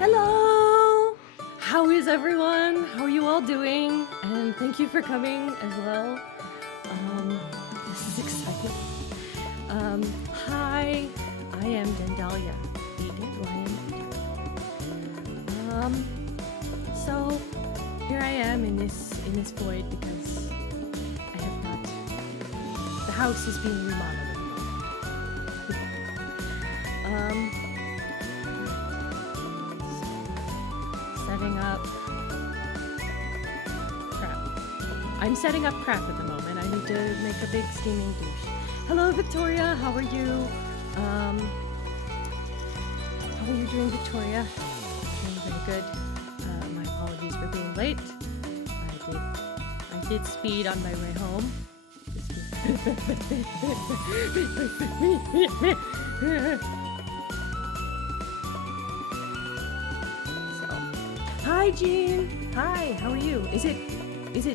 Hello! How is everyone? How are you all doing? And thank you for coming as well. This is exciting. Hi, I am Dandalia, the Dandelion Vtuber. So here I am in this void because I have not. The house is being remodeled. Setting up crap. I'm setting up crap at the moment. I need to make a big steaming douche. Hello, Victoria. How are you? How are you doing, Victoria? Doing very good. My apologies for being late. I did speed on my way home. Hi, Jean. Hi, how are you? Is it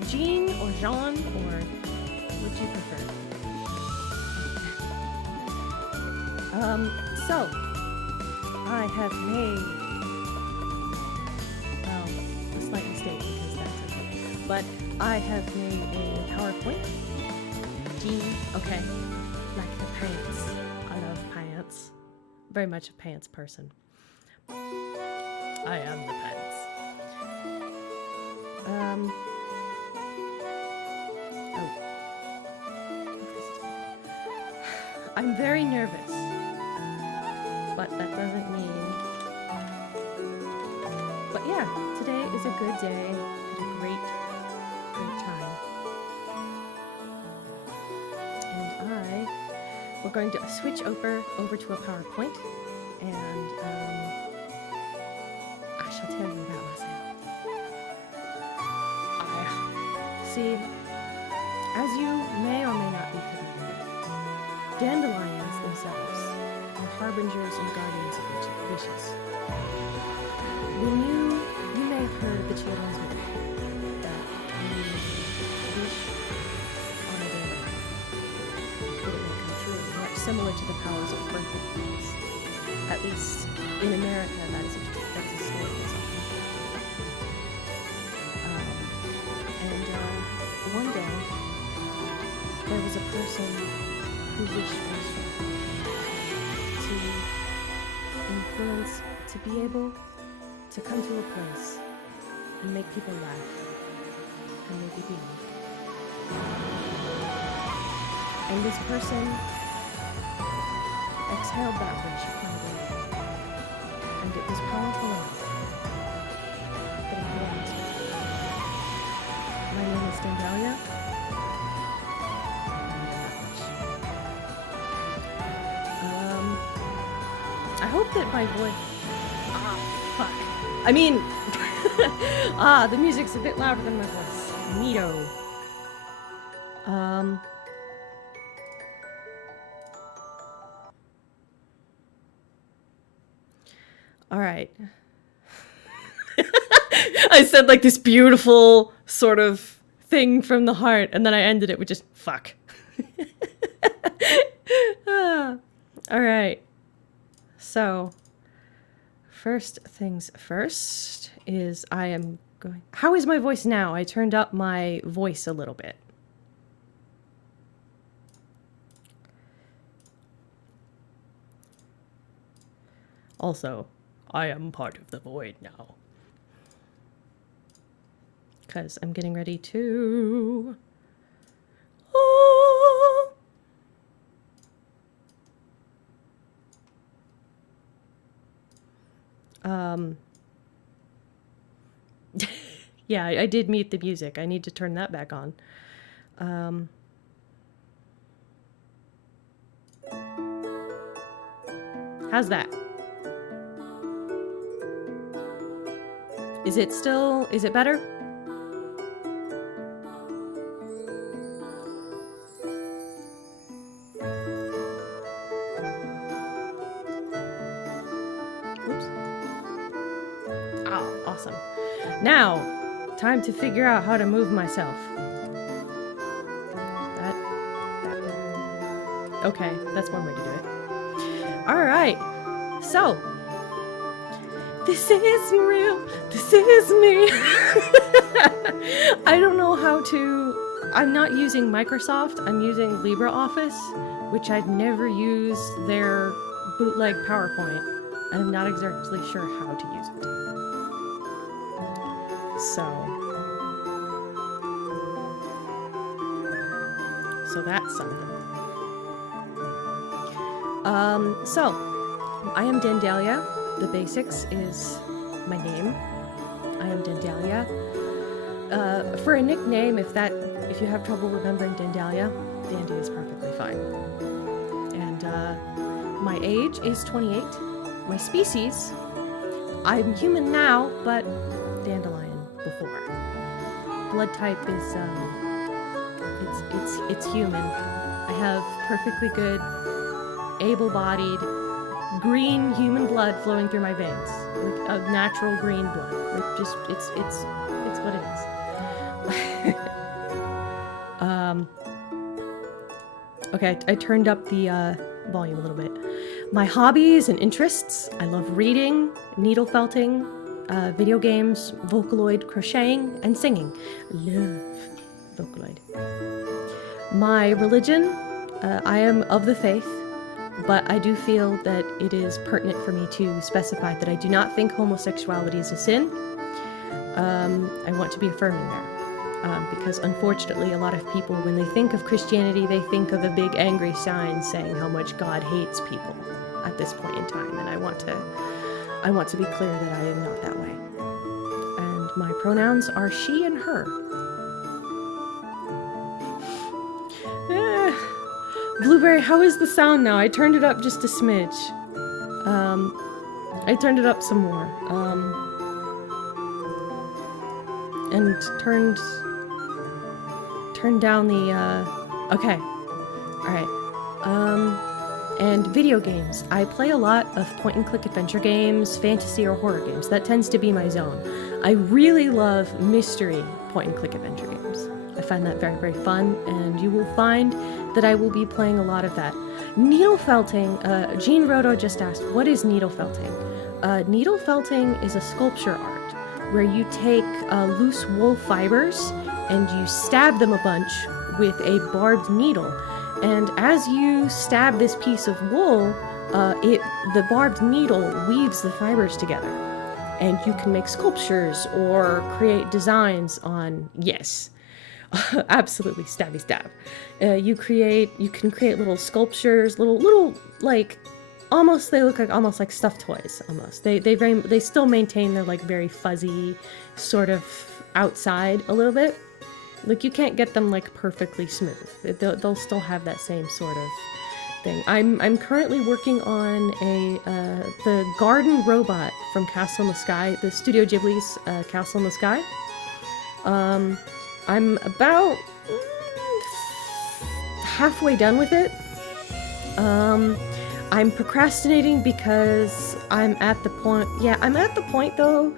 Jean or Jean, or would you prefer? So I have made a slight mistake because that's okay. But I have made a PowerPoint. Jean, okay, like the pants. I love pants. Very much a pants person. I am the pants. I'm very nervous, but that doesn't mean. But yeah, today is a good day. Had a great time. And we're going to switch over to a PowerPoint, and I shall tell you about myself. See, as you may or may not be familiar with, dandelions themselves are harbingers and guardians of wishes. When you may have heard the children's myth that when you wish on a dandelion, that it may come true, much similar to the powers of birth and peace. At least in America, that's a story that's often one day, there was a person who wished to influence, to be able to come to a place and make people laugh and maybe be moved. And this person exhaled that wish upon the world, and it was powerful enough that it had answered. My name is Dandalia. I hope that my voice. Fuck. I mean, the music's a bit louder than my voice. Neato. All right. I said like this beautiful sort of thing from the heart, and then I ended it with just fuck. All right. So, first things first is I am going. How is my voice now? I turned up my voice a little bit. Also, I am part of the void now. Because I'm getting ready to... yeah, I did mute the music. I need to turn that back on. How's that? Is it better? Oops. Oh, awesome. Now, time to figure out how to move myself. Okay, that's one way to do it. All right. So, This is real. This is me. I don't know how to... I'm not using Microsoft. I'm using LibreOffice, which I've never used their bootleg PowerPoint. And I'm not exactly sure how to use it. So that's something. So I am Dandalia. The basics is my name. I am Dandalia. For a nickname, if you have trouble remembering Dandalia, Dandy is perfectly fine. And my age is 28. My species, I'm human now, but dandelion before. Blood type is it's human. I have perfectly good, able-bodied, green human blood flowing through my veins, like a natural green blood. Like just it's what it is. Okay, I turned up the volume a little bit. My hobbies and interests: I love reading, needle felting, video games, Vocaloid, crocheting, and singing. I love Vocaloid. My religion: I am of the faith. But I do feel that it is pertinent for me to specify that I do not think homosexuality is a sin. I want to be affirming there. Because unfortunately, a lot of people, when they think of Christianity, they think of a big angry sign saying how much God hates people at this point in time. And I want to be clear that I am not that way. And my pronouns are she and her. Blueberry, how is the sound now? I turned it up just a smidge. I turned it up some more. And turned down the, okay. Alright. And video games. I play a lot of point-and-click adventure games, fantasy or horror games. That tends to be my zone. I really love mystery point-and-click adventure games. I find that very, very fun, and you will find that I will be playing a lot of that. Needle felting, Jean Rodo just asked, what is needle felting? Needle felting is a sculpture art where you take loose wool fibers and you stab them a bunch with a barbed needle. And as you stab this piece of wool, the barbed needle weaves the fibers together. And you can make sculptures or create designs on, yes, absolutely stabby stab. You can create little sculptures, little like, they look like almost like stuffed toys almost. They still maintain their like very fuzzy sort of outside a little bit. Like you can't get them like perfectly smooth. They'll still have that same sort of thing. I'm currently working on the garden robot from Castle in the Sky, the Studio Ghibli's Castle in the Sky. I'm about halfway done with it. I'm procrastinating because I'm at the point though,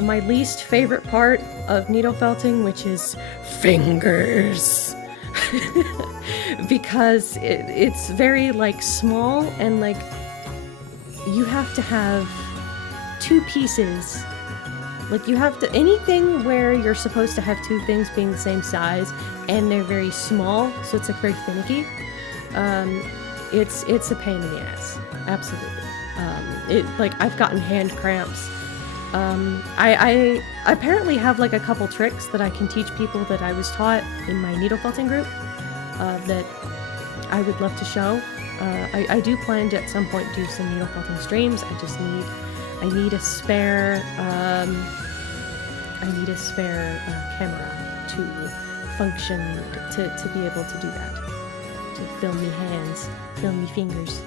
my least favorite part of needle felting, which is fingers. Because it's very like small and like you have to have two pieces. Like you have to, anything where you're supposed to have two things being the same size and they're very small, so it's like very finicky. It's a pain in the ass. Absolutely. I've gotten hand cramps. I apparently have like a couple tricks that I can teach people that I was taught in my needle felting group, that I would love to show. I do plan to at some point do some needle felting streams. I need a spare camera to function, to be able to do that. To film me hands, film me fingers.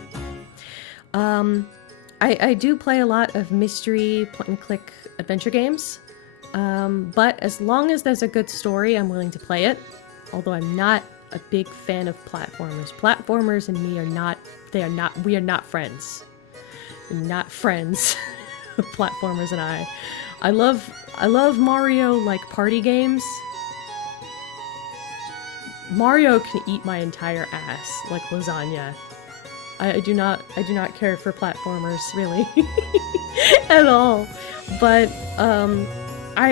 I do play a lot of mystery point-and-click adventure games, but as long as there's a good story, I'm willing to play it, although I'm not a big fan of platformers. Platformers and me we are not friends. We're not friends. Platformers and I love Mario like party games. Mario can eat my entire ass like lasagna. I do not care for platformers really at all. But I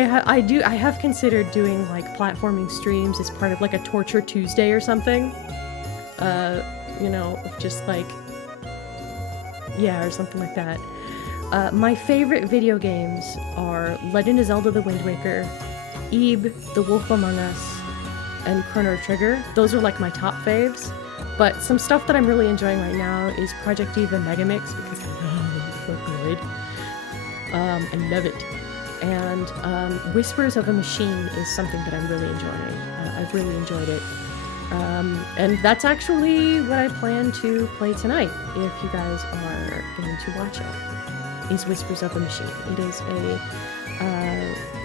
have considered doing like platforming streams as part of like a Torture Tuesday or something. You know, just like, yeah, or something like that. My favorite video games are Legend of Zelda: The Wind Waker, Ebe, The Wolf Among Us, and Chrono Trigger. Those are like my top faves. But some stuff that I'm really enjoying right now is Project Diva Megamix, because I know it's so good. I love it. And Whispers of a Machine is something that I'm really enjoying. I've really enjoyed it. And that's actually what I plan to play tonight, if you guys are going to watch it, is Whispers of a Machine. It is a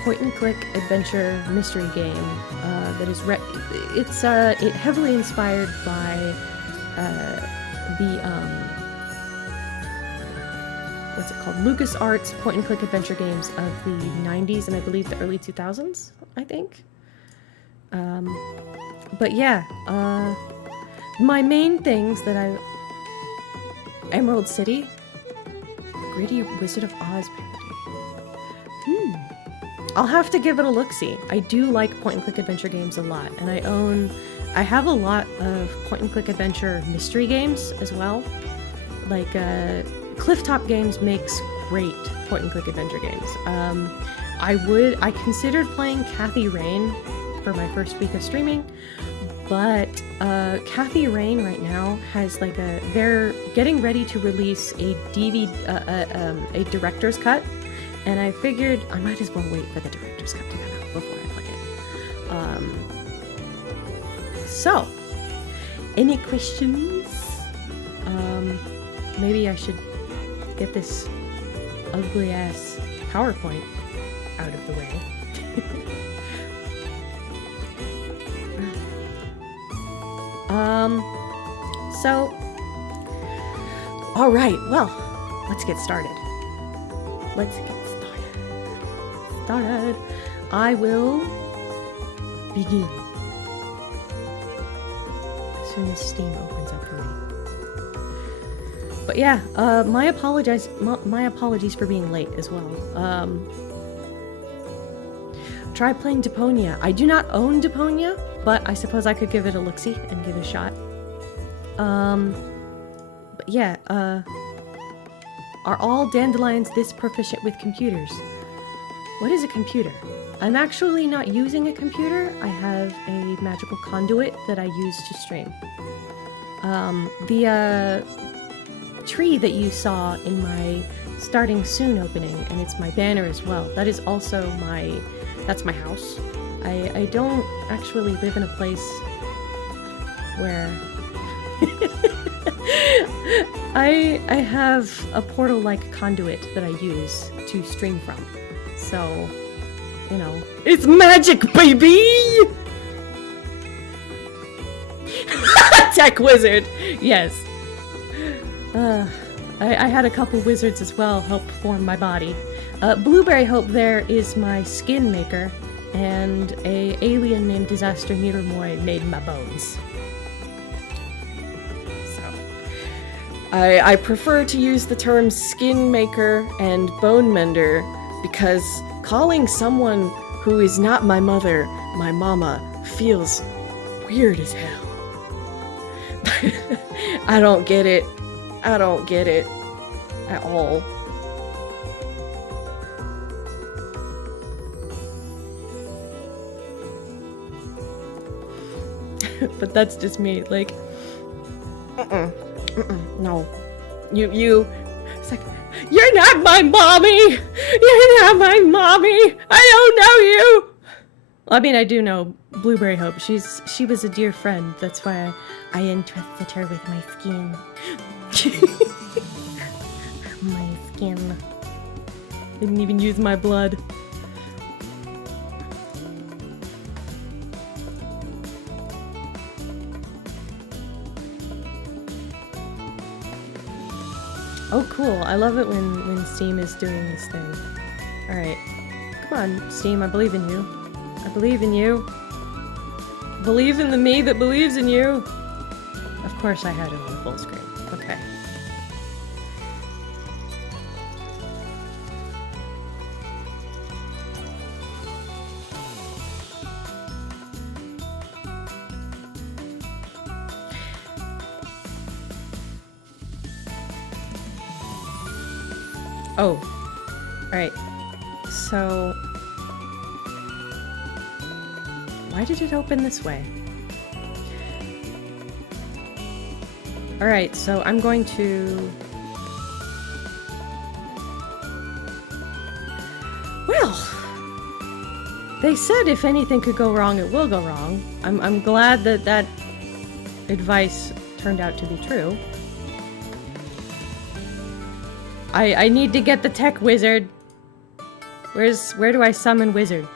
point-and-click adventure mystery game that is it's heavily inspired by what's it called? LucasArts point-and-click adventure games of the 90s and I believe the early 2000s, I think. But yeah, my main things that Emerald City, Gritty Wizard of Oz parody. I'll have to give it a look-see. I do like point-and-click adventure games a lot, and I have a lot of point-and-click adventure mystery games as well. Like, Clifftop Games makes great point-and-click adventure games. I considered playing Kathy Rain for my first week of streaming, but Kathy Rain right now has like they're getting ready to release a a director's cut, and I figured I might as well wait for the director's cut to come out before I play it. So, any questions? Maybe I should get this ugly ass PowerPoint out of the way. So, all right, well, let's get started. I will begin as soon as Steam opens up for me. But yeah, my apologies for being late as well. Try playing Deponia. I do not own Deponia, but I suppose I could give it a look-see and give it a shot. But yeah, are all dandelions this proficient with computers? What is a computer? I'm actually not using a computer. I have a magical conduit that I use to stream. The tree that you saw in my starting soon opening, and it's my banner as well, that is also that's my house. I don't actually live in a place where I have a portal-like conduit that I use to stream from. So, you know, it's magic, baby! Tech wizard! Yes. I had a couple wizards as well help form my body. Blueberryhope there is my skin maker, and a alien named Disaster Needlemoy made my bones. So, I prefer to use the terms skin maker and bone mender because calling someone who is not my mother my mama feels weird as hell. I don't get it. I don't get it at all. But that's just me, like, no. You, it's like, you're not my mommy! You're not my mommy! I don't know you! Well, I mean, I do know Blueberryhope. She was a dear friend. That's why I entrusted her with my skin. My skin. Didn't even use my blood. Oh, cool. I love it when Steam is doing this thing. Alright. Come on, Steam, I believe in you. I believe in you. Believe in the me that believes in you. Of course I had it on full screen. Okay. Oh. Alright. So... why did it open this way? Alright, so I'm going to... well... they said if anything could go wrong, it will go wrong. I'm glad that that advice turned out to be true. I need to get the tech wizard. Where do I summon wizard?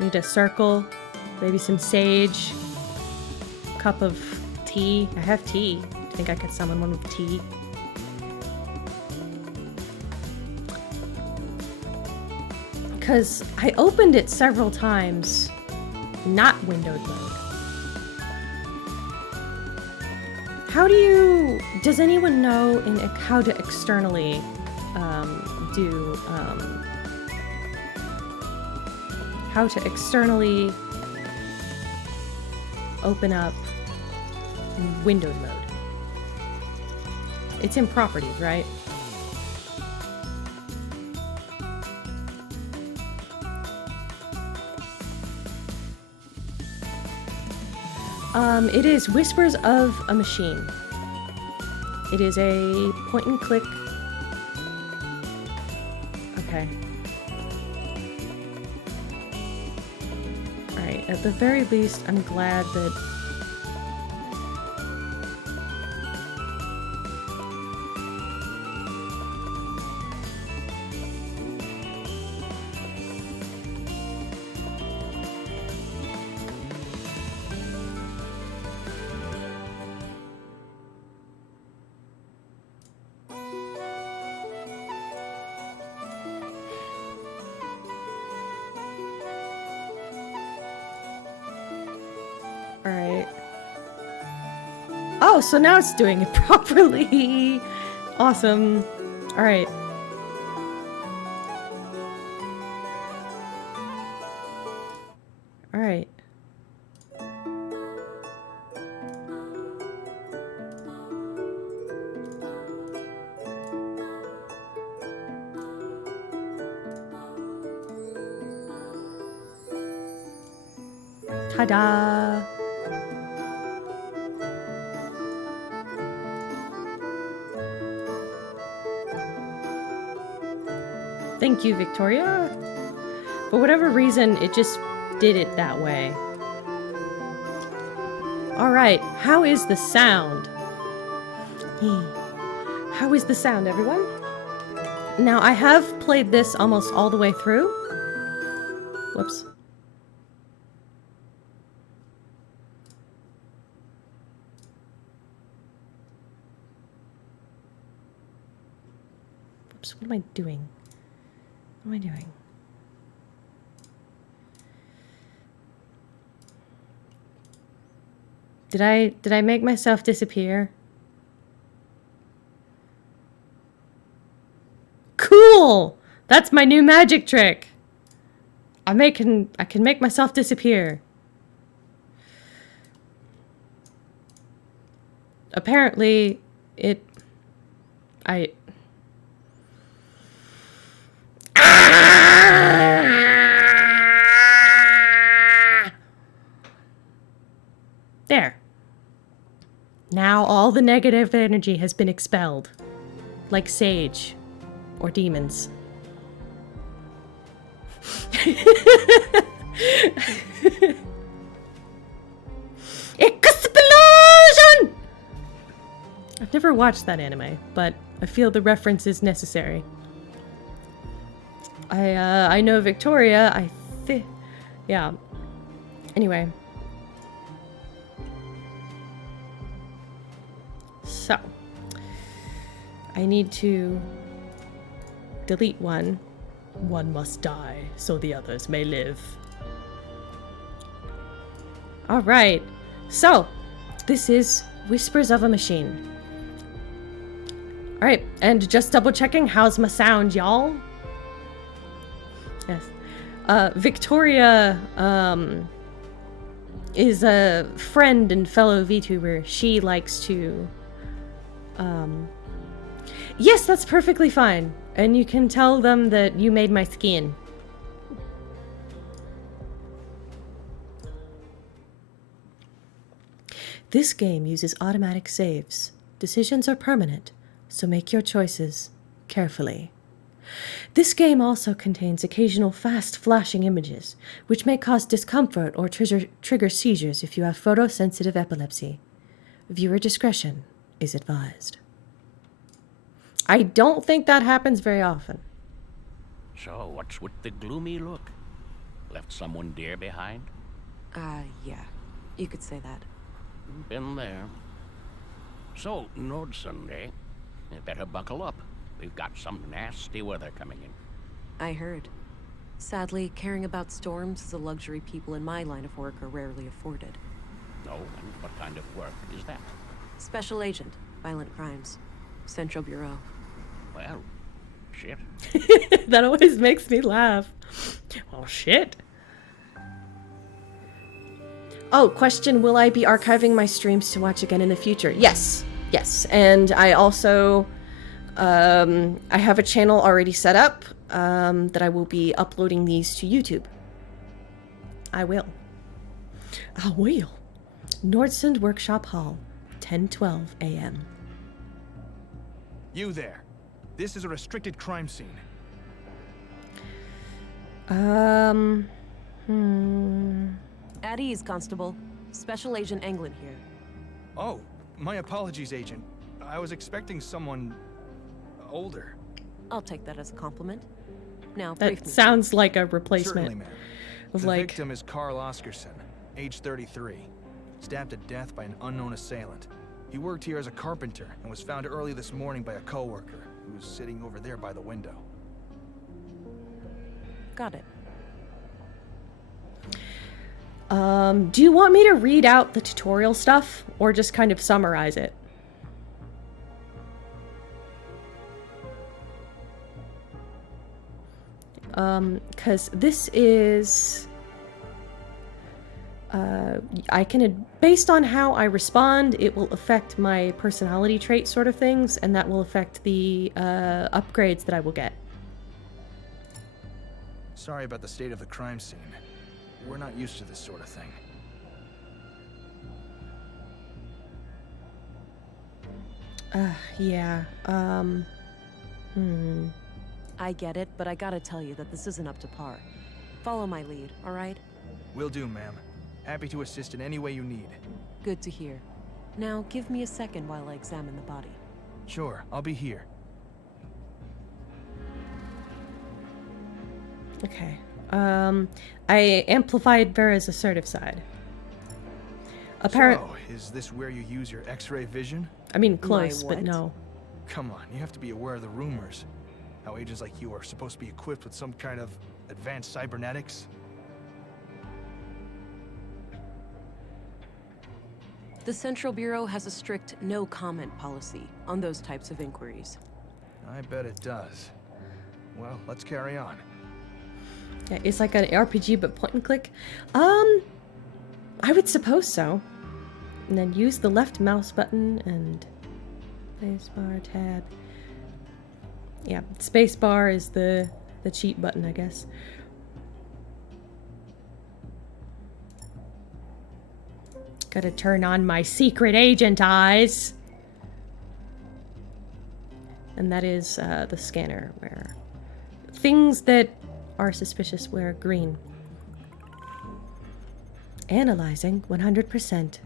Need a circle, maybe some sage, cup of tea. I have tea. Do you think I could summon one with tea? Because I opened it several times, not windowed mode. How do you... does anyone know how to externally how to externally open up in windowed mode? It's in properties, right? It is Whispers of a Machine. It is a point and click. Okay. Alright, at the very least, I'm glad that... Alright. Oh, so now it's doing it properly! Awesome. Alright. Alright. Ta-da! Thank you, Victoria. For whatever reason, it just did it that way. Alright, how is the sound? How is the sound, everyone? Now, I have played this almost all the way through. Whoops. Whoops, what am I doing? What am I doing? Did I make myself disappear? Cool! That's my new magic trick. I can make myself disappear. Apparently, There. Now all the negative energy has been expelled. Like sage. Or demons. Explosion! I've never watched that anime, but I feel the reference is necessary. I know Victoria, yeah. Anyway. So. I need to delete one. One must die, so the others may live. Alright. So, this is Whispers of a Machine. Alright, and just double checking, how's my sound, y'all? Yes. Victoria, is a friend and fellow VTuber. She likes to, Yes, that's perfectly fine. And you can tell them that you made my skin. This game uses automatic saves. Decisions are permanent, so make your choices carefully. This game also contains occasional fast flashing images, which may cause discomfort or trigger seizures if you have photosensitive epilepsy. Viewer discretion is advised. I don't think that happens very often. So, what's with the gloomy look? Left someone dear behind? Yeah. You could say that. Been there. So, Nord Sunday, you better buckle up. We've got some nasty weather coming in. I heard. Sadly, caring about storms is a luxury people in my line of work are rarely afforded. Oh, and what kind of work is that? Special Agent, Violent Crimes. Central Bureau. Well, shit. That always makes me laugh. Oh, shit. Oh, question, will I be archiving my streams to watch again in the future? Yes. Yes. And I also, I have a channel already set up that I will be uploading these to YouTube. I will. Nordsund Workshop Hall, 10:12 a.m. You there. This is a restricted crime scene. At ease, Constable. Special Agent Englund here. Oh, my apologies, Agent. I was expecting someone older. I'll take that as a compliment. Now, brief That me. sounds like a replacement Certainly, ma'am. of The like... victim is Carl Oscarson, age 33, stabbed to death by an unknown assailant. He worked here as a carpenter and was found early this morning by a coworker who was sitting over there by the window. Got it. Do you want me to read out the tutorial stuff or just kind of summarize it? Because this is, I can, based on how I respond, it will affect my personality trait sort of things, and that will affect the upgrades that I will get. Sorry about the state of the crime scene. We're not used to this sort of thing. Yeah, I get it, but I gotta tell you that this isn't up to par. Follow my lead, alright? Will do, ma'am. Happy to assist in any way you need. Good to hear. Now, give me a second while I examine the body. Sure, I'll be here. okay. I amplified Vera's assertive side. So, is this where you use your X-ray vision? I mean, close, My but what? no. Come on, you have to be aware of the rumors. How agents like you are supposed to be equipped with some kind of advanced cybernetics. The Central Bureau has a strict no-comment policy on those types of inquiries. I bet it does. Well, let's carry on. Yeah, it's like an RPG, but point and click. I would suppose so. And then use the left mouse button and spacebar tab. Yeah, spacebar is the cheat button, I guess. Gotta turn on my secret agent eyes. And that is the scanner, where things that are suspicious wear green. Analyzing 100%.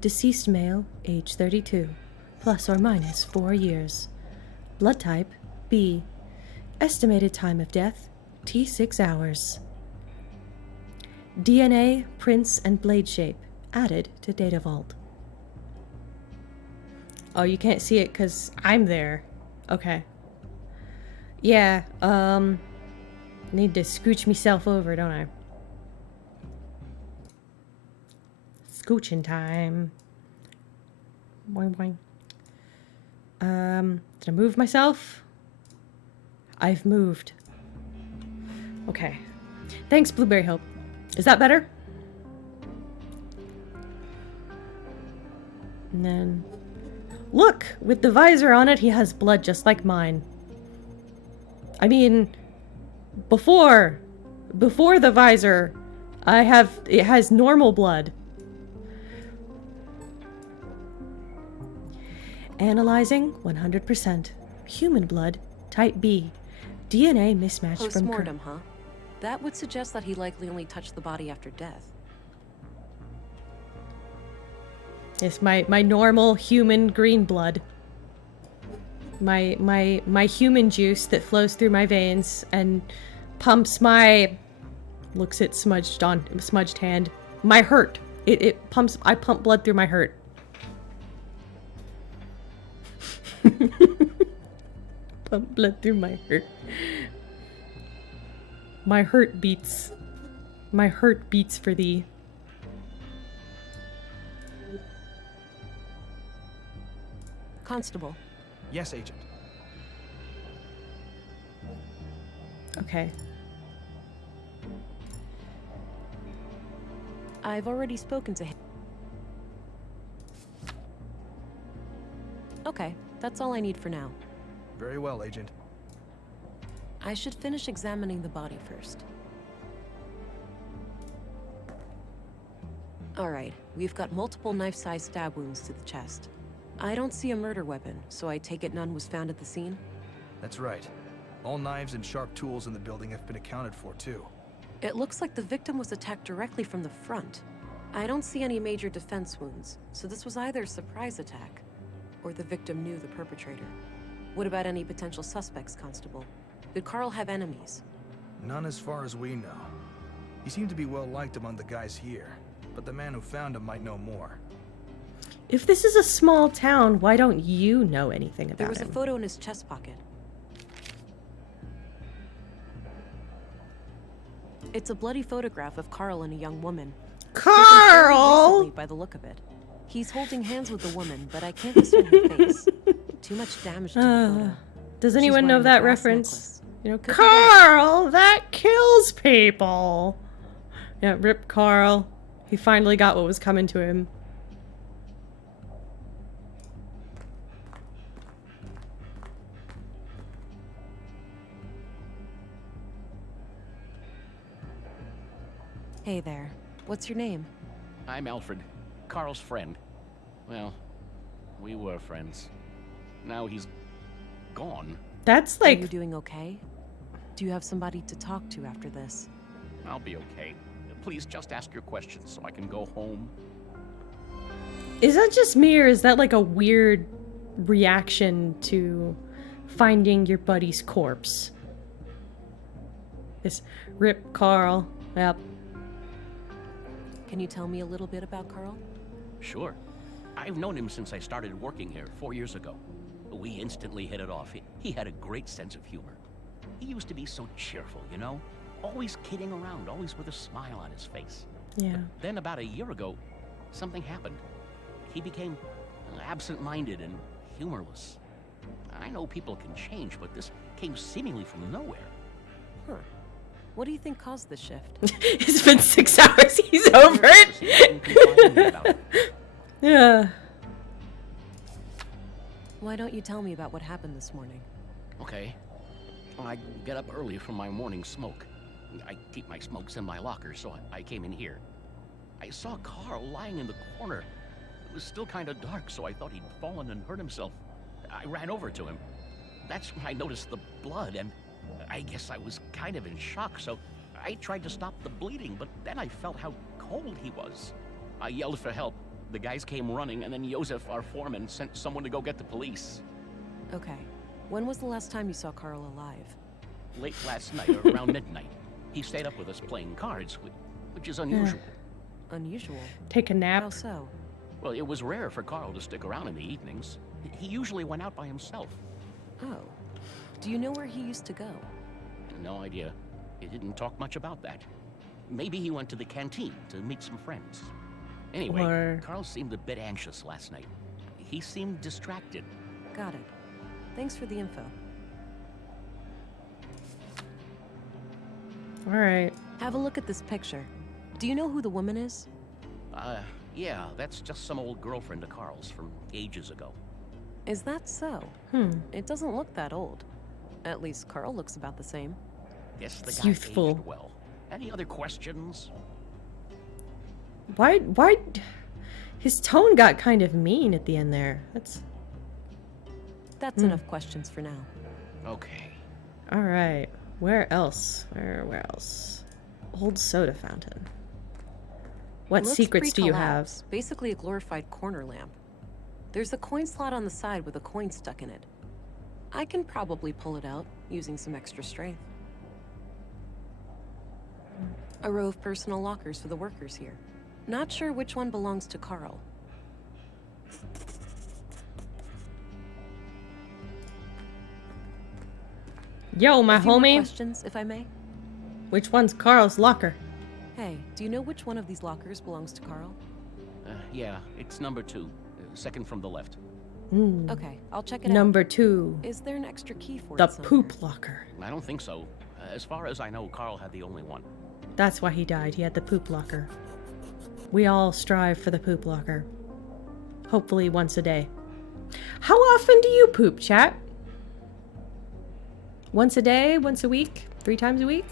Deceased male, age 32, plus or minus 4 years. Blood type, B. Estimated time of death, T6 hours. DNA, prints, and blade shape added to data vault. Oh, you can't see it because I'm there. Okay. Yeah, need to scooch myself over, don't I? Scooching time. Boing boing. Did I move myself? I've moved. Okay. Thanks, Blueberryhope. Is that better? And then Look, with the visor on it, he has blood just like mine. I mean, before the visor, it has normal blood. Analyzing 100%. Human blood, type B. DNA mismatched from... Post-mortem, huh? That would suggest that he likely only touched the body after death. It's my normal human green blood. My human juice that flows through my veins and pumps my... Looks at smudged hand. My hurt. It pumps... I pump blood through my hurt. Pump blood through my hurt. My hurt beats. My hurt beats for thee. Constable. Yes, Agent. Okay. I've already spoken to him. Okay, that's all I need for now. Very well, Agent. I should finish examining the body first. Alright, we've got multiple knife-sized stab wounds to the chest. I don't see a murder weapon, so I take it none was found at the scene? That's right. All knives and sharp tools in the building have been accounted for, too. It looks like the victim was attacked directly from the front. I don't see any major defense wounds, so this was either a surprise attack, or the victim knew the perpetrator. What about any potential suspects, Constable? Did Carl have enemies? None as far as we know. He seemed to be well liked among the guys here, but the man who found him might know more. If this is a small town, why don't you know anything about There was him? a photo in his chest pocket. It's a bloody photograph of Carl and a young woman. Taken fairly Carl! recently by the look of it. He's holding hands with the woman, but I can't discern her face. Too much damage to the photo. Does She's anyone know wearing a that brass reference? necklace. You know, Could be that. Carl, that kills people. Yeah, rip Carl. He finally got what was coming to him. Hey there. What's your name? I'm Alfred, Carl's friend. Well, we were friends. Now he's gone. That's Are you like... doing okay? Do you have somebody to talk to after this? I'll be okay. Please just ask your questions so I can go home. Is that just me, or is that like a weird reaction to finding your buddy's corpse? This rip Carl. Yep. Can you tell me a little bit about Carl? Sure. I've known him since I started working here 4 years ago. We instantly hit it off. He had a great sense of humor. He used to be so cheerful, you know? Always kidding around, always with a smile on his face. Yeah. But then about a year ago, something happened. He became absent-minded and humorless. I know people can change, but this came seemingly from nowhere. Huh. What do you think caused this shift? It's been 6 hours. He's over it. Yeah. Why don't you tell me about what happened this morning? Okay. I get up early from my morning smoke. I keep my smokes in my locker, so I came in here. I saw Carl lying in the corner. It was still kind of dark, so I thought he'd fallen and hurt himself. I ran over to him. That's when I noticed the blood, and I guess I was kind of in shock, so I tried to stop the bleeding, but then I felt how cold he was. I yelled for help. The guys came running, and then Joseph, our foreman, sent someone to go get the police. Okay. When was the last time you saw Carl alive? Late last night, or around midnight. He stayed up with us playing cards, which is unusual. Unusual. Take a nap. How so? Well, it was rare for Carl to stick around in the evenings. He usually went out by himself. Oh. Do you know where he used to go? No idea. He didn't talk much about that. Maybe he went to the canteen to meet some friends. Anyway, Or- Carl seemed a bit anxious last night. He seemed distracted. Got it. Thanks for the info. All right. Have a look at this picture. Do you know who the woman is? Yeah, that's just some old girlfriend of Carl's from ages ago. Is that so? It doesn't look that old. At least Carl looks about the same. Guess the It's guy youthful. aged well. Any other questions? Why, his tone got kind of mean at the end there. That's enough questions for now. Okay. All right. Where else? Where else? Old soda fountain. What Looks secrets do you have? pre-collapse, basically a glorified corner lamp. There's a coin slot on the side with a coin stuck in it. I can probably pull it out using some extra strength. A row of personal lockers for the workers here. Not sure which one belongs to Carl. Yo, my A few more homie. questions, if I may. Which one's Carl's locker? Hey, do you know which one of these lockers belongs to Carl? Yeah, it's number 2. Second from the left. Okay, I'll check it Number out. 2. Is there an extra key for The it somewhere? poop locker. I don't think so. As far as I know, Carl had the only one. That's why he died. He had the poop locker. We all strive for the poop locker. Hopefully once a day. How often do you poop, chat? Once a day? Once a week? 3 times a week?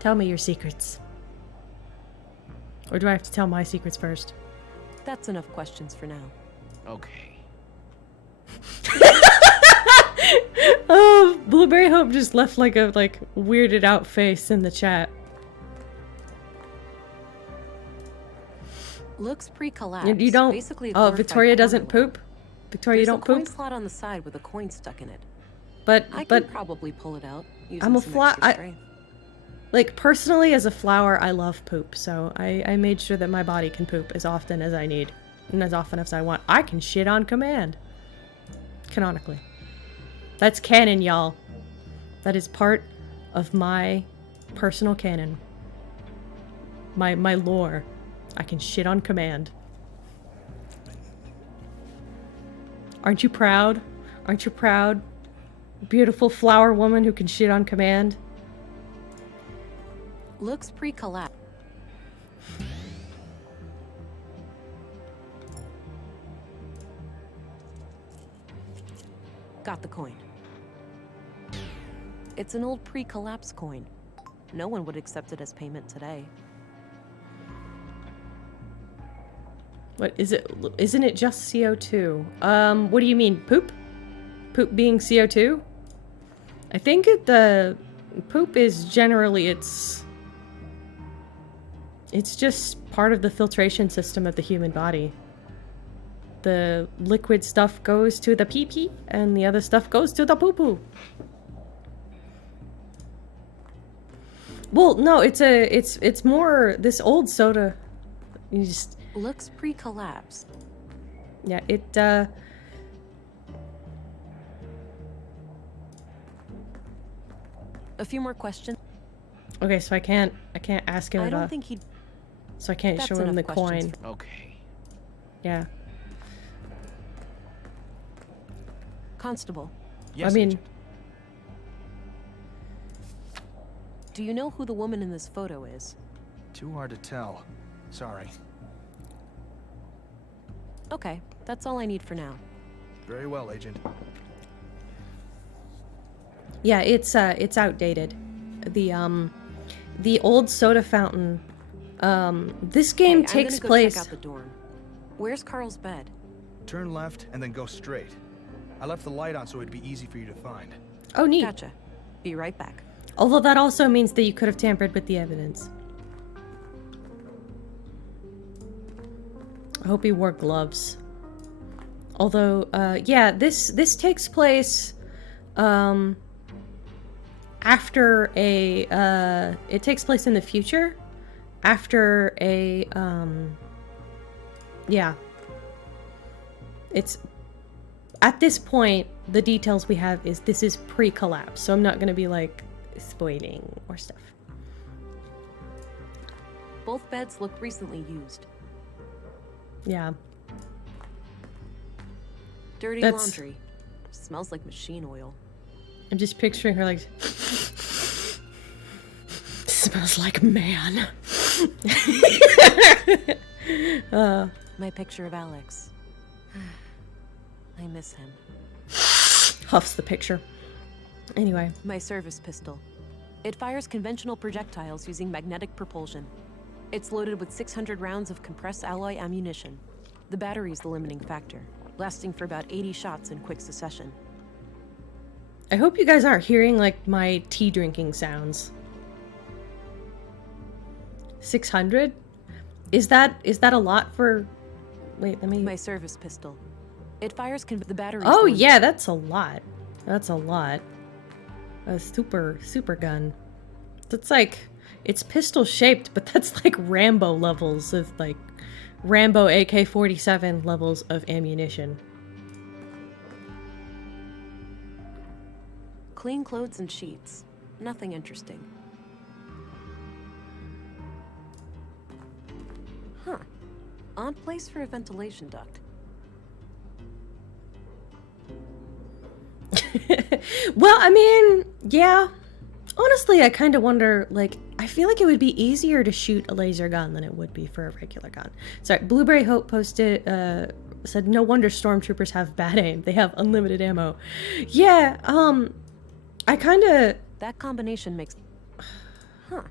Tell me your secrets. Or do I have to tell my secrets first? That's enough questions for now. Okay. Oh, Blueberryhope just left like a weirded out face in the chat. Looks pre-collapsed. You don't. Basically a Oh, glorified Victoria doesn't corner lamp. poop. Victoria, you There's don't a coin poop. slot on the side with a coin stuck in it. But I but can probably pull it out using I'm a some fly- extra strength. like personally, as a flower, I love poop. So I made sure that my body can poop as often as I need and as often as I want. I can shit on command. Canonically, that's canon, y'all. That is part of my personal canon. My lore. I can shit on command. Aren't you proud? Aren't you proud? Beautiful flower woman who can shit on command. Looks pre-collapsed. Got the coin. It's an old pre-collapse coin. No one would accept it as payment today. What is it? Isn't it just CO2? What do you mean? Poop? Poop being CO2? I think the poop is generally it's just part of the filtration system of the human body. The liquid stuff goes to the pee-pee and the other stuff goes to the poo-poo. Well, no, it's more this old soda. You just Looks pre-collapse. yeah, it A few more questions. okay, so I can't ask him I don't about, think he'd. so I can't That's show him enough the questions coin. Okay. Yeah. Constable, Yes, I mean, Agent. do you know who the woman in this photo is? Too hard to tell. Sorry. Okay, that's all I need for now. Very well, Agent. yeah, it's outdated. The old soda fountain. This game Hey, takes I'm gonna go place. check out the dorm. Where's Carl's bed? Turn left and then go straight. I left the light on so it'd be easy for you to find. Oh, neat. Gotcha. Be right back. Although that also means that you could have tampered with the evidence. I hope he wore gloves. Although, yeah, this takes place, after a, it takes place in the future, after a, yeah. It's, at this point, the details we have is this is pre-collapse, so I'm not gonna be, like, spoiling or stuff. Both beds look recently used. Yeah. Dirty That's- laundry. Smells like machine oil. I'm just picturing her like... Smells like man. My picture of Alex. I miss him. Huffs the picture. Anyway. My service pistol. It fires conventional projectiles using magnetic propulsion. It's loaded with 600 rounds of compressed alloy ammunition. The battery's the limiting factor, lasting for about 80 shots in quick succession. I hope you guys aren't hearing, like, my tea drinking sounds. 600? Is that a lot for... Wait, let me... My service pistol. It fires the battery. Oh, yeah, that's a lot. That's a lot. A super gun. That's like... It's pistol shaped, but that's like Rambo levels of, like... Rambo AK-47 levels of ammunition. Clean clothes and sheets. Nothing interesting. Huh. Odd place for a ventilation duct. Well, I mean, yeah. Honestly, I kind of wonder, like, I feel like it would be easier to shoot a laser gun than it would be for a regular gun. Sorry, Blueberryhope posted, said, no wonder stormtroopers have bad aim. They have unlimited ammo. Yeah, I kind of... That combination makes... Huh.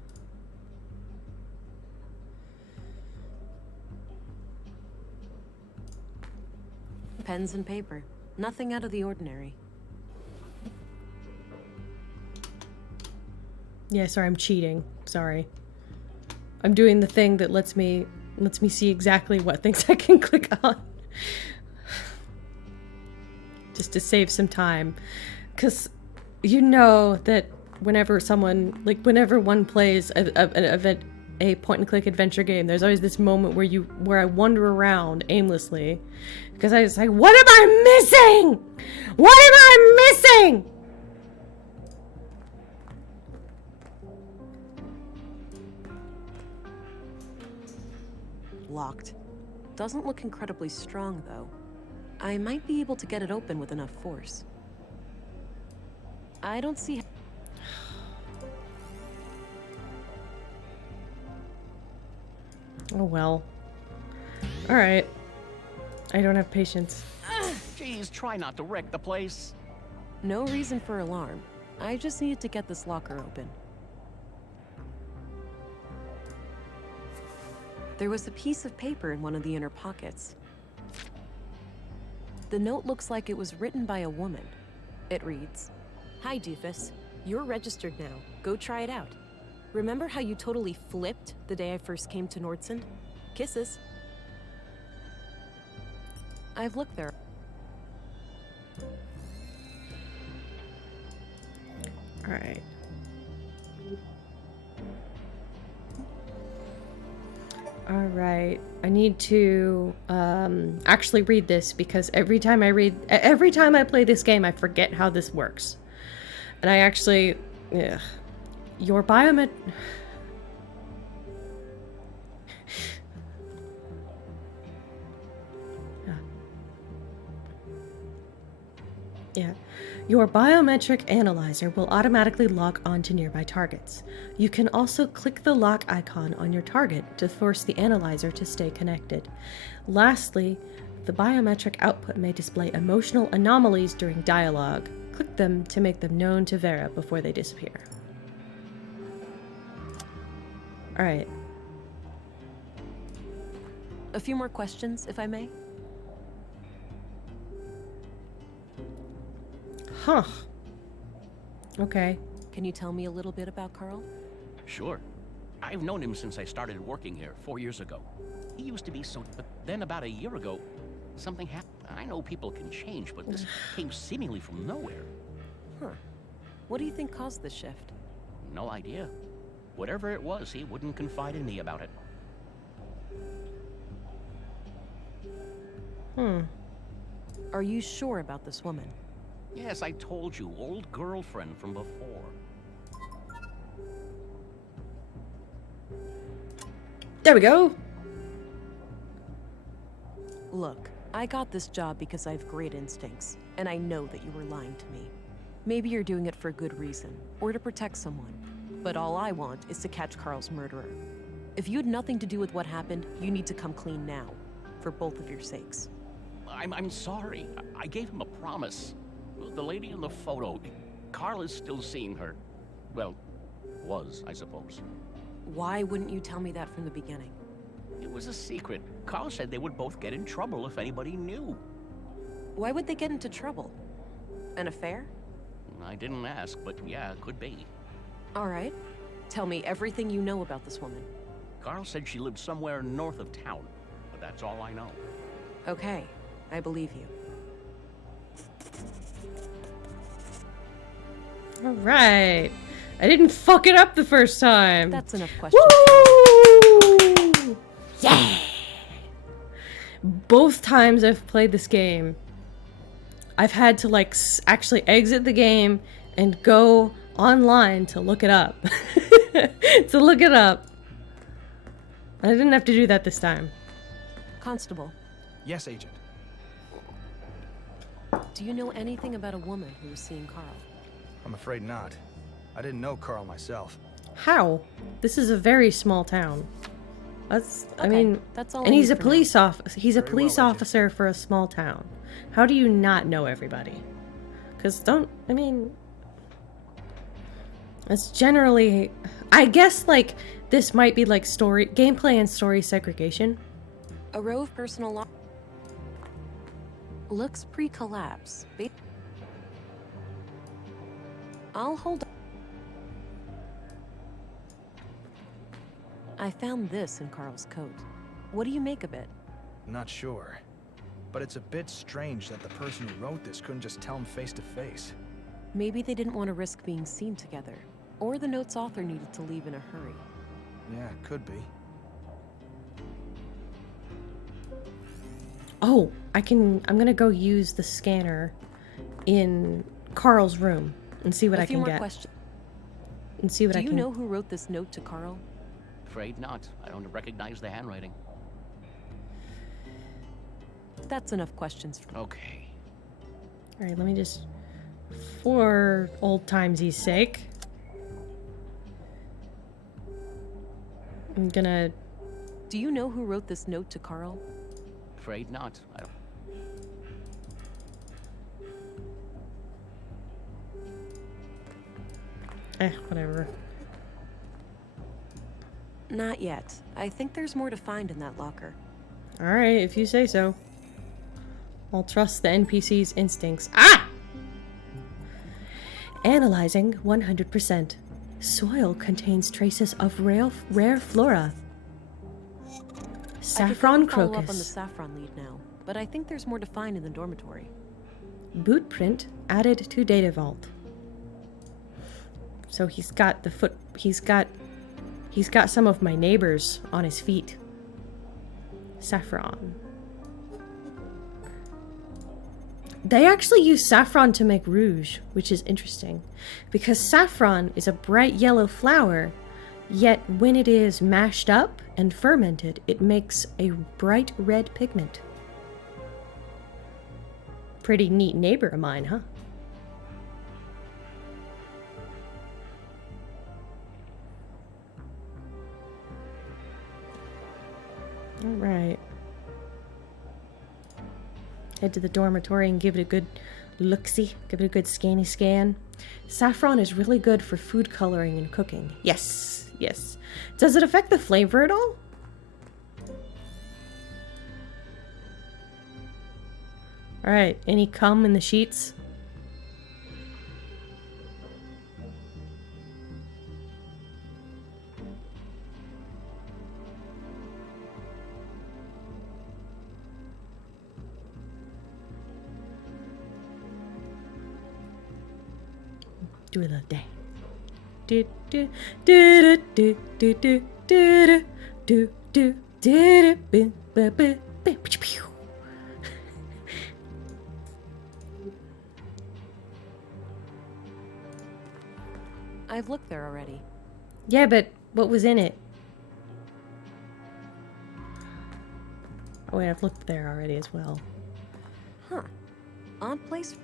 Pens and paper. Nothing out of the ordinary. Yeah, sorry, I'm cheating. Sorry. I'm doing the thing that lets me see exactly what things I can click on. Just to save some time. 'Cause you know that whenever one plays a point-and-click adventure game, there's always this moment where I wander around aimlessly. Because I was like, what am I missing? What am I missing? Locked. Doesn't look incredibly strong, though. I might be able to get it open with enough force. I don't see... Oh well. Alright. I don't have patience. Jeez, try not to wreck the place. No reason for alarm. I just needed to get this locker open. There was a piece of paper in one of the inner pockets. The note looks like it was written by a woman. It reads, "Hi, Doofus. You're registered now. Go try it out. Remember how you totally flipped the day I first came to Nordsund? Kisses." I've looked there. Alright. Alright. I need to actually read this because every time I play this game, I forget how this works. And I actually... Ugh. Your biomet... Yeah. Your biometric analyzer will automatically lock onto nearby targets. You can also click the lock icon on your target to force the analyzer to stay connected. Lastly, the biometric output may display emotional anomalies during dialogue. Click them to make them known to Vera before they disappear. Alright. A few more questions, if I may? Huh. Okay. Can you tell me a little bit about Carl? Sure. I've known him since I started working here 4 years ago. He used to be so... But then about a year ago, something happened. I know people can change, but this came seemingly from nowhere. Huh. What do you think caused this shift? No idea. Whatever it was, he wouldn't confide in me about it. Are you sure about this woman? Yes, I told you, old girlfriend from before. There we go. Look, I got this job because I have great instincts, and I know that you were lying to me. Maybe you're doing it for a good reason, or to protect someone. But all I want is to catch Carl's murderer. If you had nothing to do with what happened, you need to come clean now, for both of your sakes. I'm sorry. I gave him a promise. The lady in the photo, Carl is still seeing her. Well, was, I suppose. Why wouldn't you tell me that from the beginning? It was a secret. Carl said they would both get in trouble if anybody knew. Why would they get into trouble? An affair? I didn't ask, but yeah, it could be. All right. Tell me everything you know about this woman. Carl said she lived somewhere north of town, but that's all I know. Okay, I believe you. All right. I didn't fuck it up the first time. That's enough questions. Woo! Yeah! Both times I've played this game, I've had to like actually exit the game and go online to look it up. To look it up. I didn't have to do that this time. Constable, Yes, Agent. do you know anything about a woman who was seeing Carl? I'm afraid not. I didn't know Carl myself. How? This is a very small town. That's, I Okay, mean, that's all I and he's need a for now. police officer. He's a Very police well, Agent. officer for a small town. How do you not know everybody? Because I mean, it's generally, I guess like this might be like gameplay and story segregation. A row of personal looks pre-collapse. I'll hold. I found this in Carl's coat. What do you make of it? Not sure. But it's a bit strange that the person who wrote this couldn't just tell him face to face. Maybe they didn't want to risk being seen together, or the note's author needed to leave in a hurry. Yeah, could be. Oh, I'm gonna go use the scanner in Carl's room and see what I A few can more get. questions. And see what Do I you can. know who wrote this note to Carl? Afraid not. I don't recognize the handwriting. That's enough questions for Okay. All right, let me just, for old timesy's sake, I'm gonna. Do you know who wrote this note to Carl? Afraid not. I don't... Whatever. Not yet. I think there's more to find in that locker. All right, if you say so. I'll trust the NPC's instincts. Ah! Analyzing 100%. Soil contains traces of rare flora. Saffron I could follow up on the crocus. saffron lead now, but I think there's more to find in the dormitory. Boot print added to data vault. So he's got some of my neighbors on his feet. Saffron. They actually use saffron to make rouge, which is interesting, because saffron is a bright yellow flower, yet when it is mashed up and fermented, it makes a bright red pigment. Pretty neat neighbor of mine, huh? All right. Head to the dormitory and give it a good look-see. Give it a good scanny scan. Saffron is really good for food coloring and cooking. Yes, yes. Does it affect the flavor at all? All right. Any cum in the sheets? Do a little dance. Do do do do do do do do do do do do do. I've looked there already. Yeah, but what was in it? Oh wait, I've looked there already as well. Huh. Odd place.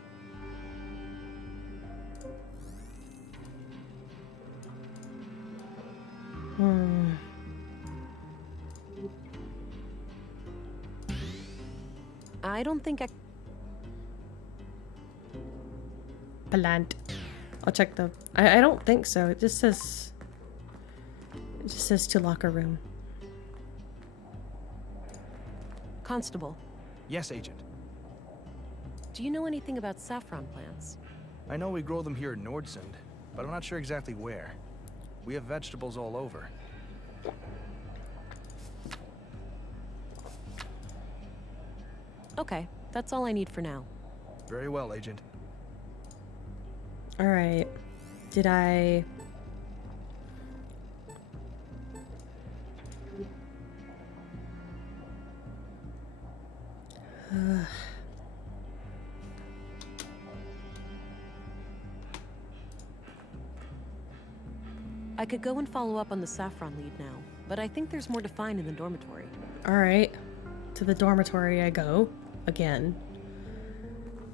I don't think Plant. I'll check the... I don't think so. It just says... It just says to locker room. Constable, Yes, Agent. do you know anything about saffron plants? I know we grow them here in Nordsund, but I'm not sure exactly where. We have vegetables all over. Okay, that's all I need for now. Very well, Agent. Alright. Did I... I could go and follow up on the saffron lead now, but I think there's more to find in the dormitory. Alright. To the dormitory I go. Again.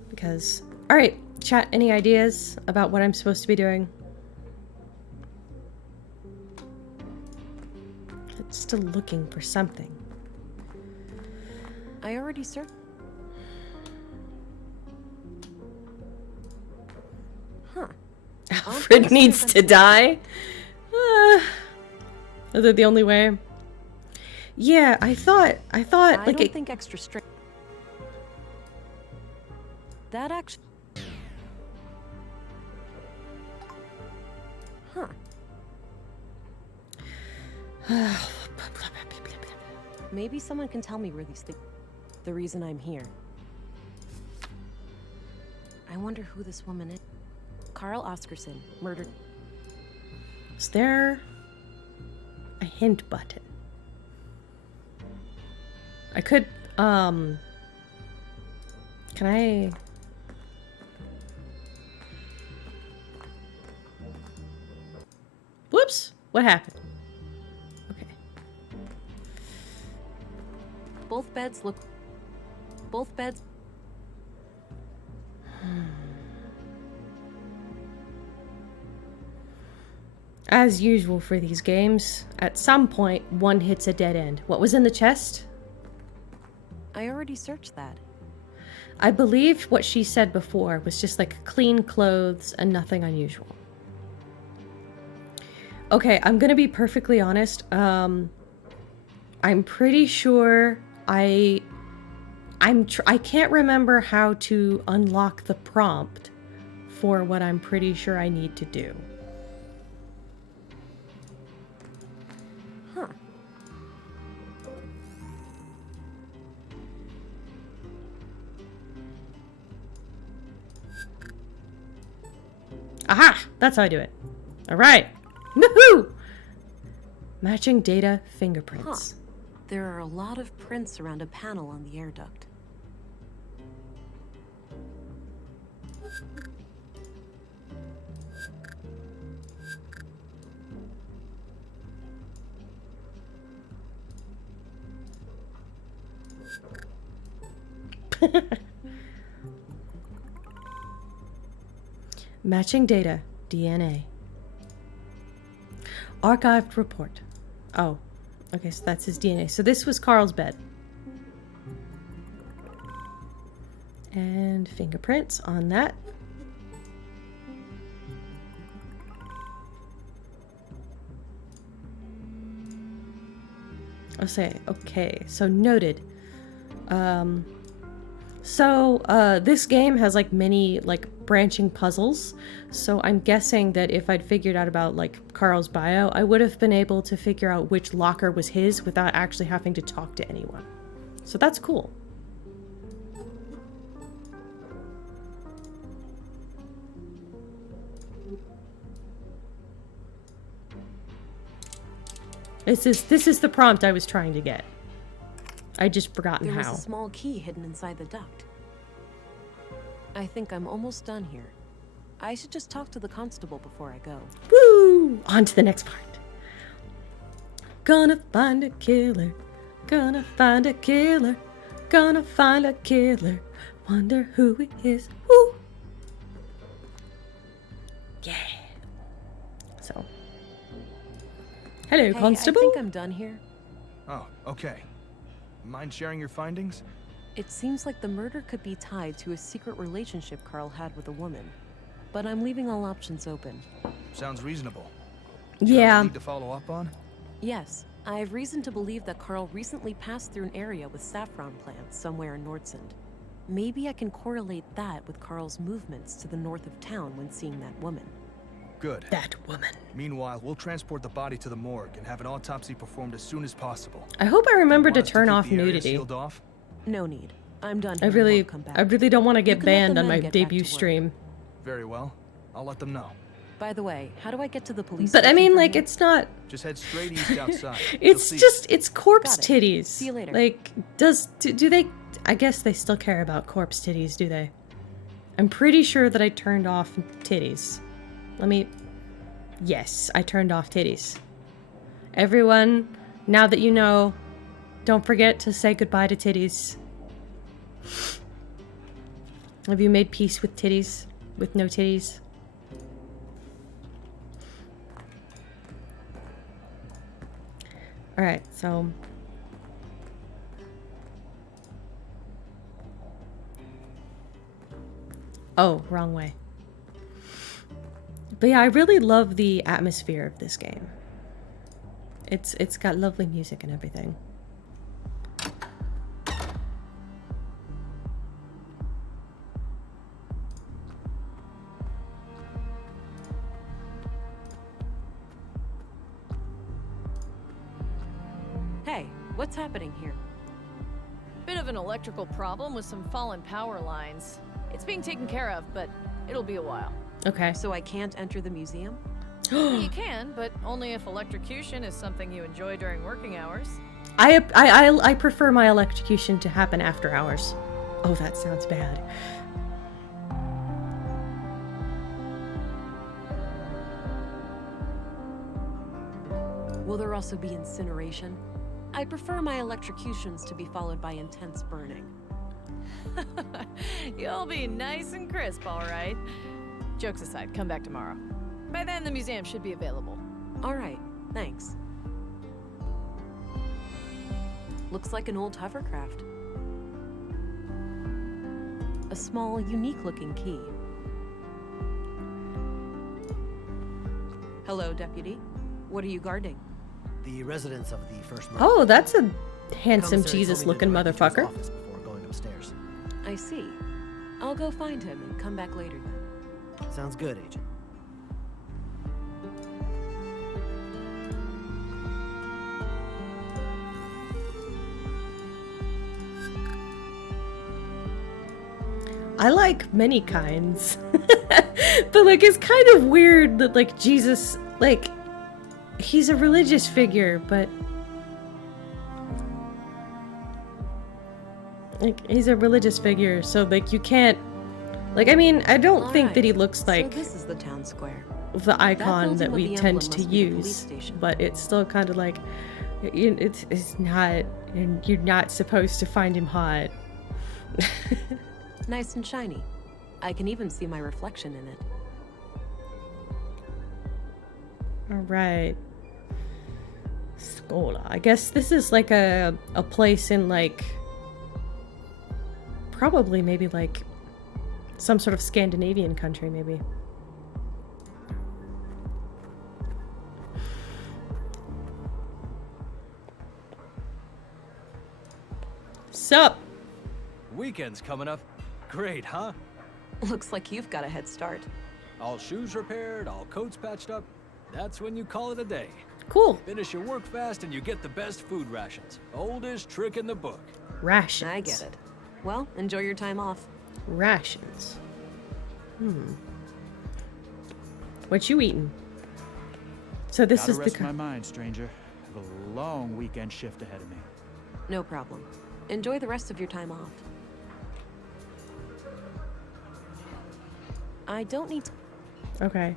Because... Alright, chat, any ideas about what I'm supposed to be doing? I'm still looking for something. I already searched. Huh. Alfred needs to die? Is it the only way? Yeah, I thought I like don't think extra strict. That actually. Huh. Maybe someone can tell me where these things. The reason I'm here. I wonder who this woman is. Carl Oscarson, murdered. Is there a hint button? I could, can I... Whoops! What happened? Okay. Both beds look. Both beds. As usual for these games, at some point, one hits a dead end. What was in the chest? I already searched that. I believe what she said before was just like clean clothes and nothing unusual. Okay, I'm gonna be perfectly honest. I'm pretty sure I can't remember how to unlock the prompt for what I'm pretty sure I need to do. Huh. Aha! That's how I do it. All right. Woohoo! Matching data fingerprints. Huh. There are a lot of prints around a panel on the air duct. Matching data, DNA. Archived report. Oh, okay, so that's his DNA. So this was Carl's bed. And fingerprints on that. I'll say, okay, so noted. This game has like many like branching puzzles, so I'm guessing that if I'd figured out about like Carl's bio, I would have been able to figure out which locker was his without actually having to talk to anyone. So that's cool. This is the prompt I was trying to get. I just forgotten There how. was a small key hidden inside the duct. I think I'm almost done here. I should just talk to the constable before I go. Woo! On to the next part. Gonna find a killer. Gonna find a killer. Gonna find a killer. Wonder who it is. Woo! Yeah. So. Hello, Hey, Constable. I think I'm done here. Oh, okay. Mind sharing your findings? It seems like the murder could be tied to a secret relationship Carl had with a woman. But I'm leaving all options open. Sounds reasonable. Do you have Yeah. a lead to follow up on? Yes, I have reason to believe that Carl recently passed through an area with saffron plants somewhere in Nordsund. Maybe I can correlate that with Carl's movements to the north of town when seeing that woman. Good. That woman. Meanwhile, we'll transport the body to the morgue and have an autopsy performed as soon as possible. I hope I remember to Want us turn keep off the area nudity. sealed off? No need. I'm done I here and really, won't come back. I really don't want to You get can let the banned on men my get back debut to work. stream. Very well. I'll let them know. By the way, how do I get to the police But I station mean, from like, here? it's not. Just head straight east outside. It's You'll see just, it's corpse Got it. titties. See you later. Like, do they? I guess they still care about corpse titties, do they? I'm pretty sure that I turned off titties. Let me. Yes, I turned off titties. Everyone, now that you know, don't forget to say goodbye to titties. Have you made peace with titties? With no titties? Alright, so... Oh, wrong way. But yeah, I really love the atmosphere of this game. It's got lovely music and everything. Hey, what's happening here? Bit of an electrical problem with some fallen power lines. It's being taken care of, but it'll be a while. Okay. So I can't enter the museum? You can, but only if electrocution is something you enjoy during working hours. I prefer my electrocution to happen after hours. Oh, that sounds bad. Will there also be incineration? I prefer my electrocutions to be followed by intense burning. You'll be nice and crisp, all right. Jokes aside, come back tomorrow. By then, the museum should be available. All right, thanks. Looks like an old hovercraft. A small, unique-looking key. Hello, Deputy. What are you guarding? The residence of the first murder. Oh, that's a handsome Commissary told me to Jesus-looking direct you to his motherfucker. office before going upstairs. I see. I'll go find him and come back later then. Sounds good, Agent. I like many kinds. But like it's kind of weird that like Jesus, like he's a religious figure, but like he's a religious figure, so like you can't like I mean, I don't think that he looks like So this is the town square. the icon that building with we the tend emblem to must be the police use, station. but it's still kind of like it's not, and you're not supposed to find him hot. Nice and shiny. I can even see my reflection in it. All right. Skola. I guess this is like a place in like probably maybe like some sort of Scandinavian country maybe. Sup? Weekend's coming up. Great, huh? Looks like you've got a head start. All shoes repaired, all coats patched up. That's when you call it a day. Cool. Finish your work fast and you get the best food rations. Oldest trick in the book. Rations. I get it. Well, enjoy your time off. Rations. What you eating? So this Gotta is the rest my mind, stranger. Have a long weekend shift ahead of me. No problem. Enjoy the rest of your time off. I don't need Okay.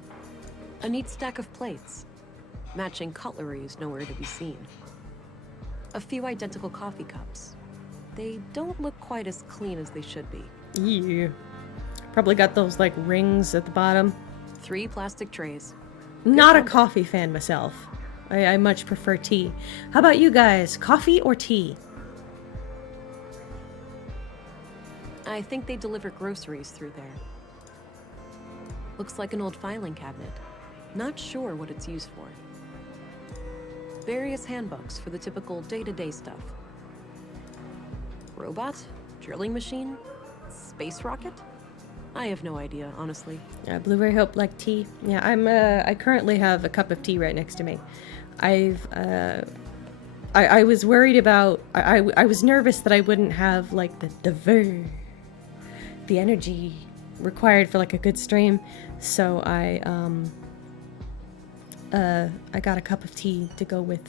a neat stack of plates. Matching cutlery is nowhere to be seen. A few identical coffee cups. They don't look quite as clean as they should be. Yeah. Probably got those like rings at the bottom. 3 plastic trays. Not a coffee fan myself. I much prefer tea. How about you guys? Coffee or tea? I think they deliver groceries through there. Looks like an old filing cabinet. Not sure what it's used for. Various handbooks for the typical day-to-day stuff. Robot? Drilling machine? Space rocket? I have no idea, honestly. Yeah, Blueberryhope like tea. Yeah, I currently have a cup of tea right next to me. I was worried about, I was nervous that I wouldn't have like the energy required for like a good stream. So I got a cup of tea to go with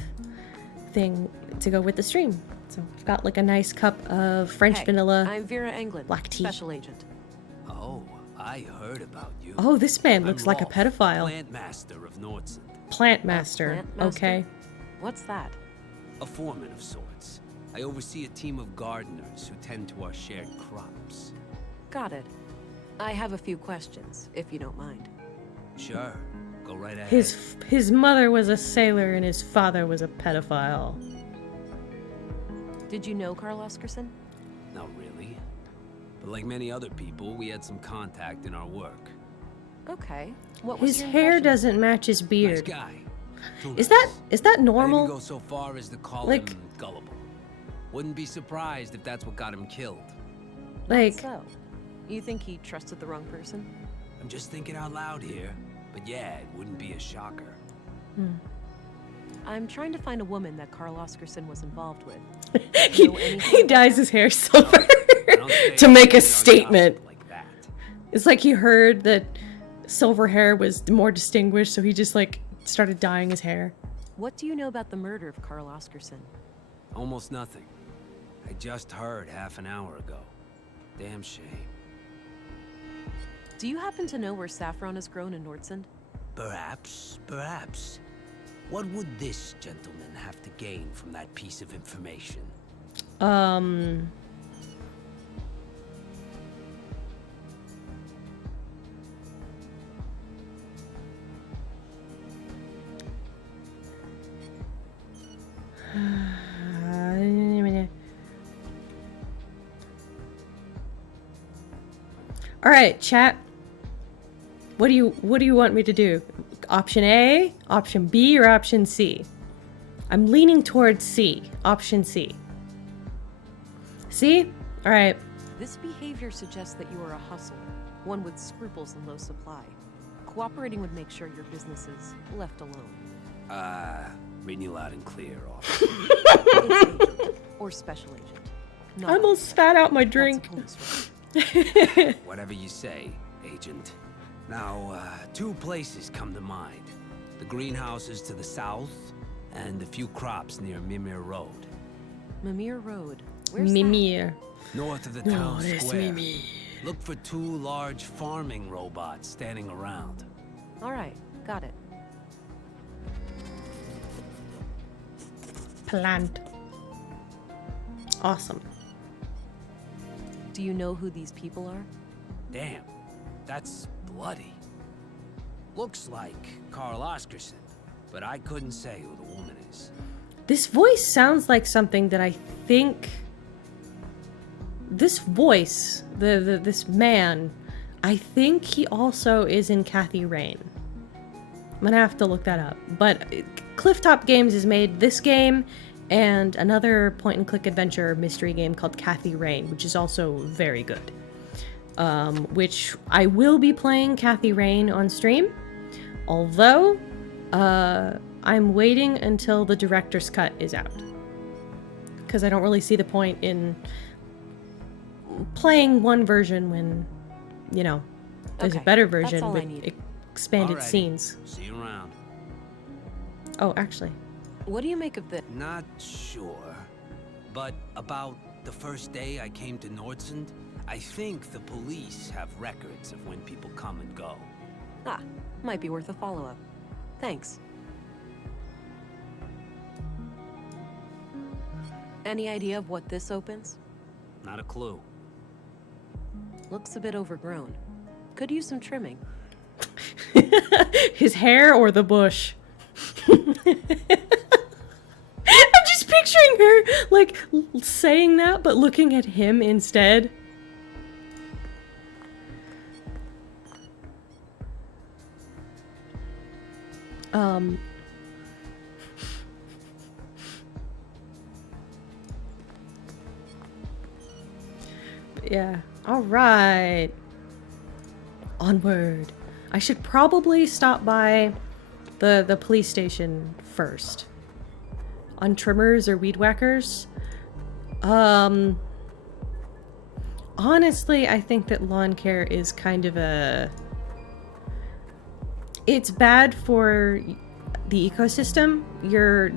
the stream. So I've got like a nice cup of French vanilla I'm Vera Englund, black tea. Special Agent. Oh, I heard about you. Oh, this man looks I'm like a Rolf, pedophile. Plant master of Nordson. Plant master. Plant master? Okay. What's that? A foreman of sorts. I oversee a team of gardeners who tend to our shared crops. Got it. I have a few questions, if you don't mind. Sure, go right ahead. His mother was a sailor and his father was a pedophile. Did you know Carl Oscarson? Not really. But like many other people, we had some contact in our work. Okay. What was His your hair impression? doesn't match his Nice beard. guy. Too Is nice. that I normal? didn't go so far as to call Like- him gullible. Wouldn't be surprised if that's what got him killed. Like, So, you think he trusted the wrong person? I'm just thinking out loud here. But yeah, it wouldn't be a shocker. I'm trying to find a woman that Carl Oscarson was involved with. he, know anything he about dyes his hair silver I don't say to make a anything on statement. gossip like that. It's like he heard that silver hair was more distinguished, so he just like started dyeing his hair. What do you know about the murder of Carl Oscarson? Almost nothing. I just heard half an hour ago. Damn shame. Do you happen to know where saffron is grown in Nordsund? Perhaps, perhaps. What would this gentleman have to gain from that piece of information? All right, chat. What do you want me to do? Option A, option B, or option C? I'm leaning towards C. Option C. C? All right. This behavior suggests that you are a hustler, one with scruples and low supply. Cooperating would make sure your business is left alone. Reading you loud and clear, officer. It's agent, or special agent. I almost spat out my That's a drink. police rank. Whatever you say, agent. Now, two places come to mind. The greenhouses to the south, and a few crops near Mimir Road. Mimir Road. Where's Mimir. North of the No, town there's square. Mimir. Look for two large farming robots standing around. that? All right, got it. Plant. Awesome. Do you know who these people are? Damn, that's bloody. Looks like Carl Oscarson, but I couldn't say who the woman is. This voice sounds like something that I think. This voice, this man, I think he also is in Kathy Rain. I'm gonna have to look that up. But Clifftop Games has made this game and another point-and-click adventure mystery game called Kathy Rain, which is also very good. Which I will be playing Kathy Rain on stream, although I'm waiting until the director's cut is out, because I don't really see the point in playing one version when, you know, there's a Okay, better that's version all I with need. expanded Alrighty. scenes. See you around. Oh, actually, What do you make of this? Not sure, but about the first day I came to Nordsund, I think the police have records of when people come and go. Ah, might be worth a follow-up. Thanks. Any idea of what this opens? Not a clue. Looks a bit overgrown. Could use some trimming. his hair or the bush. I'm just picturing her like saying that, but looking at him instead. Yeah. All right. Onward. I should probably stop by the police station first. On trimmers or weed whackers. Honestly, I think that lawn care is kind of a... It's bad for the ecosystem. You're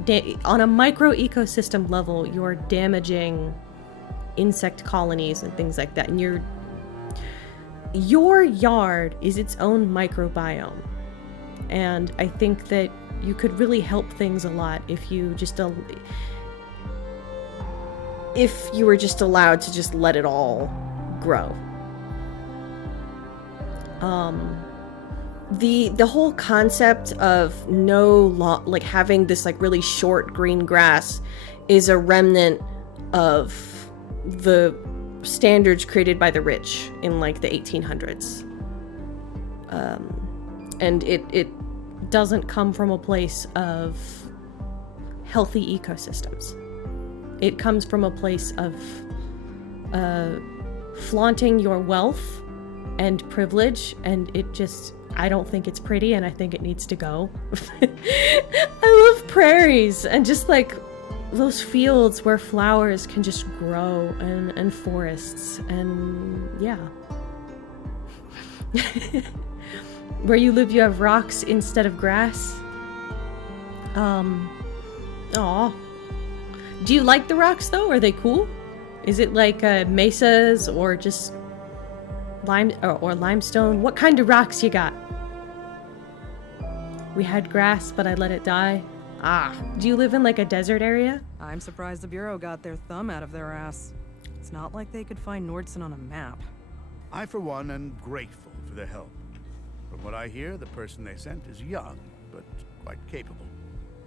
on a micro ecosystem level, you're damaging insect colonies and things like that. And your yard is its own microbiome. And I think that you could really help things a lot if you just if you were just allowed to just let it all grow. The whole concept of like having this like really short green grass is a remnant of the standards created by the rich in like the 1800s. And it doesn't come from a place of healthy ecosystems. It comes from a place of flaunting your wealth and privilege, and I don't think it's pretty, and I think it needs to go. I love prairies and just like those fields where flowers can just grow, and forests, and yeah. Where you live, you have rocks instead of grass. Aw. Do you like the rocks though? Are they cool? Is it like mesas or just lime or limestone? What kind of rocks you got? We had grass, but I let it die. Ah. Do you live in like a desert area? I'm surprised the Bureau got their thumb out of their ass. It's not like they could find Nordson on a map. I, for one, am grateful for their help. From what I hear, the person they sent is young, but quite capable.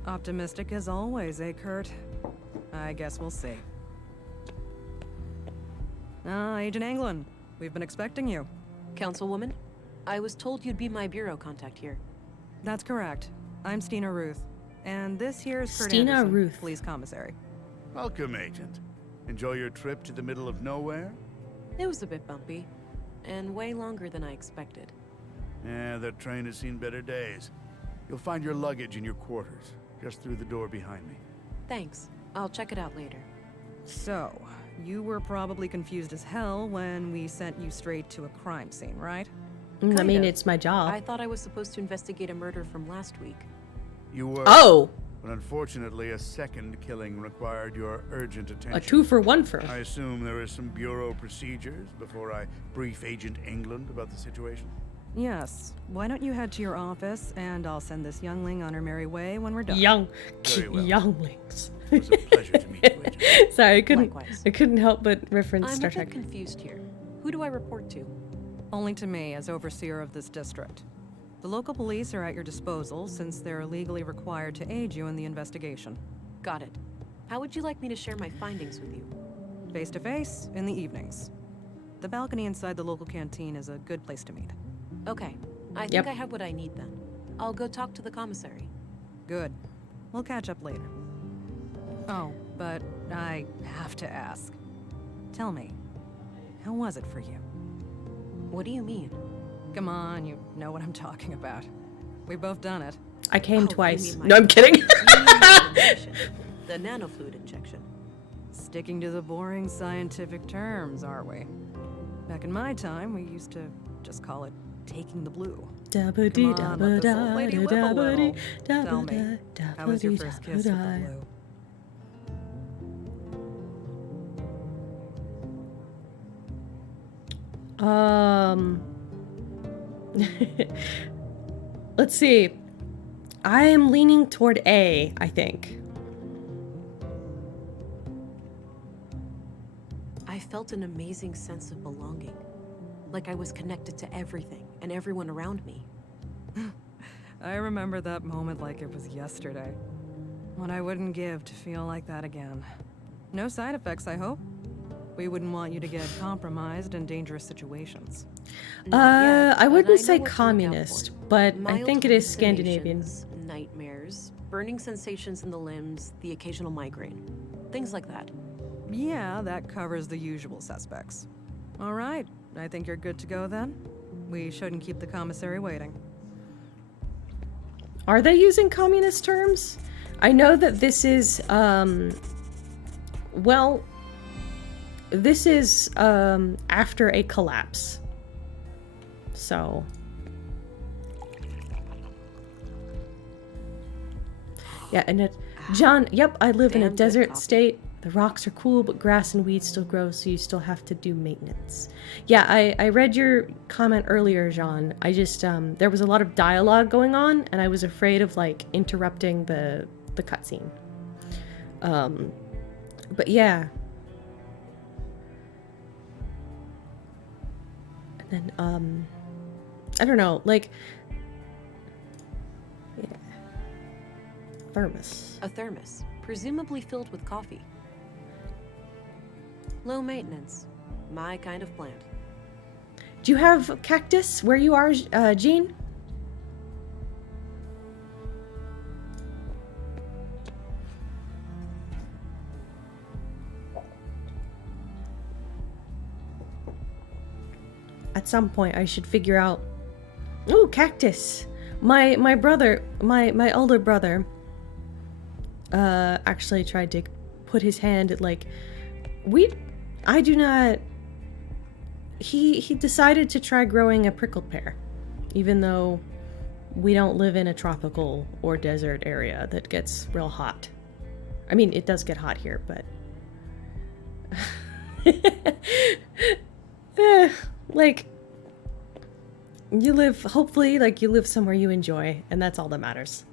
Optimistic as always, eh, Kurt? I guess we'll see. Agent Anglin, we've been expecting you. Councilwoman, I was told you'd be my bureau contact here. That's correct. I'm Stina Ruth, and this here is Kurt Stina Anderson, Ruth. Police Commissary. Welcome, Agent. Enjoy your trip to the middle of nowhere? It was a bit bumpy, and way longer than I expected. Yeah, that train has seen better days. You'll find your luggage in your quarters, just through the door behind me. Thanks. I'll check it out later. So, you were probably confused as hell when we sent you straight to a crime scene, right? I mean, Kind of. it's my job. I thought I was supposed to investigate a murder from last week. You were. Oh! But unfortunately, a second killing required your urgent attention. A 2-for-1 for. I assume there is some bureau procedures before I brief Agent England about the situation? Yes. Why don't you head to your office, and I'll send this youngling on her merry way when we're done. Very well. Younglings. It was a pleasure to meet you, Agent. Sorry, Likewise. I couldn't help but reference I'm Star a bit Trek. confused here. Who do I report to? Only to me as overseer of this district. The local police are at your disposal since they're legally required to aid you in the investigation. Got it. How would you like me to share my findings with you? Face to face in the evenings. The balcony inside the local canteen is a good place to meet. Okay. I think Yep. I have what I need then. I'll go talk to the commissary. Good. We'll catch up later. Oh, but I have to ask. Tell me, how was it for you? What do you mean? Come on, you know what I'm talking about. We've both done it. I came Oh, you twice. mean my- No, I'm kidding. The nanofluid injection. Sticking to the boring scientific terms, aren't we? Back in my time, we used to just call it taking the blue. Come on, let this old lady live a little. Tell me, how was your first kiss with the blue? Let's see. I am leaning toward A, I think. I felt an amazing sense of belonging. Like I was connected to everything and everyone around me. I remember that moment like it was yesterday. What I wouldn't give to feel like that again. No side effects, I hope. We wouldn't want you to get compromised in dangerous situations. Not yet, I but wouldn't know say what to look out communist, for. but I Mild think it is Scandinavian. hallucinations, nightmares, burning sensations in the limbs, the occasional migraine. Things like that. Yeah, that covers the usual suspects. All right, I think you're good to go then. We shouldn't keep the commissary waiting. Are they using communist terms? I know that this is, well, this is, after a collapse. So. Yeah, and John, yep, I live in a desert state. The rocks are cool, but grass and weeds still grow, so you still have to do maintenance. Yeah, I read your comment earlier, John. I just, there was a lot of dialogue going on, and I was afraid of, like, interrupting the cutscene. But yeah. And then, I don't know, like, yeah. Thermos. A thermos, presumably filled with coffee. Low maintenance. My kind of plant. Do you have cactus where you are, Jean? At some point, I should figure out... Ooh, cactus! My brother, my older brother, actually tried to put his hand at, like... I do not... He decided to try growing a prickled pear, even though we don't live in a tropical or desert area that gets real hot. I mean, it does get hot here, but... like, you live, hopefully, like, you live somewhere you enjoy, and that's all that matters.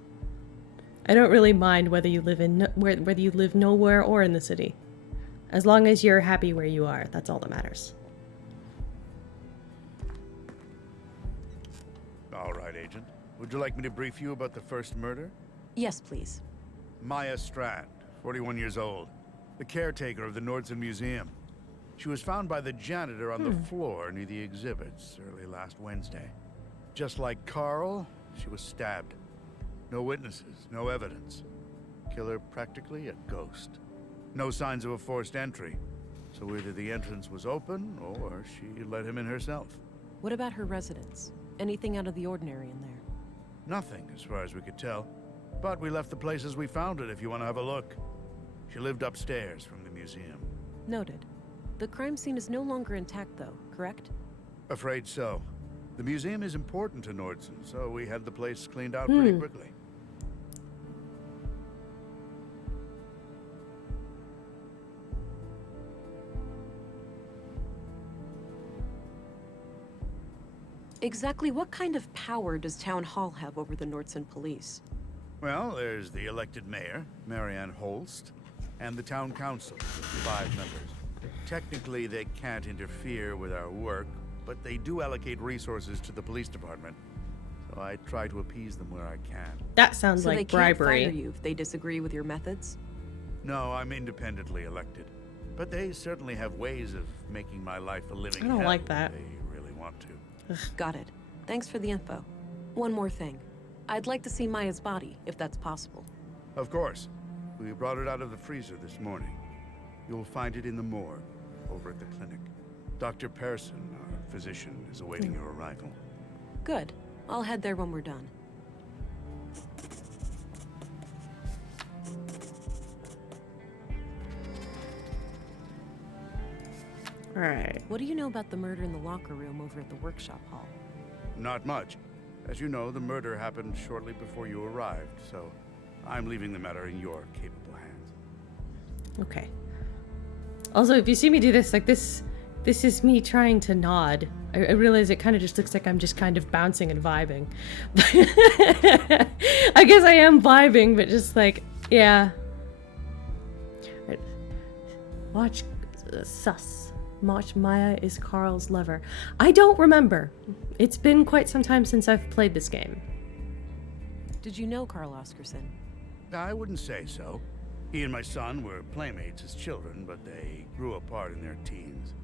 I don't really mind whether you live in, whether you live nowhere or in the city. As long as you're happy where you are, that's all that matters. All right, Agent. Would you like me to brief you about the first murder? Yes, please. Maya Strand, 41 years old, the caretaker of the Nordson Museum. She was found by the janitor on the floor near the exhibits early last Wednesday. Just like Carl, she was stabbed. No witnesses, no evidence. Killer practically a ghost. No signs of a forced entry, so either the entrance was open or she let him in herself. What about her residence? Anything out of the ordinary in there? Nothing, as far as we could tell. But we left the place as we found it if you want to have a look. She lived upstairs from the museum. Noted. The crime scene is no longer intact, though, correct? Afraid so. The museum is important to Nordson, so we had the place cleaned out pretty quickly. Exactly what kind of power does Town Hall have over the Nordson police? Well, there's the elected mayor, Marianne Holst, and the town council, with 5 members. Technically, they can't interfere with our work, but they do allocate resources to the police department. So I try to appease them where I can. That sounds like bribery. So they can't fire you if they disagree with your methods? No, I'm independently elected. But they certainly have ways of making my life a living hell. I don't like that. If they really want to. Got it. Thanks for the info. One more thing. I'd like to see Maya's body, if that's possible. Of course. We brought it out of the freezer this morning. You'll find it in the morgue, over at the clinic. Dr. Peritune, our physician, is awaiting your arrival. Good. I'll head there when we're done. Alright. What do you know about the murder in the locker room over at the workshop hall? Not much. As you know, the murder happened shortly before you arrived, so I'm leaving the matter in your capable hands. Okay. Also, if you see me do this, like this is me trying to nod. I realize it kind of just looks like I'm just kind of bouncing and vibing. I guess I am vibing, but just like, yeah. Right. Watch sus. Watch Maya is Carl's lover. I don't remember. It's been quite some time since I've played this game. Did you know Carl Oscarson? I wouldn't say so. He and my son were playmates as children, but they grew apart in their teens.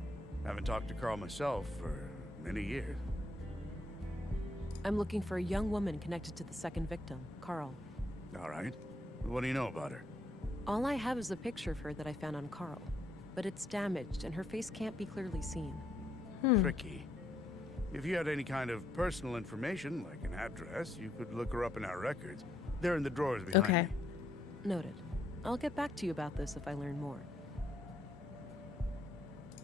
I haven't talked to Carl myself for many years. I'm looking for a young woman connected to the second victim, Carl. All right. What do you know about her? All I have is a picture of her that I found on Carl, but it's damaged and her face can't be clearly seen. Tricky. If you had any kind of personal information, like an address, you could look her up in our records. They're in the drawers behind Okay. me. Noted. I'll get back to you about this if I learn more.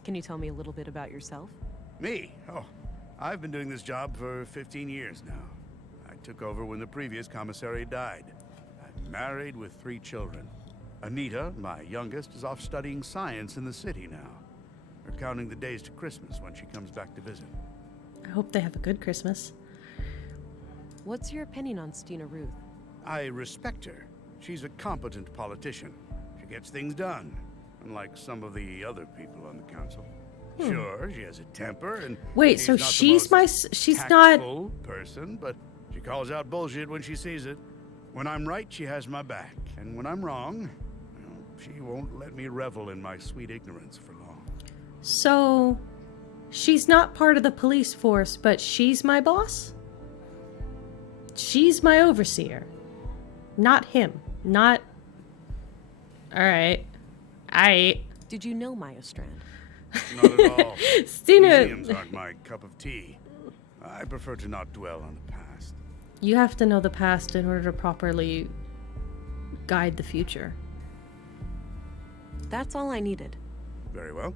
Can you tell me a little bit about yourself? Me? Oh, I've been doing this job for 15 years now. I took over when the previous commissary died. I'm married with 3 children. Anita, my youngest, is off studying science in the city now. We're counting the days to Christmas when she comes back to visit. I hope they have a good Christmas. What's your opinion on Stina Ruth? I respect her. She's a competent politician. She gets things done, unlike some of the other people on the council. Sure, she has a temper and Wait, so not the she's most she's not... tactful person, but she calls out bullshit when she sees it. When I'm right, she has my back, and when I'm wrong, well, she won't let me revel in my sweet ignorance for long. So, she's not part of the police force, but she's my boss? She's my overseer. Not him. Not... Alright. Did you know Maya Strand? Not at all. Stina... Museums aren't my cup of tea. I prefer to not dwell on the past. You have to know the past in order to properly guide the future. That's all I needed. Very well.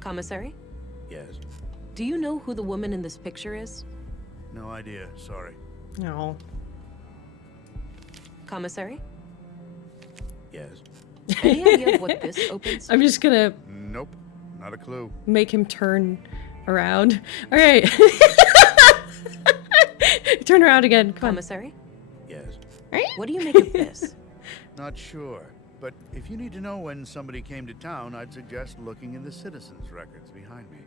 Commissary? Yes. Do you know who the woman in this picture is? No idea. Sorry. No. Commissary? Yes. Any idea of what this opens? I'm just gonna Nope. Not a clue. make him turn around. Alright. Turn around again. Come on. Commissary? Yes. What do you make of this? Not sure. But if you need to know when somebody came to town, I'd suggest looking in the citizens' records behind me.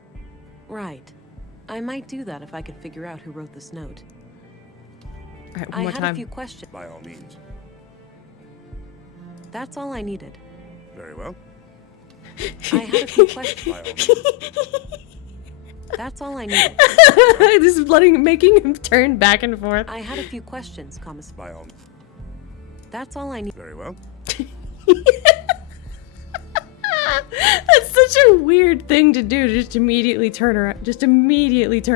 Right. I might do that if I could figure out who wrote this note. Alright, one I more had time. a few questions. By all means. That's all I needed. Very well. I had a few questions. By all means. That's all I needed. This is making him turn back and forth. I had a few questions, Commissary. By all means. That's all I need. Very well. That's such a weird thing to do, to just immediately turn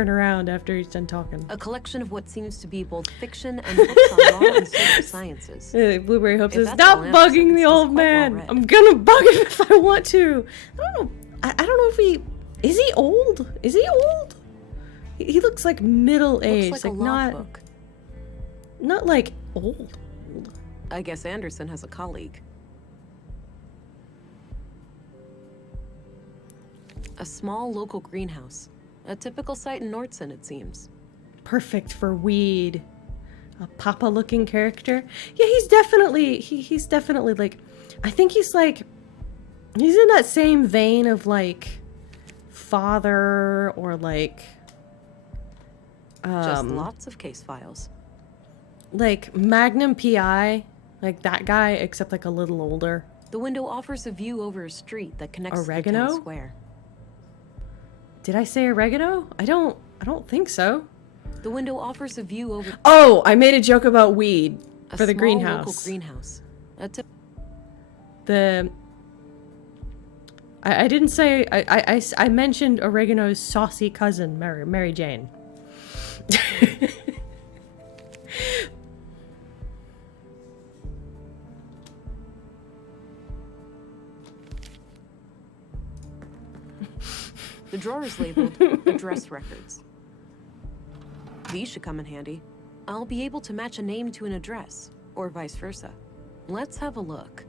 around after he's done talking. A collection of what seems to be both fiction and books on law and social sciences. Blueberryhope says, that's "Stop all Anderson bugging the seems old quite man. well read." I'm gonna bug him if I want to." I don't know. I don't know if he... Is he old? Is he old? He looks like middle age. Looks like a not... logbook. Not like old. I guess Anderson has a colleague. A small local greenhouse. A typical site in Nordson, it seems. Perfect for weed. A papa-looking character. Yeah, he's definitely... He's definitely like... I think he's like... He's in that same vein of like... Father or like... Just lots of case files. Like Magnum PI. Like that guy, except like a little older. The window offers a view over a street that connects to the Oregano? town square. Did I say oregano? I don't think so. The window offers a view over Oh, I made a joke about weed a for the small greenhouse. local greenhouse. I didn't say I mentioned oregano's saucy cousin, Mary Jane. The drawer is labeled address records. These should come in handy. I'll be able to match a name to an address, or vice versa. Let's have a look.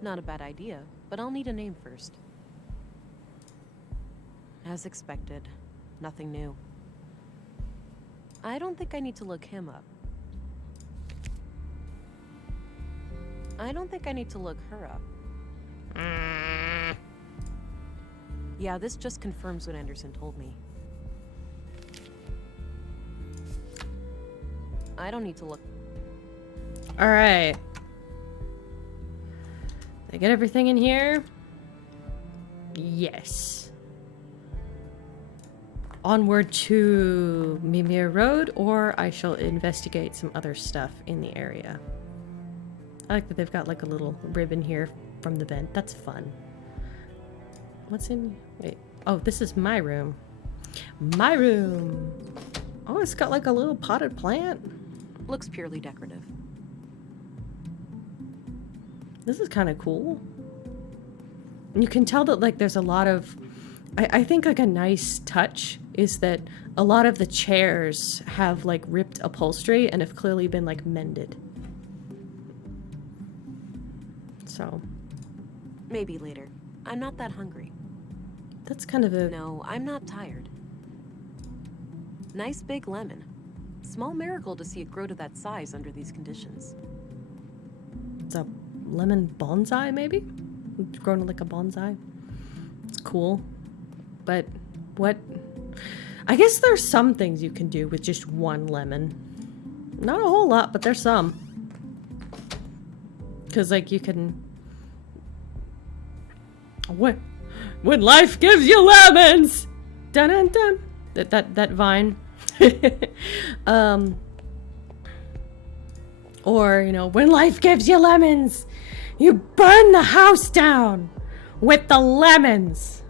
Not a bad idea, but I'll need a name first. As expected, nothing new. I don't think I need to look him up. I don't think I need to look her up. Yeah, this just confirms what Anderson told me. I don't need to look. All right. Did I get everything in here? Yes. onward to Mimir Road, or I shall investigate some other stuff in the area. I like that they've got like a little ribbon here from the vent. That's fun. What's in... Wait. Oh, this is my room. My room! Oh, it's got like a little potted plant. Looks purely decorative. This is kind of cool. And you can tell that like there's a lot of... I think like a nice touch is that a lot of the chairs have like ripped upholstery and have clearly been like mended. So. Maybe later. I'm not that hungry. That's kind of a... No, I'm not tired. Nice big lemon. Small miracle to see it grow to that size under these conditions. It's a lemon bonsai, maybe? It's grown like a bonsai. It's cool. But what... I guess there's some things you can do with just one lemon. Not a whole lot, but there's some. Because, like, you can... When life gives you lemons! Dun-dun-dun! That vine. Or, you know, when life gives you lemons, you burn the house down with the lemons.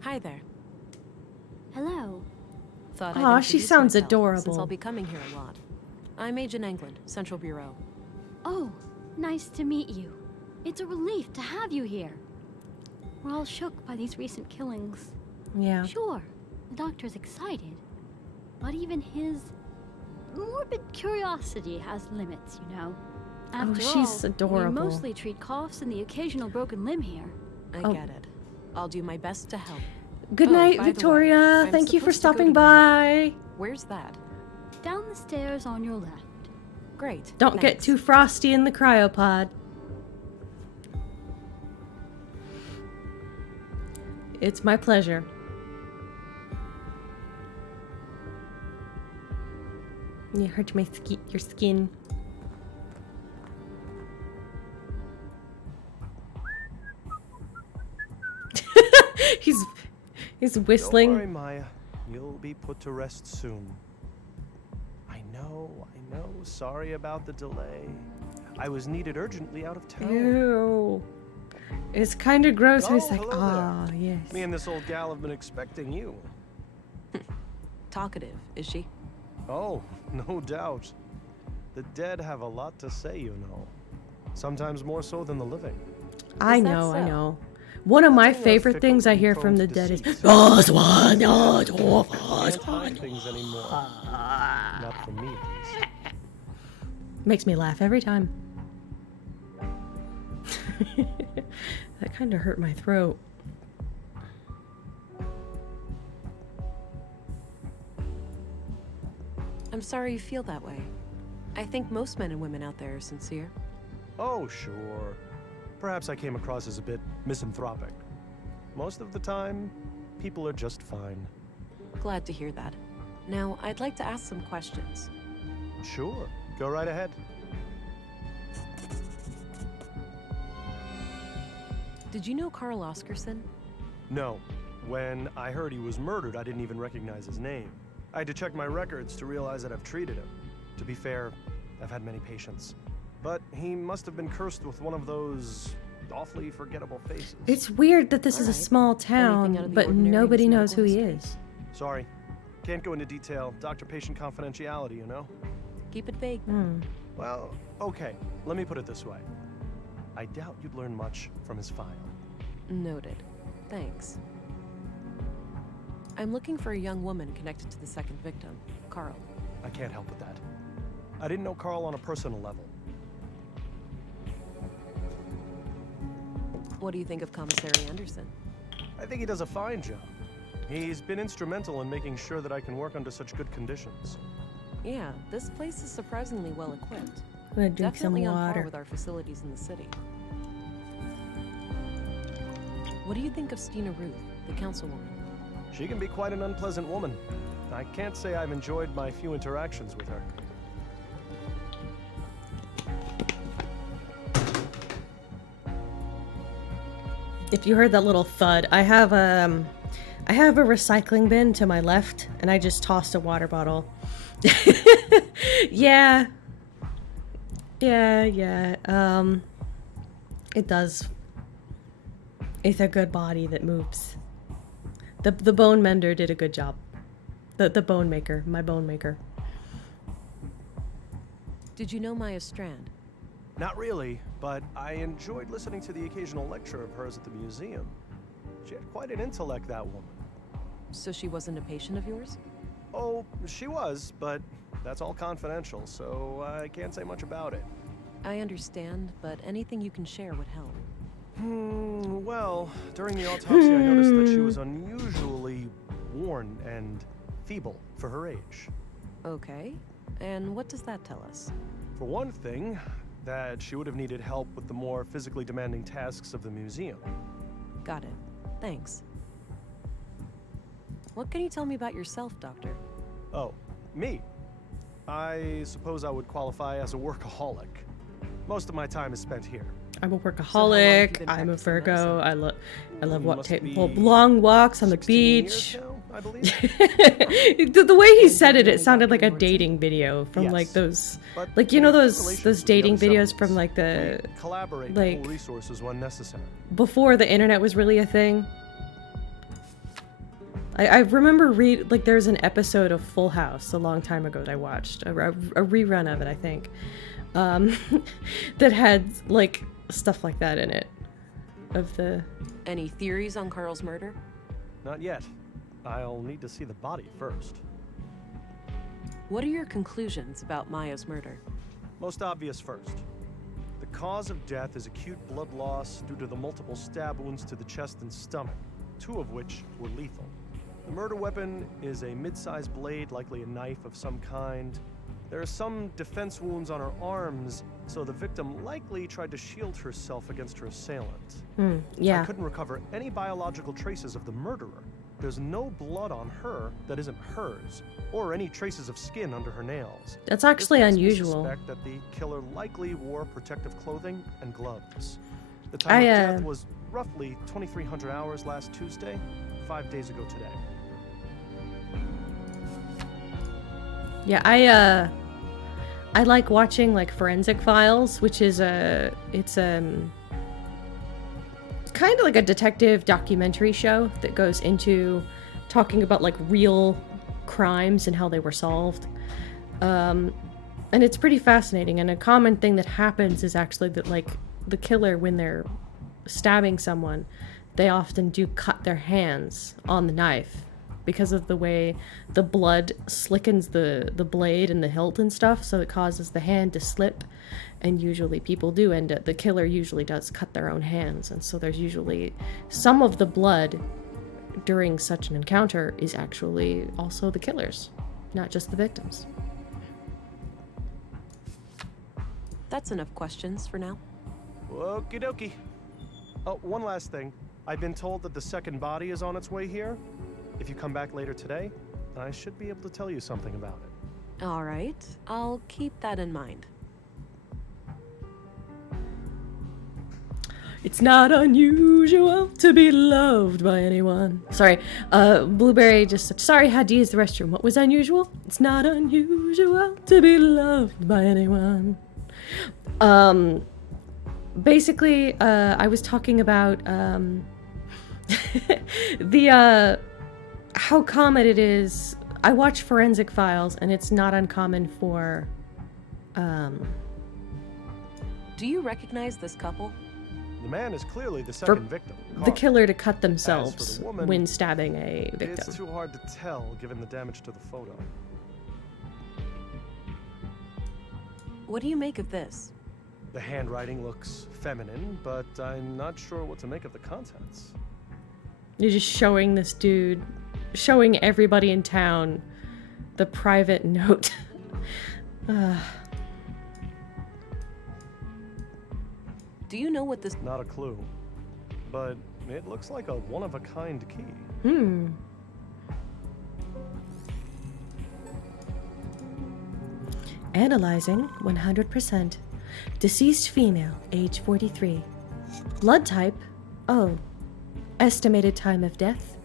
Hi there. Hello. Thought Aw, I'd she introduce sounds myself, adorable. Since I'll be coming here a lot. I'm Agent England, Central Bureau. Oh, nice to meet you. It's a relief to have you here. We're all shook by these recent killings. Yeah. Sure, the doctor's excited, but even his morbid curiosity has limits, you know. After she's all, adorable. we mostly treat coughs and the occasional broken limb here. I get it. I'll do my best to help. Good night, by the way, Victoria. I'm Thank you for supposed to go stopping to by. Where's that? Down the stairs on your left. Great. Don't get thanks. too frosty in the cryopod. It's my pleasure. You hurt my your skin. He's whistling. Don't worry, Maya. You'll be put to rest soon. I know. Sorry about the delay. I was needed urgently out of town. Ew. It's kind of gross. Oh, He's like, hello ah, there. yes. Me and this old gal have been expecting you. Talkative, is she? Oh, no doubt. The dead have a lot to say, you know. Sometimes more so than the living. I know, I know. One of my favorite things I hear from the dead is, Can't hide things anymore. Not for me, at least. Makes me laugh every time. That kind of hurt my throat. I'm sorry you feel that way. I think most men and women out there are sincere. Oh, sure. Perhaps I came across as a bit misanthropic. Most of the time, people are just fine. Glad to hear that. Now, I'd like to ask some questions. Sure. Go right ahead. Did you know Carl Oscarson? No. When I heard he was murdered, I didn't even recognize his name. I had to check my records to realize that I've treated him. To be fair, I've had many patients. But he must have been cursed with one of those awfully forgettable faces. It's weird that this is a small town, but nobody knows who he is. Sorry. Can't go into detail. Doctor-patient confidentiality, you know? Keep it vague. Well, okay. Let me put it this way. I doubt you'd learn much from his file. Noted. Thanks. I'm looking for a young woman connected to the second victim, Carl. I can't help with that. I didn't know Carl on a personal level. What do you think of Commissary Anderson? I think he does a fine job. He's been instrumental in making sure that I can work under such good conditions. Yeah, this place is surprisingly well equipped. I'm gonna drink Definitely some on par water. with our facilities in the city. What do you think of Stina Ruth, the councilwoman? She can be quite an unpleasant woman. I can't say I've enjoyed my few interactions with her. If you heard that little thud, I have a recycling bin to my left, and I just tossed a water bottle. Yeah. It does. It's a good body that moves. The bone mender did a good job. The bone maker, my bone maker. Did you know Maya Strand? Not really, but I enjoyed listening to the occasional lecture of hers at the museum. She had quite an intellect, that woman. So she wasn't a patient of yours? Oh, she was, but that's all confidential, so I can't say much about it. I understand, but anything you can share would help. Well, during the autopsy I noticed that she was unusually worn and feeble for her age. Okay, and what does that tell us? For one thing, that she would have needed help with the more physically demanding tasks of the museum. Got it. Thanks. What can you tell me about yourself, Doctor? Oh, me? I suppose I would qualify as a workaholic. Most of my time is spent here. I'm a workaholic. I'm a Virgo. I love long walks on the beach. Now, I believe. The way he said it, it sounded like a dating video from like those, like you know those dating videos from like the collaborate like resources when necessary. Before the internet was really a thing. I remember there's an episode of Full House a long time ago that I watched, a rerun of it, I think, that had like stuff like that in it. Any theories on Carl's murder? Not yet. I'll need to see the body first. What are your conclusions about Maya's murder? Most obvious first. The cause of death is acute blood loss due to the multiple stab wounds to the chest and stomach, 2 of which were lethal. The murder weapon is a mid-sized blade, likely a knife of some kind. There are some defense wounds on her arms, so the victim likely tried to shield herself against her assailant. Yeah. I couldn't recover any biological traces of the murderer. There's no blood on her that isn't hers, or any traces of skin under her nails. That's actually This makes me unusual. suspect that the killer likely wore protective clothing and gloves. The time of death was roughly 2,300 hours last Tuesday, 5 days ago today. Yeah, I like watching like Forensic Files, which is it's kind of like a detective documentary show that goes into talking about like real crimes and how they were solved. And it's pretty fascinating, and a common thing that happens is actually that like the killer, when they're stabbing someone, they often do cut their hands on the knife because of the way the blood slickens the blade and the hilt and stuff, so it causes the hand to slip, and usually people do end up, the killer usually does cut their own hands, and so there's usually some of the blood during such an encounter is actually also the killer's, not just the victim's. That's enough questions for now. Okie dokie. Oh, one last thing. I've been told that the second body is on its way here. If you come back later today, I should be able to tell you something about it. All right, I'll keep that in mind. It's not unusual to be loved by anyone. Sorry, Blueberry just said, sorry, had to use the restroom. What was unusual? It's not unusual to be loved by anyone. Basically, I was talking about, how common it is. I watch Forensic Files, and it's not uncommon for, Do you recognize this couple? The man is clearly the second victim. the killer to cut As themselves for the woman, when stabbing a victim. It's too hard to tell given the damage to the photo. What do you make of this? The handwriting looks feminine, but I'm not sure what to make of the contents. You're just showing this dude, showing everybody in town the private note. Do you know what this... Not a clue, but it looks like a one-of-a-kind key. Analyzing 100%. Deceased female, age 43. Blood type, O. Estimated time of death,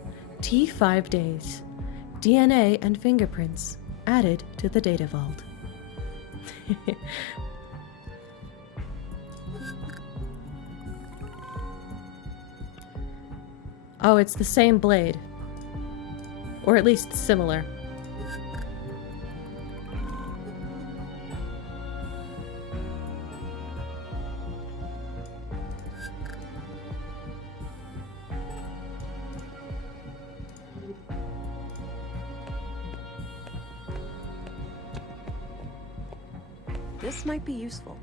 T 5 days. DNA and fingerprints added to the data vault. Oh, it's the same blade. Or at least similar. This might be useful.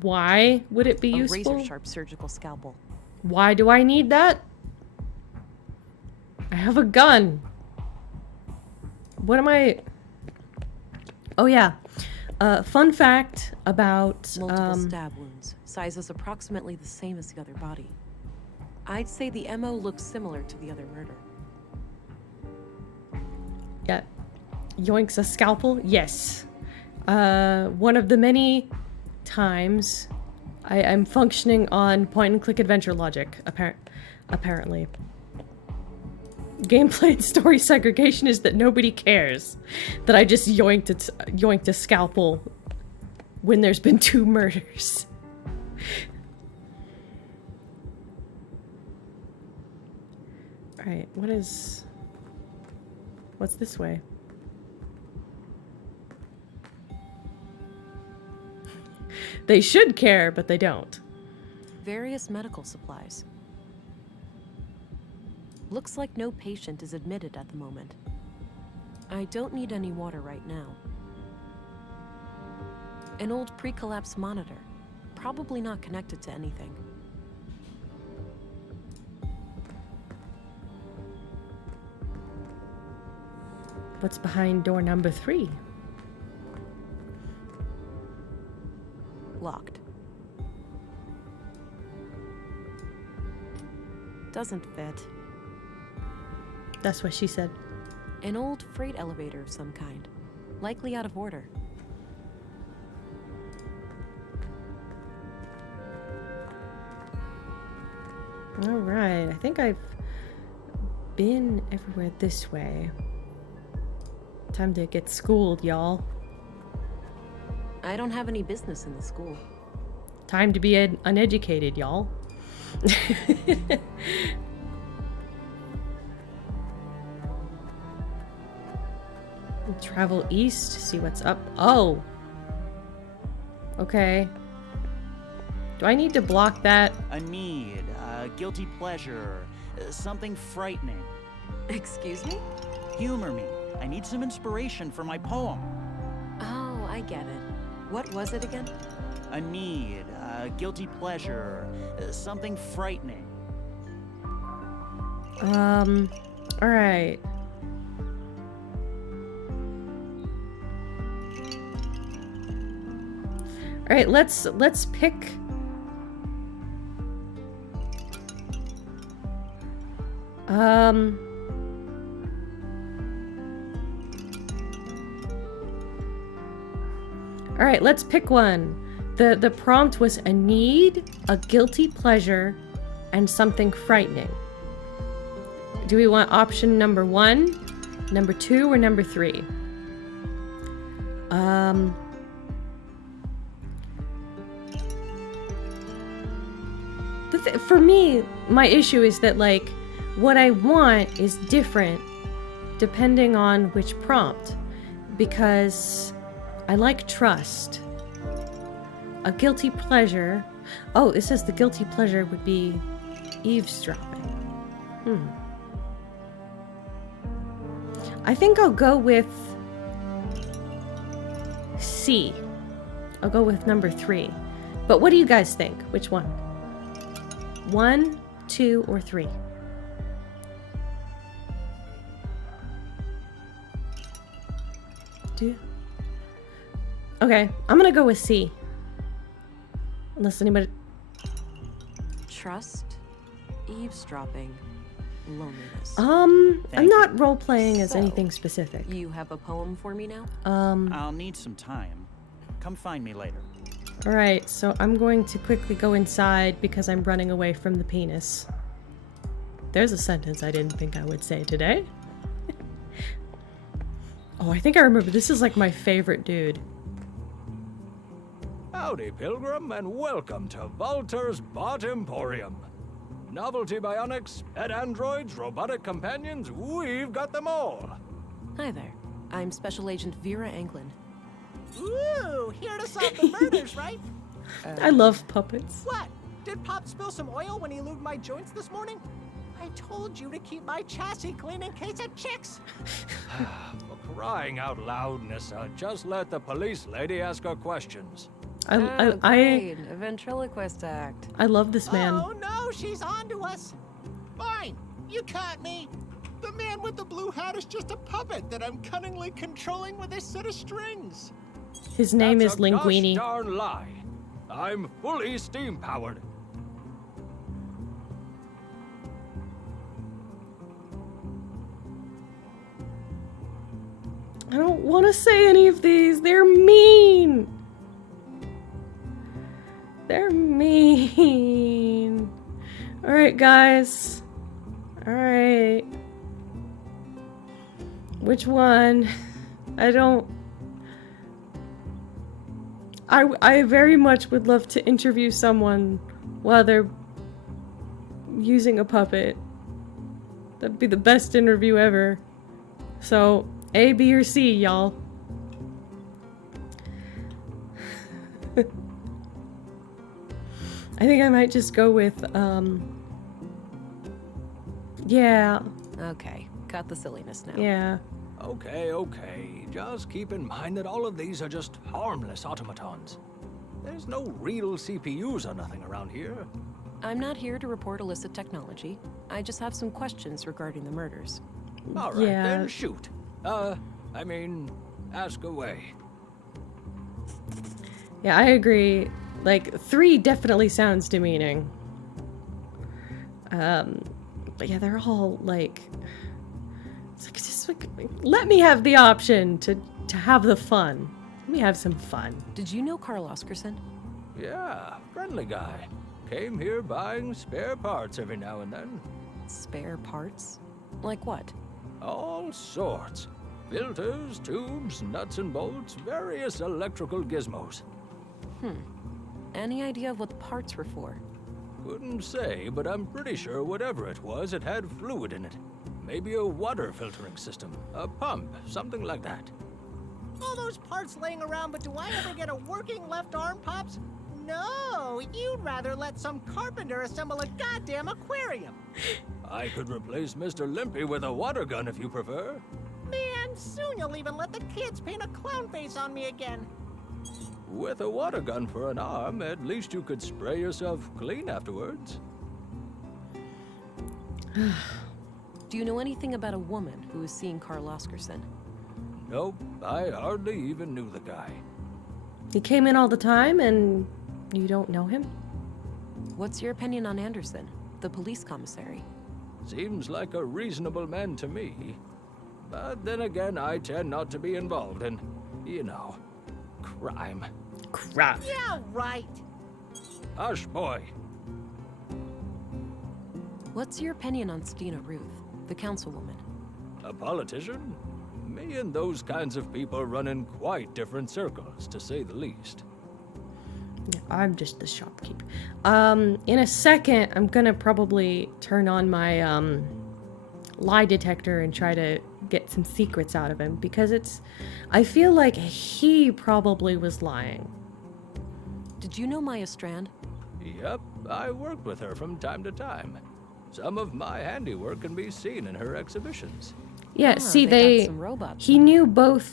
Why would it be useful? A razor-sharp surgical scalpel. Why do I need that? I have a gun. What am I... Oh yeah. Fun fact about... Multiple stab wounds. Sizes approximately the same as the other body. I'd say the MO looks similar to the other murder. Yeah. Yoinks a scalpel? Yes. One of the many times I'm functioning on point-and-click adventure logic, apparently. Gameplay and story segregation is that nobody cares that I just yoinked a scalpel when there's been 2 murders. Alright, what's this way? They should care, but they don't. Various medical supplies. Looks like no patient is admitted at the moment. I don't need any water right now. An old pre-collapse monitor. Probably not connected to anything. What's behind door number 3? Locked. Doesn't fit. That's what she said. An old freight elevator of some kind. Likely out of order. Alright, I think I've been everywhere this way. Time to get schooled, y'all. I don't have any business in the school. Time to be uneducated, y'all. Travel east, see what's up. Oh! Okay. Do I need to block that? A need, a guilty pleasure, something frightening. Excuse me? Humor me. I need some inspiration for my poem. Oh, I get it. What was it again? A need, a guilty pleasure, something frightening. Alright. Alright, let's pick... Alright, let's pick one. The prompt was a need, a guilty pleasure, and something frightening. Do we want option number 1, number 2, or number 3? For me, my issue is that, like, what I want is different depending on which prompt. Because I like trust. A guilty pleasure. Oh, it says the guilty pleasure would be eavesdropping. I think I'll go with C. I'll go with number 3. But what do you guys think? Which one? 1, 2, or 3? Okay, I'm gonna go with C. Unless anybody... Trust, eavesdropping. loneliness. Thank I'm not role-playing as anything specific. You have a poem for me now? I'll need some time. Come find me later. Alright, so I'm going to quickly go inside because I'm running away from the penis. There's a sentence I didn't think I would say today. Oh, I think I remember. This is like my favorite dude. Howdy, Pilgrim, and welcome to Vultur's Bot Emporium. Novelty bionics, pet androids, robotic companions, we've got them all. Hi there. I'm Special Agent Vera Anglin. Ooh, here to solve the murders, right? I love puppets. What? Did Pop spill some oil when he lubed my joints this morning? I told you to keep my chassis clean in case of chicks. For crying out loud, Nissa, just let the police lady ask her questions. A ventriloquist act. I love this man. Oh no, she's on to us. Fine, you caught me. The man with the blue hat is just a puppet that I'm cunningly controlling with a set of strings. His name That's is Linguini. A gosh darn lie. I'm fully steam-powered. I don't want to say any of these. They're mean. They're mean. All right, guys. All right. Which one? I very much would love to interview someone while they're using a puppet. That'd be the best interview ever. So, A, B, or C, y'all. I think I might just go with, yeah. Okay, cut the silliness now. Yeah. Okay. Just keep in mind that all of these are just harmless automatons. There's no real CPUs or nothing around here. I'm not here to report illicit technology. I just have some questions regarding the murders. All right, Yeah. then shoot. Ask away. Yeah, I agree. Like, 3 definitely sounds demeaning. But yeah, they're all like... It's like, just like, let me have the option to have the fun. Let me have some fun. Did you know Carl Oscarson? Yeah, friendly guy. Came here buying spare parts every now and then. Spare parts? Like what? All sorts. Filters, tubes, nuts and bolts, various electrical gizmos. Any idea of what the parts were for? Couldn't say, but I'm pretty sure whatever it was, it had fluid in it. Maybe a water filtering system, a pump, something like that. All those parts laying around, but do I ever get a working left arm, Pops? No, you'd rather let some carpenter assemble a goddamn aquarium. I could replace Mr. Limpy with a water gun if you prefer. Man, soon you'll even let the kids paint a clown face on me again. With a water gun for an arm, at least you could spray yourself clean afterwards. Do you know anything about a woman who was seeing Carl Oscarson? Nope, I hardly even knew the guy. He came in all the time and you don't know him? What's your opinion on Anderson, the police commissary? Seems like a reasonable man to me. But then again, I tend not to be involved in, crime. Crap. Yeah, right. Hush, boy. What's your opinion on Stina Ruth, the councilwoman? A politician? Me and those kinds of people run in quite different circles, to say the least. I'm just the shopkeep. In a second, I'm gonna probably turn on my, lie detector and try to get some secrets out of him, because I feel like he probably was lying. Did you know Maya Strand? Yep, I worked with her from time to time. Some of my handiwork can be seen in her exhibitions. Yeah, see, they got some robots. he knew both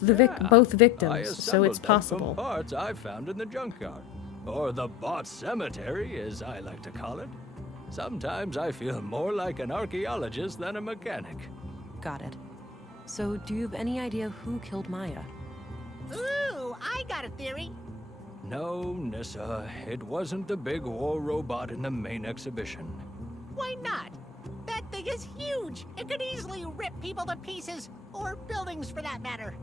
both I victims, so it's assembled them possible. from parts I found in the junkyard. Or the bot cemetery, as I like to call it. Sometimes I feel more like an archaeologist than a mechanic. Got it. So, do you have any idea who killed Maya? Ooh, I got a theory. No, Nissa, it wasn't the big war robot in the main exhibition. Why not? That thing is huge. It could easily rip people to pieces, or buildings for that matter.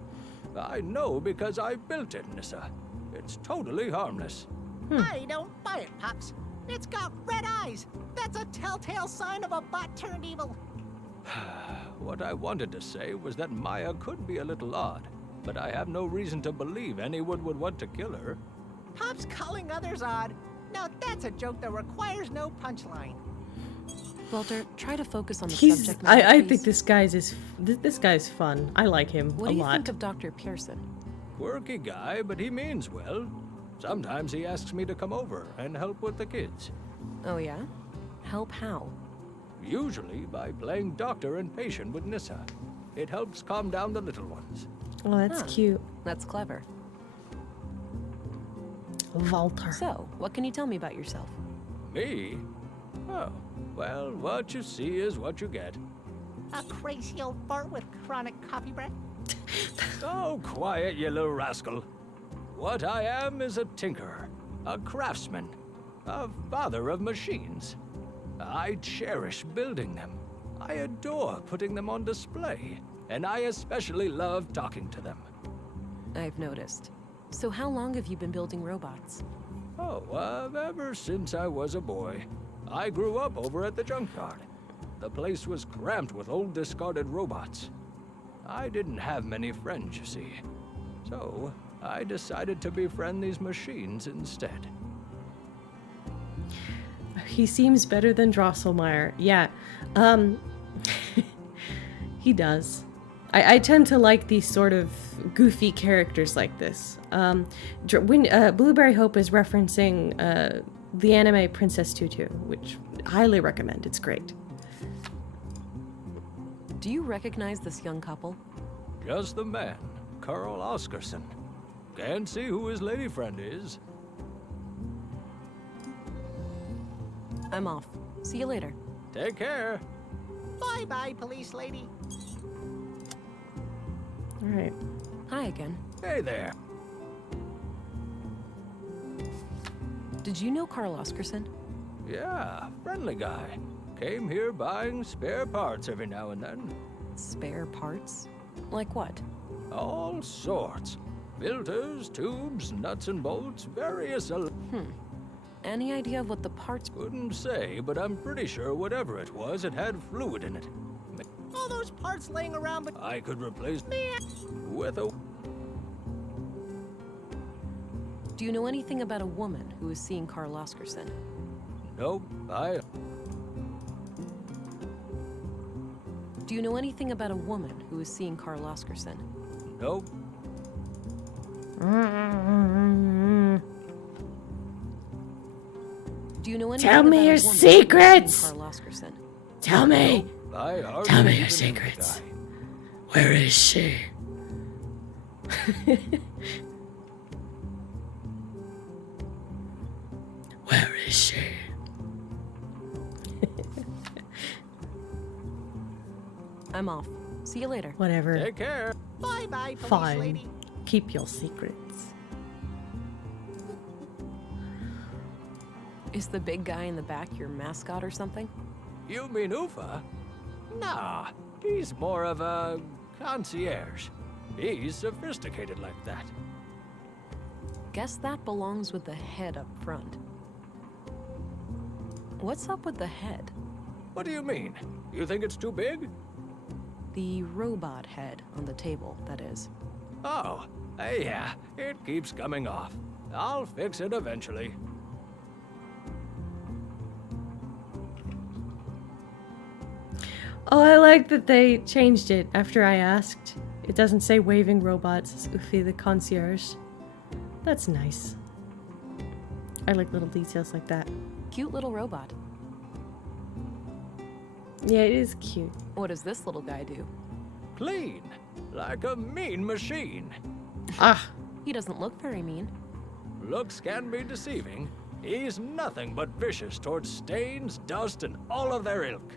I know because I built it, Nissa. It's totally harmless. I don't buy it, Pops. It's got red eyes. That's a telltale sign of a bot turned evil. What I wanted to say was that Maya could be a little odd, but I have no reason to believe anyone would want to kill her. Pops calling others odd. Now that's a joke that requires no punchline. Walter, try to focus on the He's. subject matter, I please. think this guy's fun. I like him What a do you lot. think of Dr. Pearson? Quirky guy, but he means well. Sometimes he asks me to come over and help with the kids. Oh yeah? Help how? Usually by playing doctor and patient with Nissa. It helps calm down the little ones. Oh, that's cute. That's clever. Walter. So, what can you tell me about yourself? Me? Oh, well, what you see is what you get. A crazy old fart with chronic coffee breath. Oh, quiet, you little rascal. What I am is a tinkerer, a craftsman, a father of machines. I cherish building them. I adore putting them on display, and I especially love talking to them. I've noticed. So how long have you been building robots? Oh, ever since I was a boy. I grew up over at the junkyard. The place was cramped with old discarded robots. I didn't have many friends, you see. So, I decided to befriend these machines instead. He seems better than Drosselmeyer. Yeah. He does. I tend to like these sort of goofy characters like this. When Blueberryhope is referencing the anime Princess Tutu, which I highly recommend. It's great. Do you recognize this young couple? Just the man, Carl Oscarson. Can't see who his lady friend is. I'm off. See you later. Take care. Bye-bye, police lady. All right. Hi again. Hey there. Did you know Carl Oscarson? Yeah, friendly guy. Came here buying spare parts every now and then. Spare parts? Like what? All sorts. Filters, tubes, nuts and bolts, various... Any idea of what the parts... Couldn't say, but I'm pretty sure whatever it was, it had fluid in it. All those parts laying around, but I could replace with a... Do you know anything about a woman who is seeing Carl Oscarson? Nope, Do you know anything about a woman who is seeing Carl Oscarson? Nope. Do you know anything Tell me about a your woman who is secrets! seeing Carl Oscarson? Tell me. Nope, Tell me your secrets. Where is she? Where is she? I'm off. See you later. Whatever. Take care. bye-bye, police Fine. lady. Keep your secrets. Is the big guy in the back your mascot or something? You mean Ufa? Nah, he's more of a concierge. He's sophisticated like that. Guess that belongs with the head up front. What's up with the head? What do you mean? You think it's too big? The robot head on the table, that is. Oh, yeah, it keeps coming off. I'll fix it eventually. Oh, I like that they changed it after I asked. It doesn't say waving robots, it's Ufi the concierge. That's nice. I like little details like that. Cute little robot. Yeah, it is cute. What does this little guy do? Clean, like a mean machine. Ah. He doesn't look very mean. Looks can be deceiving. He's nothing but vicious towards stains, dust, and all of their ilk.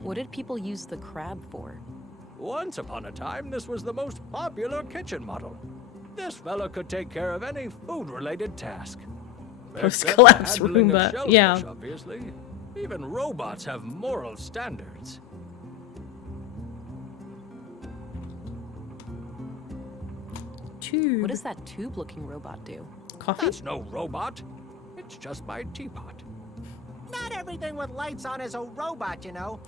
What did people use the crab for? Once upon a time, this was the most popular kitchen model. This fella could take care of any food-related task. Except Post-collapse handling of Roomba, shellfish, yeah. obviously. Even robots have moral standards. What does that tube-looking robot do? Coffee? That's no robot. It's just my teapot. Not everything with lights on is a robot, you know.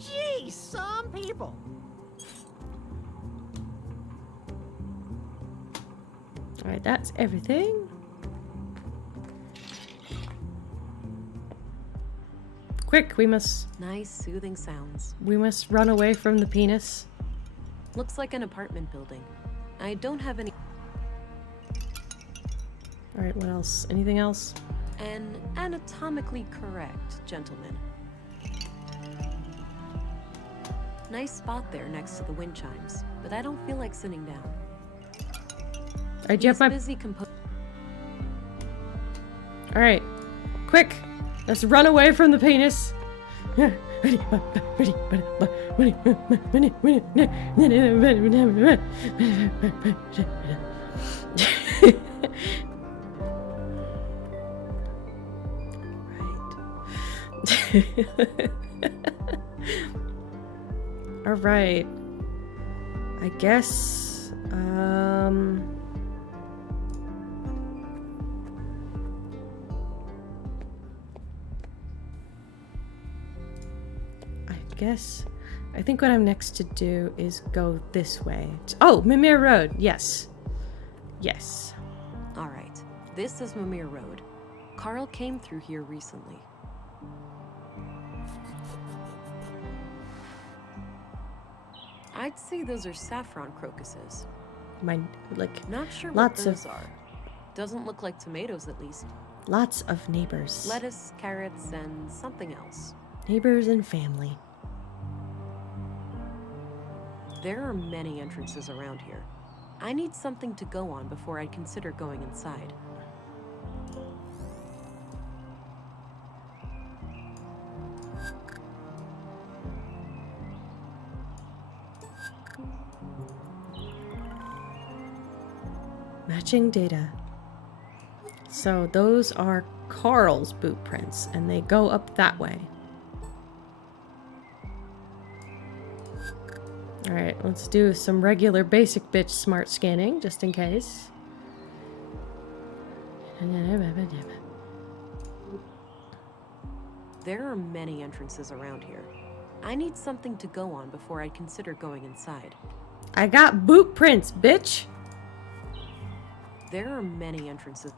Gee, some people. Alright, that's everything. Quick, we must Nice, soothing sounds. run away from the penis. Looks like an apartment building. I don't have any... Alright, what else? Anything else? An anatomically correct gentleman. Nice spot there next to the wind chimes, but I don't feel like sitting down. Alright, do you have my... busy Alright, quick! Let's run away from the penis! Alright. I guess, I think what I'm next to do is go this way. Oh, Mimir Road. Yes. Yes. All right. This is Mimir Road. Carl came through here recently. I'd say those are saffron crocuses. Not sure lots what those of are. Doesn't look like tomatoes, at least. lots of neighbors. Lettuce, carrots, and something else. Neighbors and family. There are many entrances around here. I need something to go on before I'd consider going inside. Matching data. So those are Carl's boot prints, and they go up that way. Alright, let's do some regular basic bitch smart scanning, just in case. There are many entrances around here. I need something to go on before I'd consider going inside. I got boot prints, bitch! There are many entrances.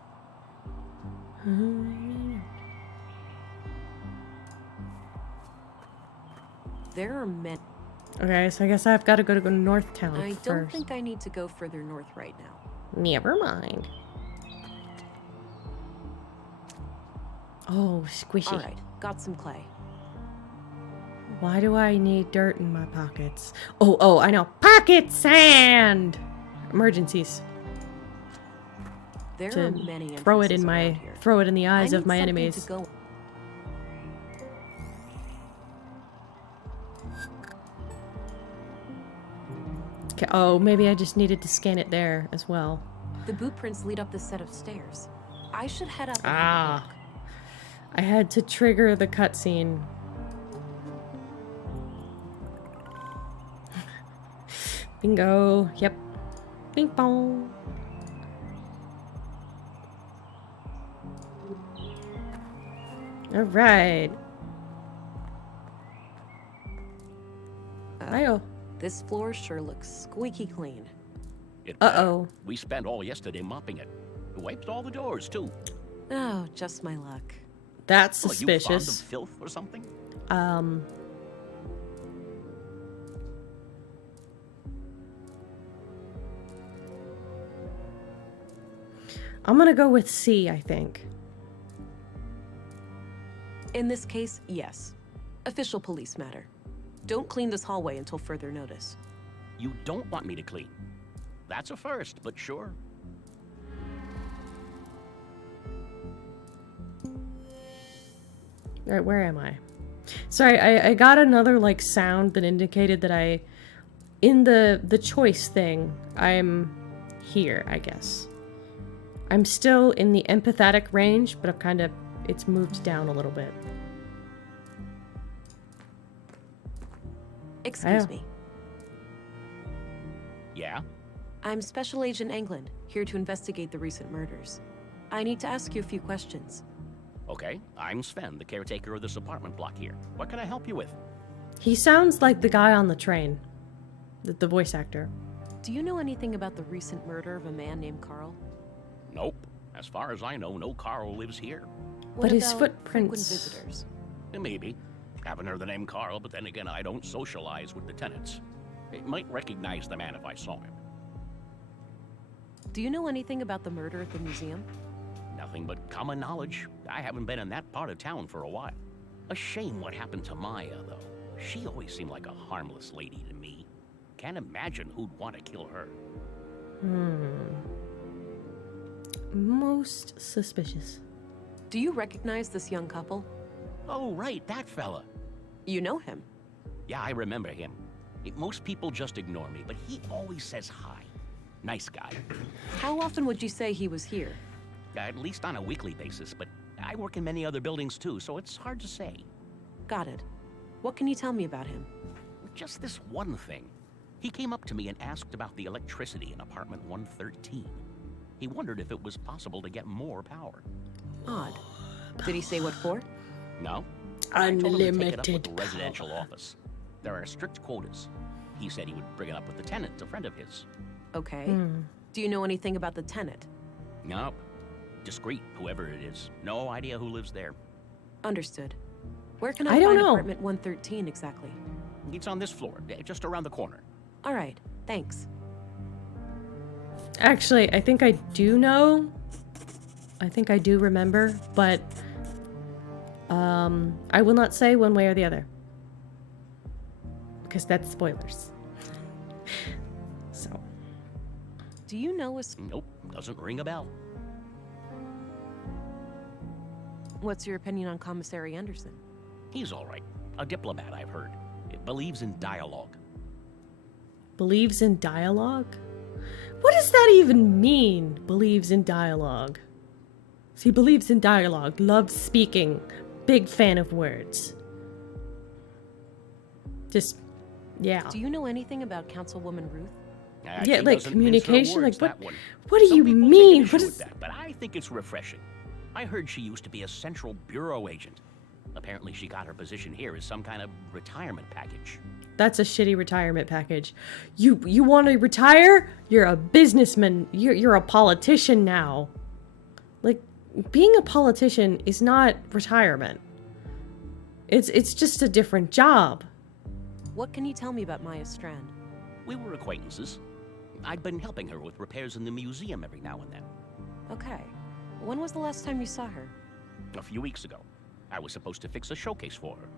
There are many. Okay, so I guess I've got to go North Town I first. don't think I need to go further north right now. Never mind. Oh, squishy. Alright, got some clay. Why do I need dirt in my pockets? Oh, I know. Pocket sand! Emergencies. There to are many throw it entrances in around my here. throw it in the eyes I of need my something enemies. to go. Okay, oh, maybe I just needed to scan it there as well. The boot prints lead up this set of stairs. I should head up. Ah. I had to trigger the cutscene. Bingo. Yep. Bing bong. All right. This floor sure looks squeaky clean. Uh-oh. We spent all yesterday mopping it. Wiped all the doors, too. Oh, just my luck. That's suspicious. Are you fond of suspicious. filth or something? I'm gonna go with C, I think. In this case, yes. Official police matter. Don't clean this hallway until further notice. You don't want me to clean. That's a first, but sure. All right, where am I? Sorry, I got another like sound that indicated that in the choice thing, I'm here, I guess. I'm still in the empathetic range, but it's moved down a little bit. Excuse me. Yeah? I'm Special Agent England, here to investigate the recent murders. I need to ask you a few questions. Okay, I'm Sven, the caretaker of this apartment block here. What can I help you with? He sounds like the guy on the train. The voice actor. Do you know anything about the recent murder of a man named Carl? Nope. As far as I know, no Carl lives here. What But his about footprints... frequent visitors? Maybe. Haven't heard the name Carl, but then again, I don't socialize with the tenants. I might recognize the man if I saw him. Do you know anything about the murder at the museum? Nothing but common knowledge. I haven't been in that part of town for a while. A shame what happened to Maya, though. She always seemed like a harmless lady to me. Can't imagine who'd want to kill her. Most suspicious. Do you recognize this young couple? Oh, right, that fella. You know him? Yeah, I remember him. Most people just ignore me, but he always says hi. Nice guy. How often would you say he was here? At least on a weekly basis, but I work in many other buildings too, so it's hard to say. Got it. What can you tell me about him? Just this one thing. He came up to me and asked about the electricity in apartment 113. He wondered if it was possible to get more power. Odd. Did he say what for? No. I told him to take it up with Unlimited the residential office. There are strict quotas. He said he would bring it up with the tenant, a friend of his. Okay. Do you know anything about the tenant? Nope. Discreet, whoever it is. No idea who lives there. Understood. Where can I I don't find know. apartment 113 exactly? It's on this floor, just around the corner. All right, thanks. Actually, I think I do know. I think I do remember, but I will not say one way or the other. Because that's spoilers. So. Do you know a... Nope, doesn't ring a bell. What's your opinion on Commissary Anderson? He's all right. A diplomat, I've heard. It believes in dialogue. Believes in dialogue? What does that even mean, believes in dialogue? So he believes in dialogue, loves speaking, big fan of words. Just, yeah. Do you know anything about Councilwoman Ruth? Yeah, like communication, like what? What What do you mean? What is? that? But I think it's refreshing. I heard she used to be a Central Bureau agent. Apparently, she got her position here as some kind of retirement package. That's a shitty retirement package. You want to retire? You're a businessman. You're a politician now. Like, being a politician is not retirement. It's just a different job. What can you tell me about Maya Strand? We were acquaintances. I'd been helping her with repairs in the museum every now and then. Okay. When was the last time you saw her? A few weeks ago. I was supposed to fix a showcase for her.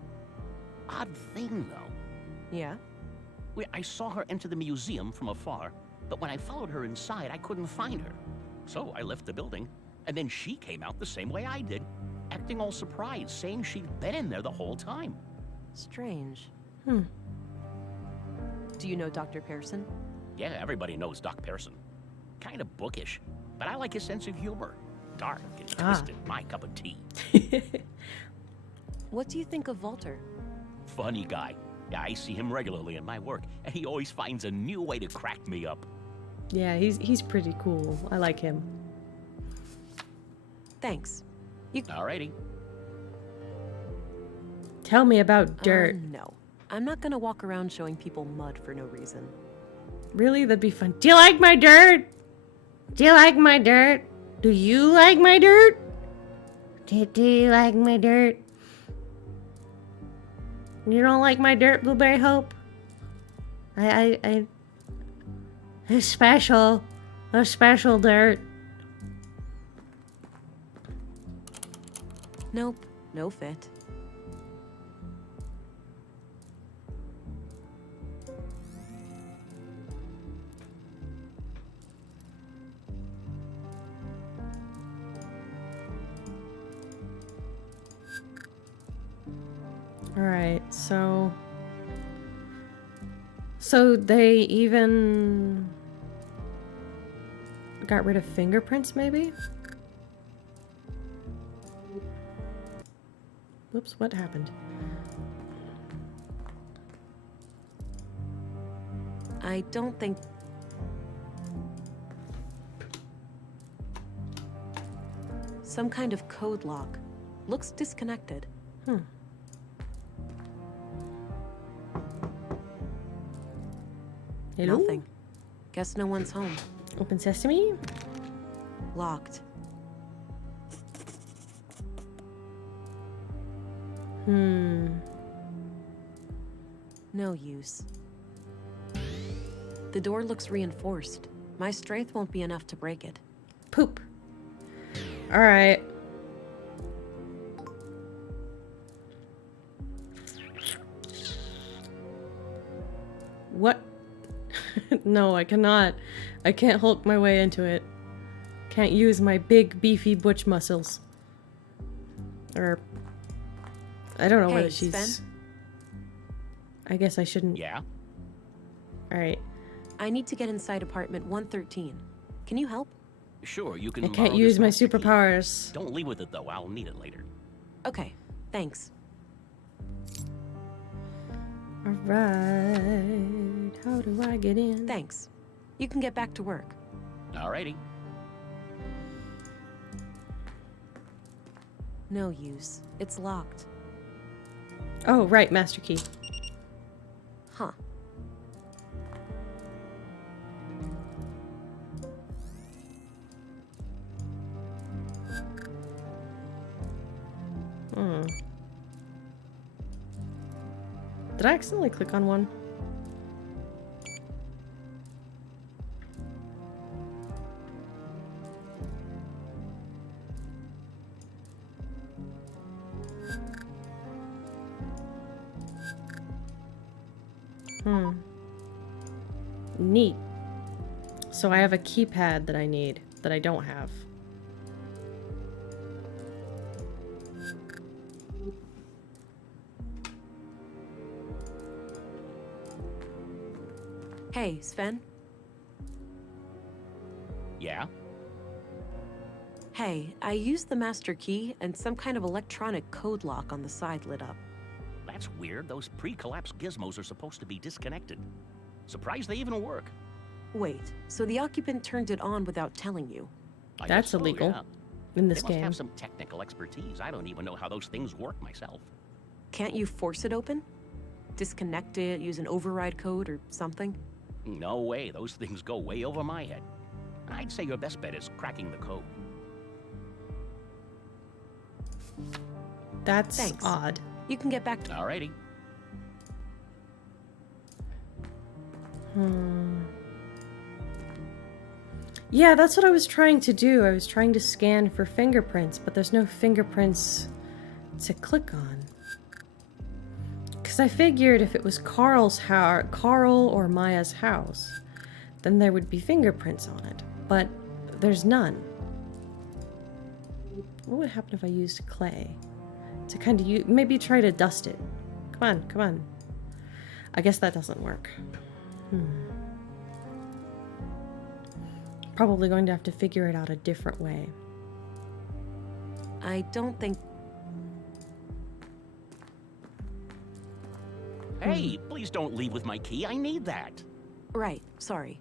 Odd thing, though. Yeah? I saw her enter the museum from afar, but when I followed her inside, I couldn't find her. So I left the building, and then she came out the same way I did, acting all surprised, saying she'd been in there the whole time. Strange. Hmm. Do you know Dr. Pearson? Yeah, everybody knows Doc Pearson. Kind of bookish, but I like his sense of humor. Dark and twisted, my cup of tea. What do you think of Walter? Funny guy. Yeah, I see him regularly in my work, and he always finds a new way to crack me up. Yeah, he's pretty cool. I like him. Thanks. Alrighty. Tell me about dirt. No. I'm not gonna walk around showing people mud for no reason. Really? That'd be fun. Do you like my dirt? Do you like my dirt? Do you like my dirt? Do you like my dirt? You don't like my dirt, Blueberryhope? It's special. A special dirt. Nope. No fit. Alright, so they even got rid of fingerprints, maybe? Whoops, what happened? I don't think... Some kind of code lock. Looks disconnected. Hello? Nothing. Guess no one's home. Open sesame? Locked. No use. The door looks reinforced. My strength won't be enough to break it. Poop. Alright. What? No, I cannot. I can't Hulk my way into it. Can't use my big, beefy butch muscles. Or... I don't know Hey, whether she's... Sven? I guess I shouldn't... Yeah? Alright. I need to get inside apartment 113. Can you help? Sure, you can. I can't borrow use this my master key. superpowers. Don't leave with it though. I'll need it later. Okay, thanks. Alright. How do I get in? Thanks. You can get back to work. Alrighty. No use. It's locked. Oh, right, master key. Huh. Did I accidentally click on one? Neat. So I have a keypad that I need, that I don't have. Hey, Sven? Yeah? Hey, I used the master key and some kind of electronic code lock on the side lit up. That's weird. Those pre-collapse gizmos are supposed to be disconnected. Surprised they even work. Wait, so the occupant turned it on without telling you? I That's guess so, illegal yeah. in this They must game. have some technical expertise. I don't even know how those things work myself. Can't you force it open? Disconnect it, use an override code or something? No way. Those things go way over my head. I'd say your best bet is cracking the code. That's Thanks. odd. You can get back to... Alrighty. Yeah, that's what I was trying to do. I was trying to scan for fingerprints, but there's no fingerprints to click on. Because I figured if it was Carl or Maya's house, then there would be fingerprints on it. But there's none. What would happen if I used clay? To kind of maybe try to dust it. Come on, come on. I guess that doesn't work. Probably going to have to figure it out a different way. I don't think... Hey, please don't leave with my key. I need that. Right, sorry.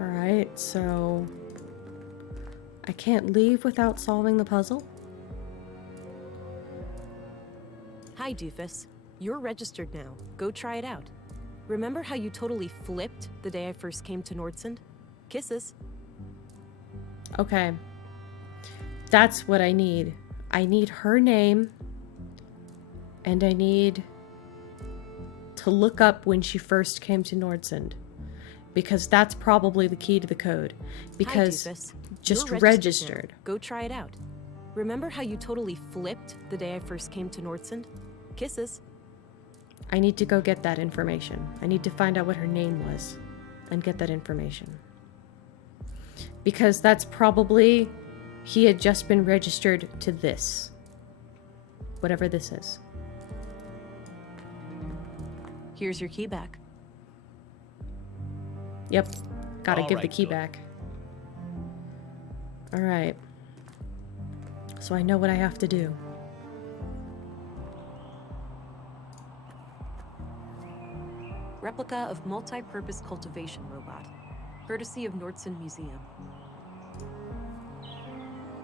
Alright, so... I can't leave without solving the puzzle? Hi, Doofus. You're registered now. Go try it out. Remember how you totally flipped the day I first came to Nordsund? Kisses. Okay. That's what I need. I need her name. And I need to look up when she first came to Nordsund. Because that's probably the key to the code. Because Hi, Doofus. just You're registered. now. Go try it out. Remember how you totally flipped the day I first came to Nordsund? Kisses. I need to go get that information. I need to find out what her name was and get that information. Because that's probably... he had just been registered to this. Whatever this is. Here's your key back. Yep. Gotta give the Alright, key good. back. Alright. So I know what I have to do. Replica of multi-purpose cultivation robot. Courtesy of Nordson Museum.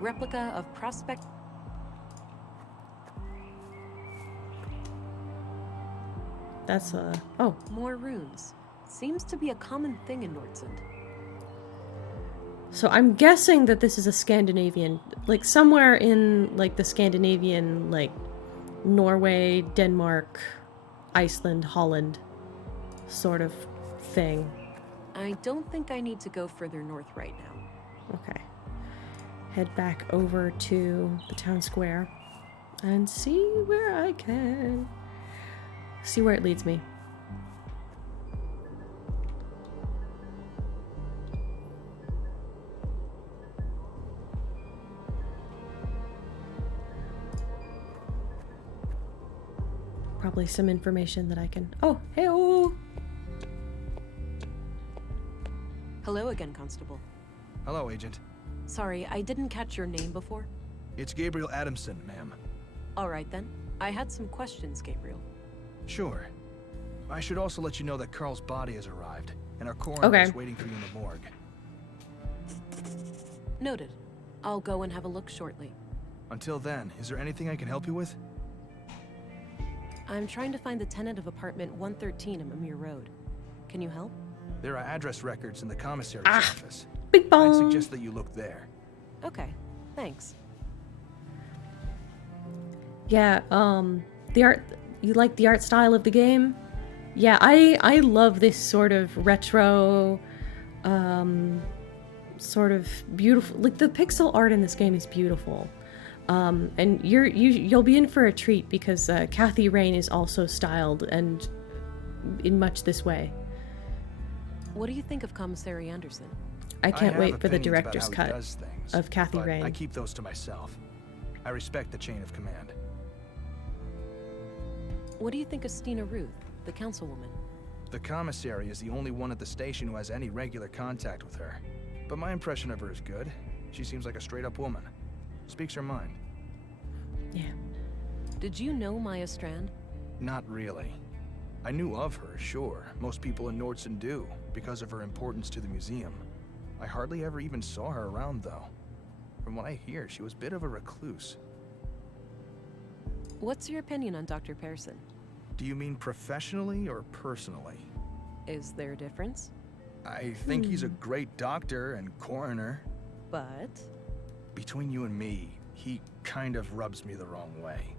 Replica of Prospect... That's oh. More runes. Seems to be a common thing in Nordsund. So I'm guessing that this is a Scandinavian, like somewhere in like the Scandinavian, like Norway, Denmark, Iceland, Holland sort of thing. I don't think I need to go further north right now. Okay. Head back over to the town square and see where I can. See where it leads me. Probably some information that I can... Oh, hey-oh! Hello again, Constable. Hello, Agent. Sorry, I didn't catch your name before. It's Gabriel Adamson, ma'am. All right, then. I had some questions, Gabriel. Sure. I should also let you know that Carl's body has arrived, and our coroner is waiting for you in the morgue. Noted. I'll go and have a look shortly. Until then, is there anything I can help you with? I'm trying to find the tenant of apartment 113 in Mimir Road. Can you help? There are address records in the commissary's office. Big bong. I'd suggest that you look there. Okay, thanks. Yeah, the art, you like the art style of the game? Yeah, I love this sort of retro, sort of beautiful, like the pixel art in this game is beautiful. And you'll be in for a treat because Kathy Rain is also styled and in much this way. What do you think of Commissary Anderson? I can't wait for the director's cut of Kathy Rain. I keep those to myself. I respect the chain of command. What do you think of Stina Ruth, the councilwoman? The commissary is the only one at the station who has any regular contact with her. But my impression of her is good. She seems like a straight-up woman. Speaks her mind. Yeah. Did you know Maya Strand? Not really. I knew of her, sure. Most people in Nordson do, because of her importance to the museum. I hardly ever even saw her around, though. From what I hear, she was a bit of a recluse. What's your opinion on Dr. Pearson? Do you mean professionally or personally? Is there a difference? I think he's a great doctor and coroner. But? Between you and me, he kind of rubs me the wrong way.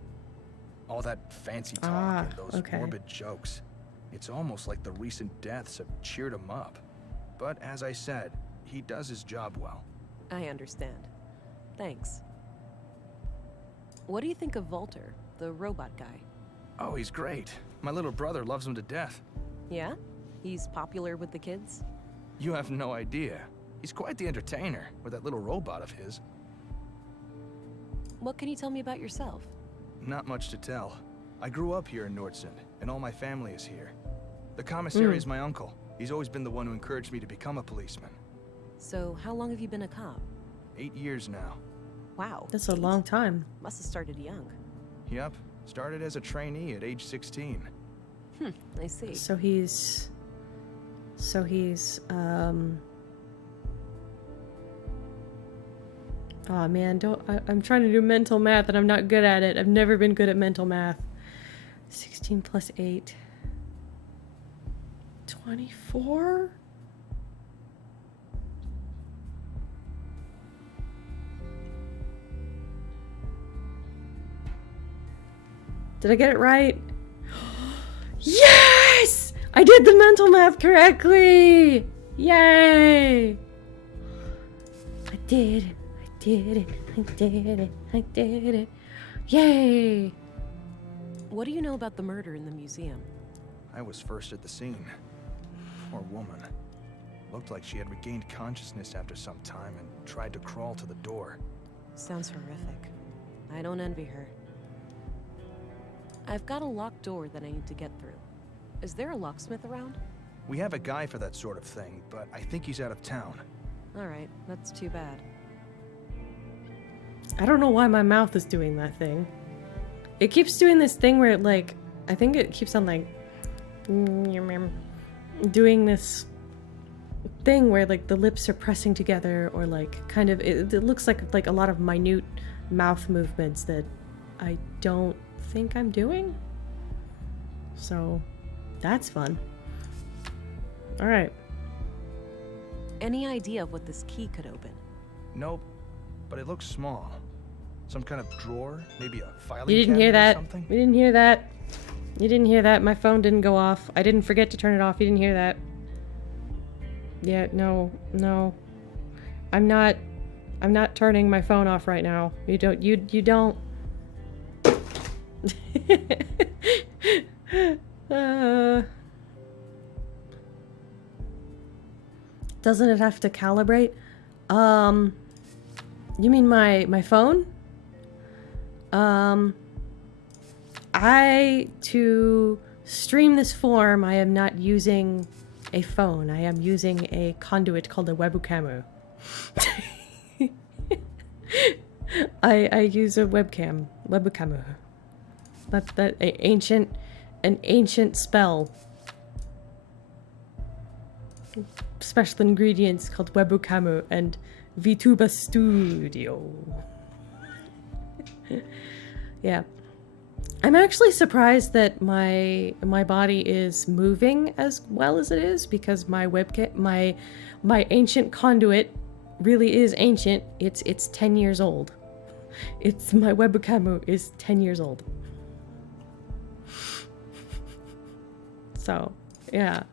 All that fancy talk and those morbid jokes. It's almost like the recent deaths have cheered him up. But as I said, he does his job well. I understand. Thanks. What do you think of Volter, the robot guy? Oh, he's great. My little brother loves him to death. Yeah? He's popular with the kids? You have no idea. He's quite the entertainer with that little robot of his. What can you tell me about yourself? Not much to tell. I grew up here in Nordsund, and all my family is here. The commissary is my uncle. He's always been the one who encouraged me to become a policeman. So, how long have you been a cop? 8 years now. Wow. That's a long time. Must have started young. Yep. Started as a trainee at age 16. I see. So he's... Oh man, I'm trying to do mental math and I'm not good at it. I've never been good at mental math. 16 plus 8. 24? Did I get it right? Yes! I did the mental math correctly! Yay! I did it. I did it. I did it. I did it. Yay! What do you know about the murder in the museum? I was first at the scene. Poor woman. Looked like she had regained consciousness after some time and tried to crawl to the door. Sounds horrific. I don't envy her. I've got a locked door that I need to get through. Is there a locksmith around? We have a guy for that sort of thing, but I think he's out of town. Alright, that's too bad. I don't know why my mouth is doing that thing. It keeps doing this thing where it, like, I think it keeps on like doing this thing where like the lips are pressing together, or like kind of it looks like a lot of minute mouth movements that I don't think I'm doing. So that's fun. All right. Any idea of what this key could open? Nope, but it looks small. Some kind of drawer, maybe a filing You didn't hear cabinet or that. something? You didn't hear that. You didn't hear that. My phone didn't go off. I didn't forget to turn it off. You didn't hear that. Yeah, no. I'm not turning my phone off right now. You don't. Doesn't it have to calibrate? You mean my phone? To stream this form, I am not using a phone. I am using a conduit called a webcam. I use a webcam. That's an ancient spell. Special ingredients called webcam and Vtuber Studio. Yeah. I'm actually surprised that my body is moving as well as it is, because my webcam, my ancient conduit really is ancient. It's 10 years old. My webcam is 10 years old. So, yeah.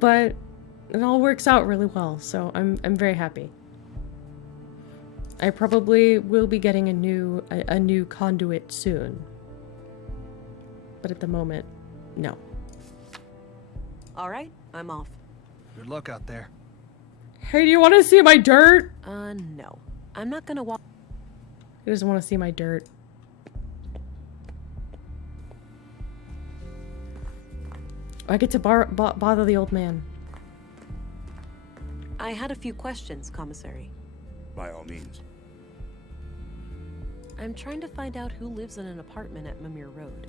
But it all works out really well, so I'm very happy. I probably will be getting a new conduit soon. But at the moment, no. All right, I'm off. Good luck out there. Hey, do you want to see my dirt? No. I'm not gonna walk. He doesn't want to see my dirt. I get to bother the old man. I had a few questions, Commissary. By all means. I'm trying to find out who lives in an apartment at Mimir Road.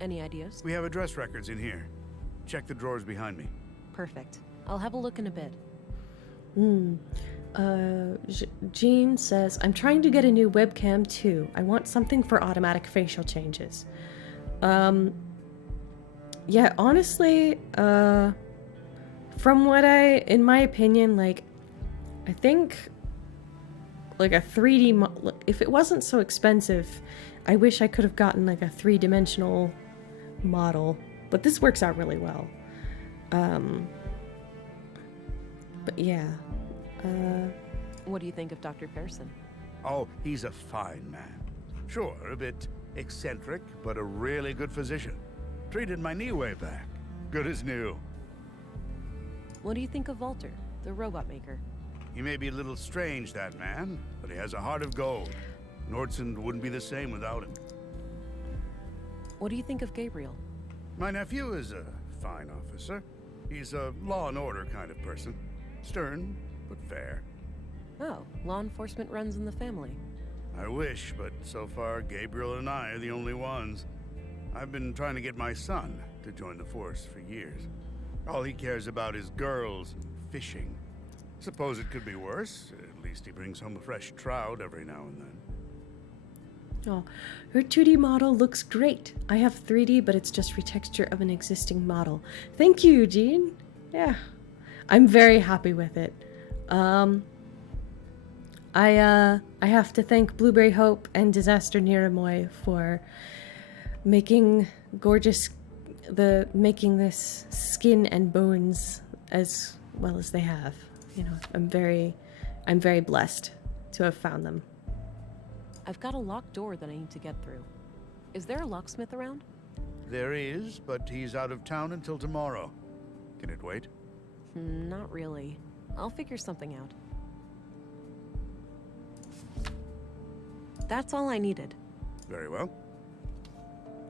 Any ideas? We have address records in here. Check the drawers behind me. Perfect. I'll have a look in a bit. Jean says, I'm trying to get a new webcam too. I want something for automatic facial changes. Yeah, honestly, from what in my opinion, like, I think, like a 3D, if it wasn't so expensive, I wish I could have gotten like a 3-dimensional model, but this works out really well. But yeah. What do you think of Dr. Pearson? Oh, he's a fine man. Sure, a bit eccentric, but a really good physician. Treated my knee way back. Good as new. What do you think of Walter, the robot maker? He may be a little strange, that man, but he has a heart of gold. Nordson wouldn't be the same without him. What do you think of Gabriel? My nephew is a fine officer. He's a law and order kind of person. Stern, but fair. Oh, law enforcement runs in the family. I wish, but so far Gabriel and I are the only ones. I've been trying to get my son to join the force for years. All he cares about is girls and fishing. Suppose it could be worse. At least he brings home a fresh trout every now and then. Oh, her 2D model looks great. I have 3D, but it's just retexture of an existing model. Thank you, Eugene. Yeah, I'm very happy with it. I have to thank Blueberryhope and Disaster Niramoy for making making this skin and bones as well as they have. You know, I'm very blessed to have found them. I've got a locked door that I need to get through. Is there a locksmith around? There is, but he's out of town until tomorrow. Can it wait? Not really. I'll figure something out. That's all I needed. Very well.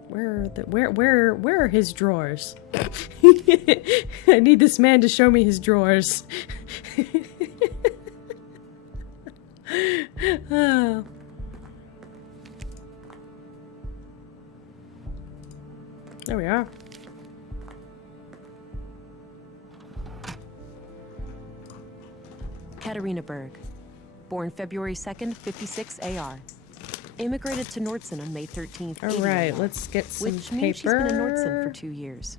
Where are his drawers? I need this man to show me his drawers. Oh. There we are. Katarina Berg. Born February 2nd, 56 AR. Immigrated to Nordson on May 13th. All right, let's get some which paper. Means she's been in Nordson for 2 years.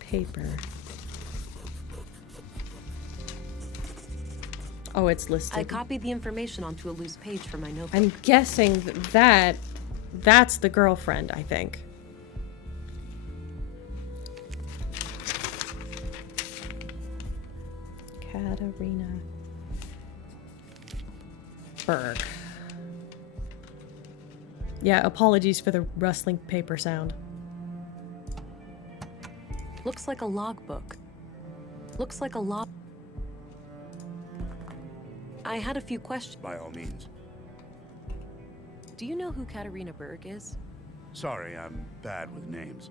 Paper. Oh, it's listed. I copied the information onto a loose page from my notebook. I'm guessing that's the girlfriend, I think. Katarina Berg. Yeah, apologies for the rustling paper sound. Looks like a logbook. Looks like a log. I had a few questions. By all means. Do you know who Katarina Berg is? Sorry, I'm bad with names.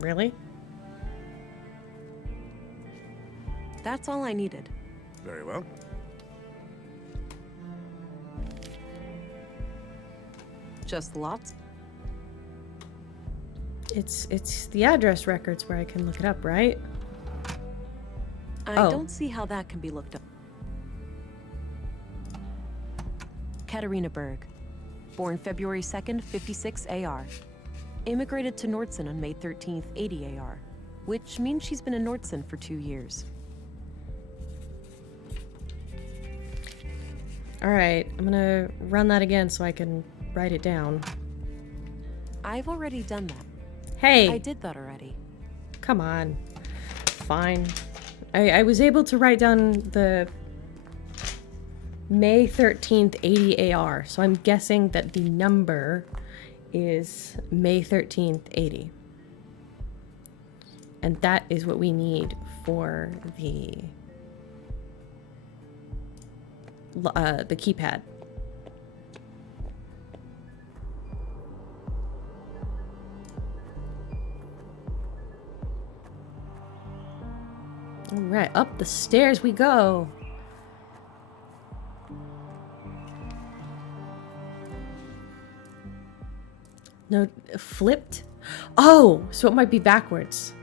Really? That's all I needed. Very well. Just lots? It's the address records where I can look it up, right? I don't see how that can be looked up. Katarina Berg. Born February 2nd, 56 AR. Immigrated to Nordson on May 13th, 80 AR. Which means she's been in Nordson for 2 years. Alright, I'm gonna run that again so I can write it down. I've already done that. Hey! I did that already. Come on. Fine. I was able to write down the May 13th 80 AR, so I'm guessing that the number is May 13th 80. And that is what we need for the keypad. All right, up the stairs we go. No, flipped? Oh, so it might be backwards.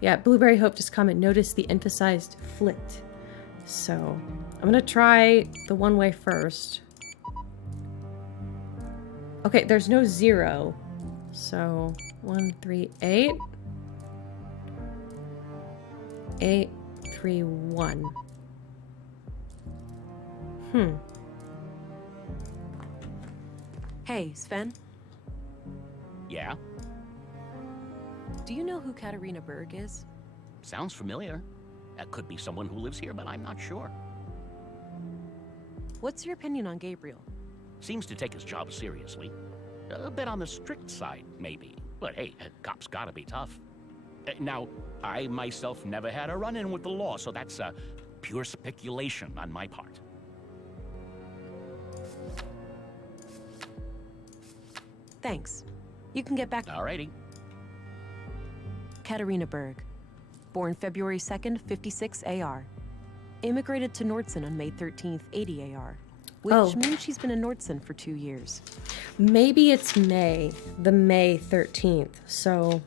Yeah, Blueberryhope just comment, notice the emphasized flipped. So, I'm gonna try the one way first. Okay, there's no 0. So, 1, 3, 8. 8, 3, 1. Hey, Sven? Yeah? Do you know who Katarina Berg is? Sounds familiar. That could be someone who lives here, but I'm not sure. What's your opinion on Gabriel? Seems to take his job seriously. A bit on the strict side, maybe. But hey, a cop's gotta be tough. Now, I myself never had a run-in with the law, so that's pure speculation on my part. Thanks. You can get back. Alrighty. Katarina Berg. Born February 2nd, 56 AR. Immigrated to Nordson on May 13th, 80 AR. Which means she's been in Nordson for 2 years. Maybe it's May. The May 13th. So...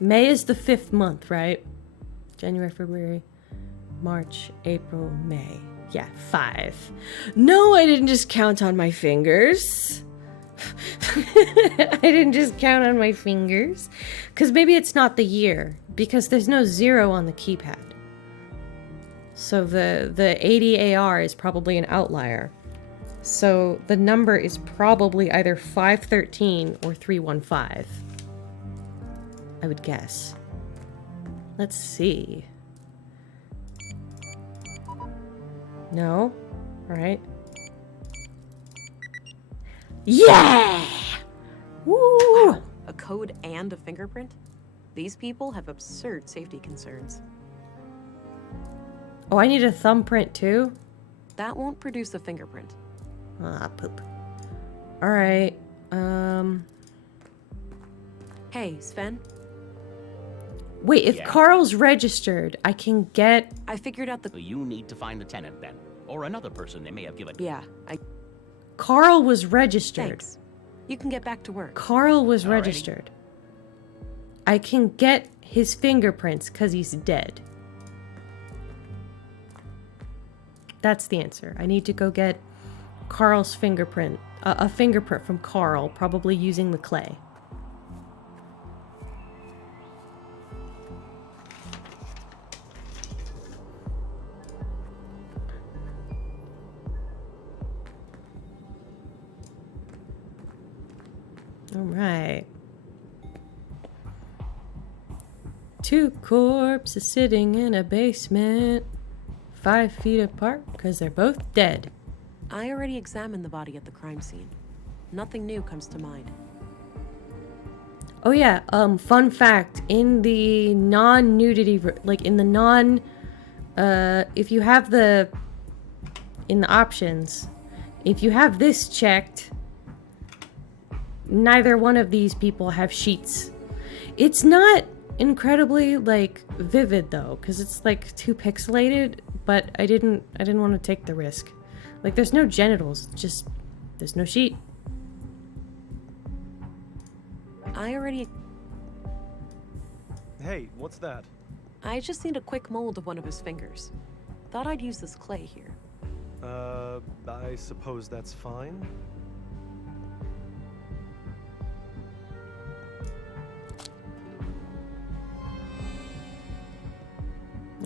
May is the 5th month, right? January, February, March, April, May. Yeah, 5. No, I didn't just count on my fingers. I didn't just count on my fingers. Because maybe it's not the year. Because there's no 0 on the keypad. So the 80 AR is probably an outlier. So the number is probably either 513 or 315. I would guess. Let's see. No? Alright. Yeah! Woo! Wow, a code and a fingerprint? These people have absurd safety concerns. Oh, I need a thumbprint too? That won't produce a fingerprint. Ah, poop. Alright, Hey, Sven? Wait, if Carl's registered, I can get... I figured out the... You need to find the tenant then. Or another person they may have given. Yeah, Carl was registered. Thanks. You can get back to work. Carl was registered. I can get his fingerprints because he's dead. That's the answer. I need to go get Carl's fingerprint. A fingerprint from Carl, probably using the clay. All right. 2 corpses sitting in a basement, 5 feet apart because they're both dead. I already examined the body at the crime scene. Nothing new comes to mind. Oh yeah, fun fact, in the non-nudity, like in the non, if you have the, in the options, if you have this checked, neither one of these people have sheets. It's not incredibly, like, vivid though, because it's like too pixelated, but I didn't want to take the risk. Like, there's no genitals, just, there's no sheet. Hey, what's that? I just need a quick mold of one of his fingers. Thought I'd use this clay here. I suppose that's fine.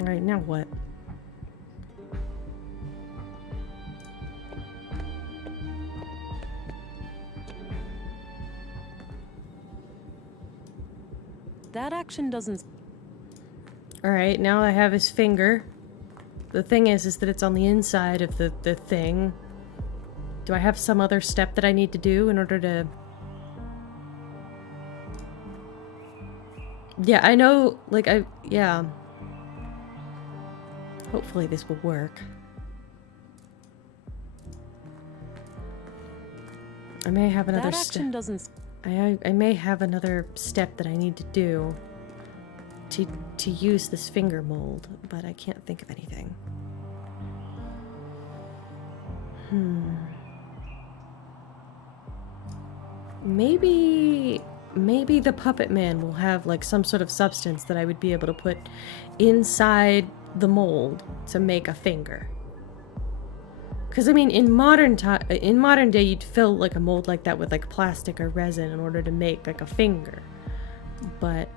Alright, now what? That action doesn't... Alright, now I have his finger. The thing is that it's on the inside of the thing. Do I have some other step that I need to do in order to... Yeah, I know, like, yeah. Hopefully this will work. I may have another step. That action doesn't... I may have another step that I need to do to use this finger mold, but I can't think of anything. Maybe the puppet man will have like some sort of substance that I would be able to put inside the mold to make a finger. Because I mean, in modern day, you'd fill like a mold like that with like plastic or resin in order to make like a finger. But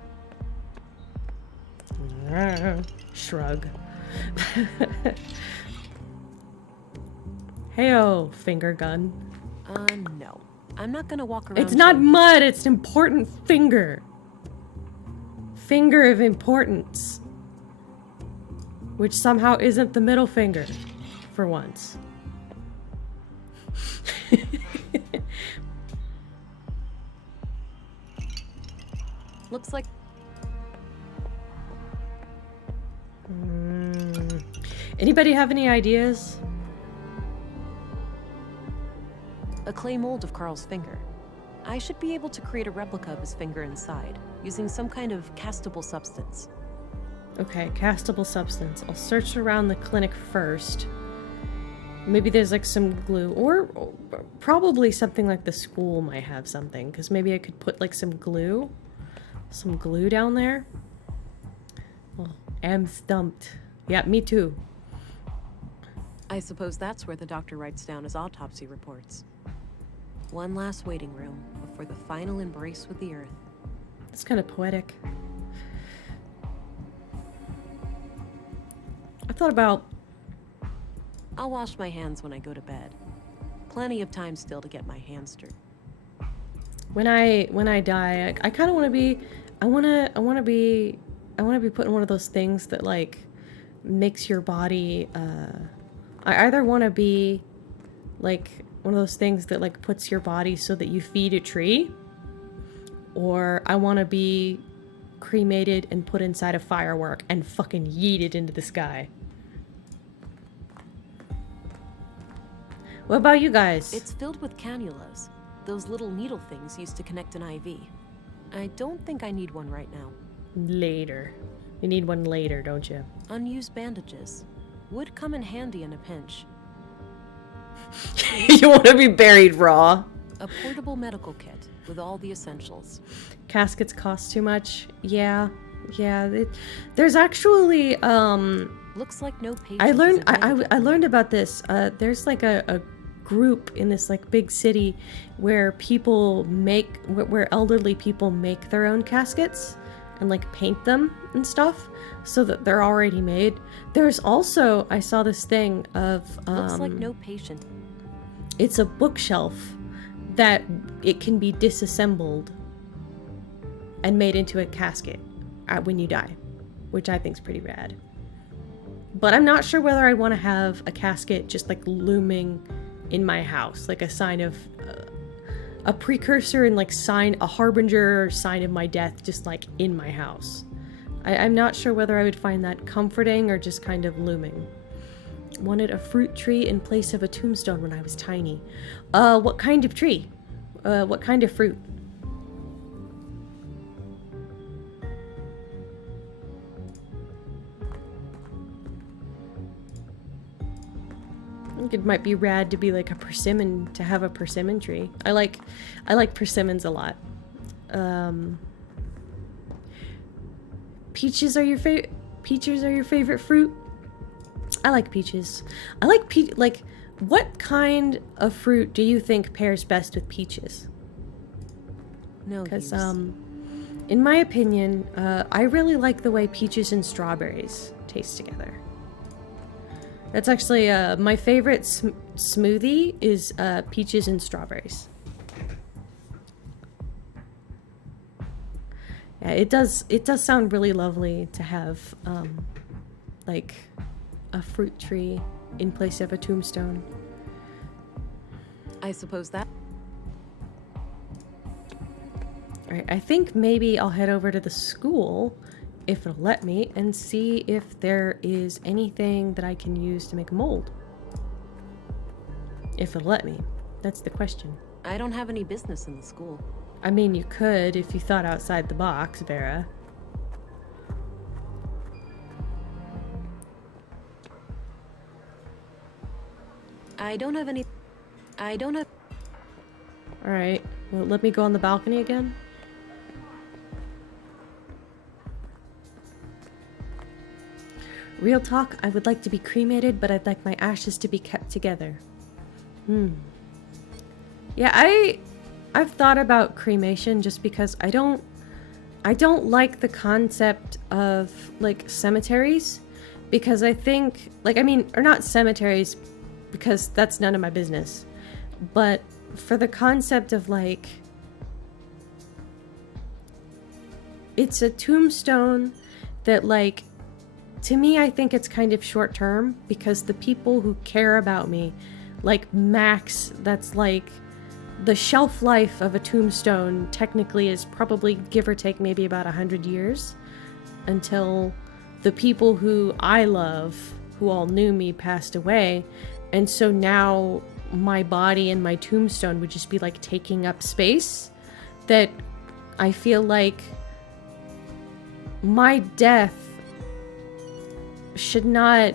shrug. Heyo, finger gun. No. I'm not gonna walk around. It's not mud. It's an important finger. Finger of importance. Which somehow isn't the middle finger, for once. Looks like... Anybody have any ideas? A clay mold of Carl's finger. I should be able to create a replica of his finger inside, using some kind of castable substance. Okay, castable substance. I'll search around the clinic first. Maybe there's like some glue, or probably something like the school might have something, because maybe I could put like some glue down there. Oh, am stumped. Yeah, me too. I suppose that's where the doctor writes down his autopsy reports. One last waiting room before the final embrace with the earth. It's kind of poetic. I thought about... I'll wash my hands when I go to bed. Plenty of time still to get my hands dirty. When I die, I kind of want to be... I want to be put in one of those things that like makes your body... I either want to be like one of those things that like puts your body so that you feed a tree, or I want to be cremated and put inside a firework and fucking yeeted into the sky. What about you guys? It's filled with cannulas, those little needle things used to connect an IV. I don't think I need one right now. Later. You need one later, don't you? Unused bandages. Would come in handy in a pinch. You want to be buried raw. A portable medical kit. with all the essentials. Caskets cost too much. Yeah. There's actually looks like no patience. I learned about this. There's like a group in this like big city where where elderly people make their own caskets and like paint them and stuff so that they're already made. There's also, I saw this thing of looks like no patient. It's a bookshelf that it can be disassembled and made into a casket when you die, which I think is pretty rad. But I'm not sure whether I want to have a casket just like looming in my house, like a sign of a precursor and like a harbinger or sign of my death, just like in my house. I'm not sure whether I would find that comforting or just kind of looming. Wanted a fruit tree in place of a tombstone when I was tiny. What kind of tree? What kind of fruit? I think it might be rad to be like a persimmon, to have a persimmon tree. I like persimmons a lot. Peaches are your favorite fruit? I like peaches. I like like, what kind of fruit do you think pairs best with peaches? No, because in my opinion, I really like the way peaches and strawberries taste together. That's actually my favorite smoothie is peaches and strawberries. Yeah, it does sound really lovely to have like a fruit tree in place of a tombstone. I suppose that. All right, I think maybe I'll head over to the school, if it'll let me, and see if there is anything that I can use to make a mold. If it'll let me. That's the question. I don't have any business in the school. I mean, you could if you thought outside the box, Vera. I don't have. Alright, well, let me go on the balcony again. Real talk, I would like to be cremated, but I'd like my ashes to be kept together. Yeah, I've thought about cremation just because I don't like the concept of like cemeteries, because I think or not cemeteries because that's none of my business, but for the concept of like it's a tombstone that like, to me, I think it's kind of short term because the people who care about me, like max, that's like the shelf life of a tombstone technically is probably give or take maybe about 100 years until the people who I love, who all knew me, passed away. And so now my body and my tombstone would just be like taking up space, that I feel like my death should not,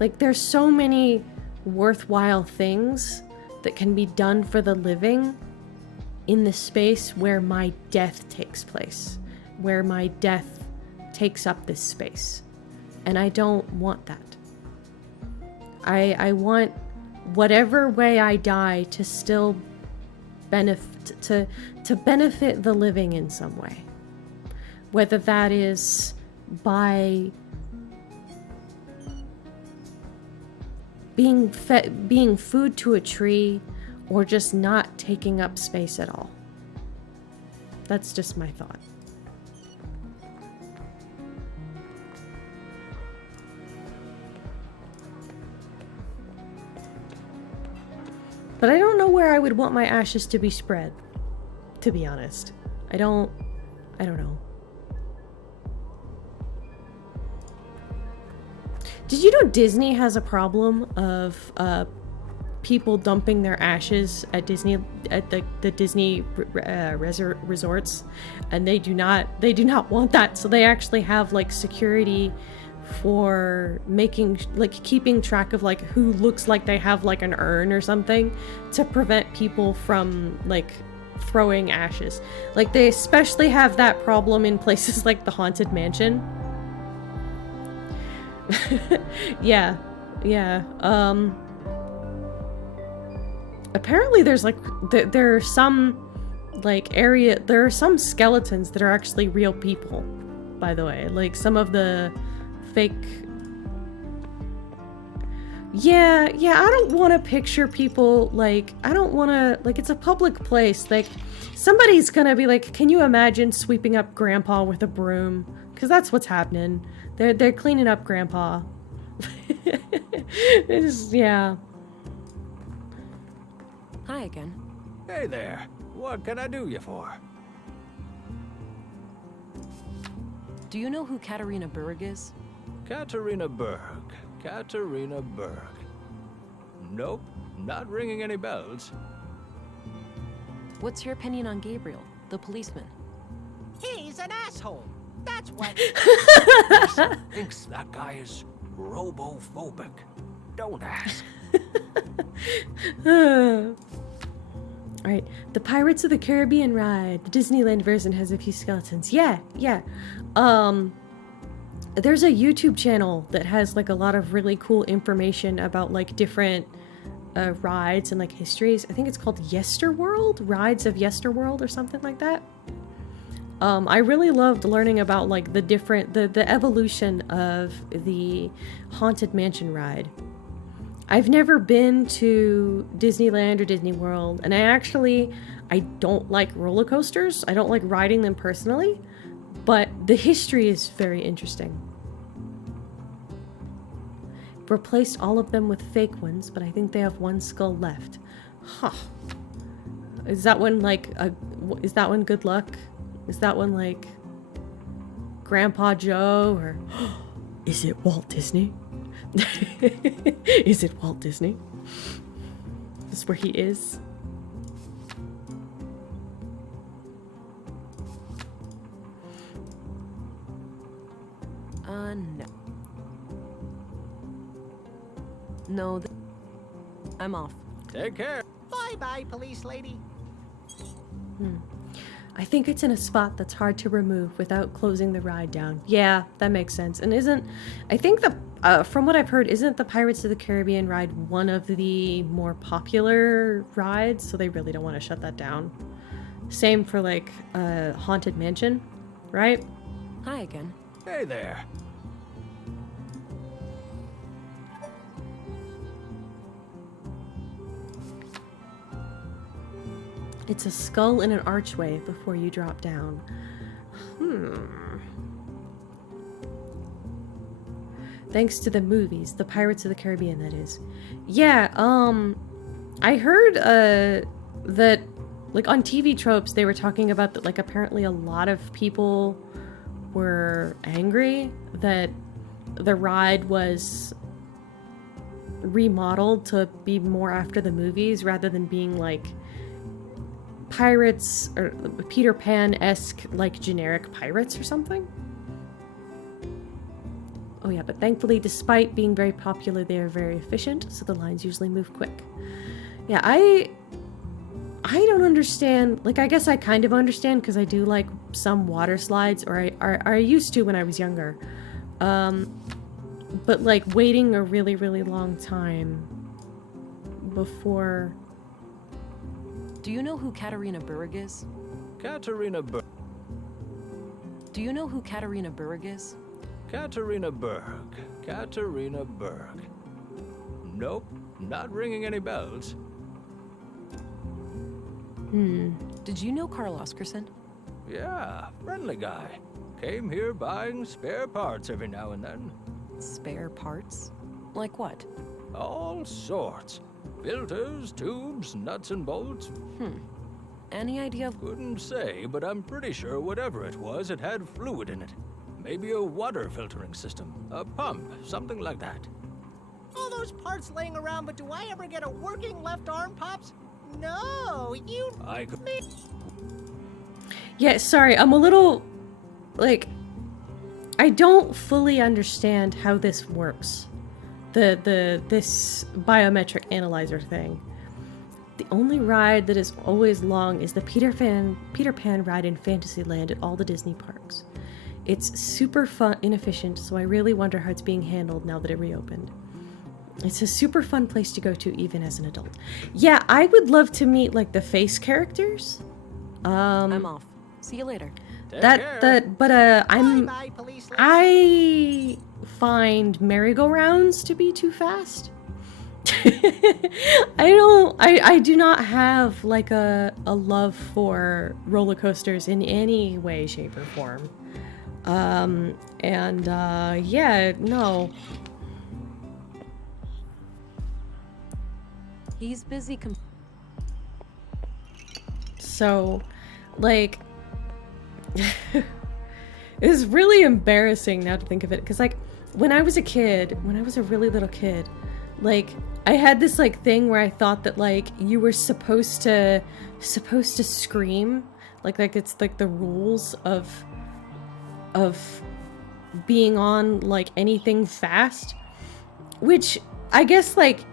like, there's so many worthwhile things that can be done for the living in the space where my death takes place, where my death takes up this space. And I don't want that. I want whatever way I die to still benefit, to benefit the living in some way. Whether that is by being food to a tree, or just not taking up space at all. That's just my thought. But I don't know where I would want my ashes to be spread, to be honest. I don't know. Did you know Disney has a problem of people dumping their ashes at Disney, at the Disney resorts, and they do not want that. So they actually have like security for making, like, keeping track of like who looks like they have like an urn or something, to prevent people from like throwing ashes. Like, they especially have that problem in places like the Haunted Mansion. Yeah. Apparently there's like, there are some, like, there are some skeletons that are actually real people, by the way. Like, some of the fake... Yeah, I don't want to picture people, like, I don't want to, like, it's a public place. Like, somebody's gonna be like, can you imagine sweeping up Grandpa with a broom? Because that's what's happening. They're cleaning up Grandpa. It's, yeah. Hi again. Hey there. What can I do you for? Do you know who Katerina Berg is? Katerina Berg. Nope, not ringing any bells. What's your opinion on Gabriel, the policeman? He's an asshole. That's what. Thinks that guy is robophobic. Don't ask. Alright, the Pirates of the Caribbean ride. The Disneyland version has a few skeletons. Yeah. There's a YouTube channel that has like a lot of really cool information about like different rides and like histories. I think it's called Yesterworld? Rides of Yesterworld or something like that. I really loved learning about like the evolution of the Haunted Mansion ride. I've never been to Disneyland or Disney World, and I don't like roller coasters. I don't like riding them personally, but the history is very interesting. Replaced all of them with fake ones, but I think they have one skull left. Huh. Is that one like is that one good luck? Is that one like Grandpa Joe, or is it Walt Disney? Is it Walt Disney? Is this where he is? No. No, I'm off. Take care. Bye-bye, police lady. I think it's in a spot that's hard to remove without closing the ride down. Yeah, that makes sense. And I think from what I've heard, isn't the Pirates of the Caribbean ride one of the more popular rides? So they really don't want to shut that down. Same for like Haunted Mansion, right? Hi again. Hey there. It's a skull in an archway before you drop down. Thanks to the movies, the Pirates of the Caribbean, that is. Yeah, I heard that like on TV tropes they were talking about that like apparently a lot of people were angry that the ride was remodeled to be more after the movies rather than being like pirates or Peter Pan-esque like generic pirates or something. Oh yeah, but thankfully despite being very popular they are very efficient, so the lines usually move quick. Yeah, I don't understand, like I guess I kind of understand because I do like some water slides, or I used to when I was younger. But like waiting a really, really long time before... Do you know who Katerina Berg is? Katerina Berg. Do you know who Katerina Berg is? Katerina Berg. Nope, not ringing any bells. Did you know Carl Oscarson? Yeah, friendly guy. Came here buying spare parts every now and then. Spare parts? Like what? All sorts. Filters, tubes, nuts and bolts. Any idea of... Couldn't say, but I'm pretty sure whatever it was, it had fluid in it. Maybe a water filtering system, a pump, something like that. All those parts laying around, but do I ever get a working left arm, Pops? No, you... I could... Yeah, sorry, I'm a little... like... I don't fully understand how this works. This biometric analyzer thing. only ride that is always long is the Peter Pan ride in Fantasyland at all the Disney parks. It's super fun, inefficient, so I really wonder how it's being handled now that it reopened. It's a super fun place to go to even as an adult. Yeah, I would love to meet like the face characters. I'm off. See you later. I find merry-go-rounds to be too fast. I do not have like a love for roller coasters in any way, shape, or form. Yeah, no. He's busy so, like, it's really embarrassing now to think of it, because, like, when I was a really little kid, like, I had this, like, thing where I thought that, like, you were supposed to scream, like it's, like, the rules of being on, like, anything fast, which I guess, like,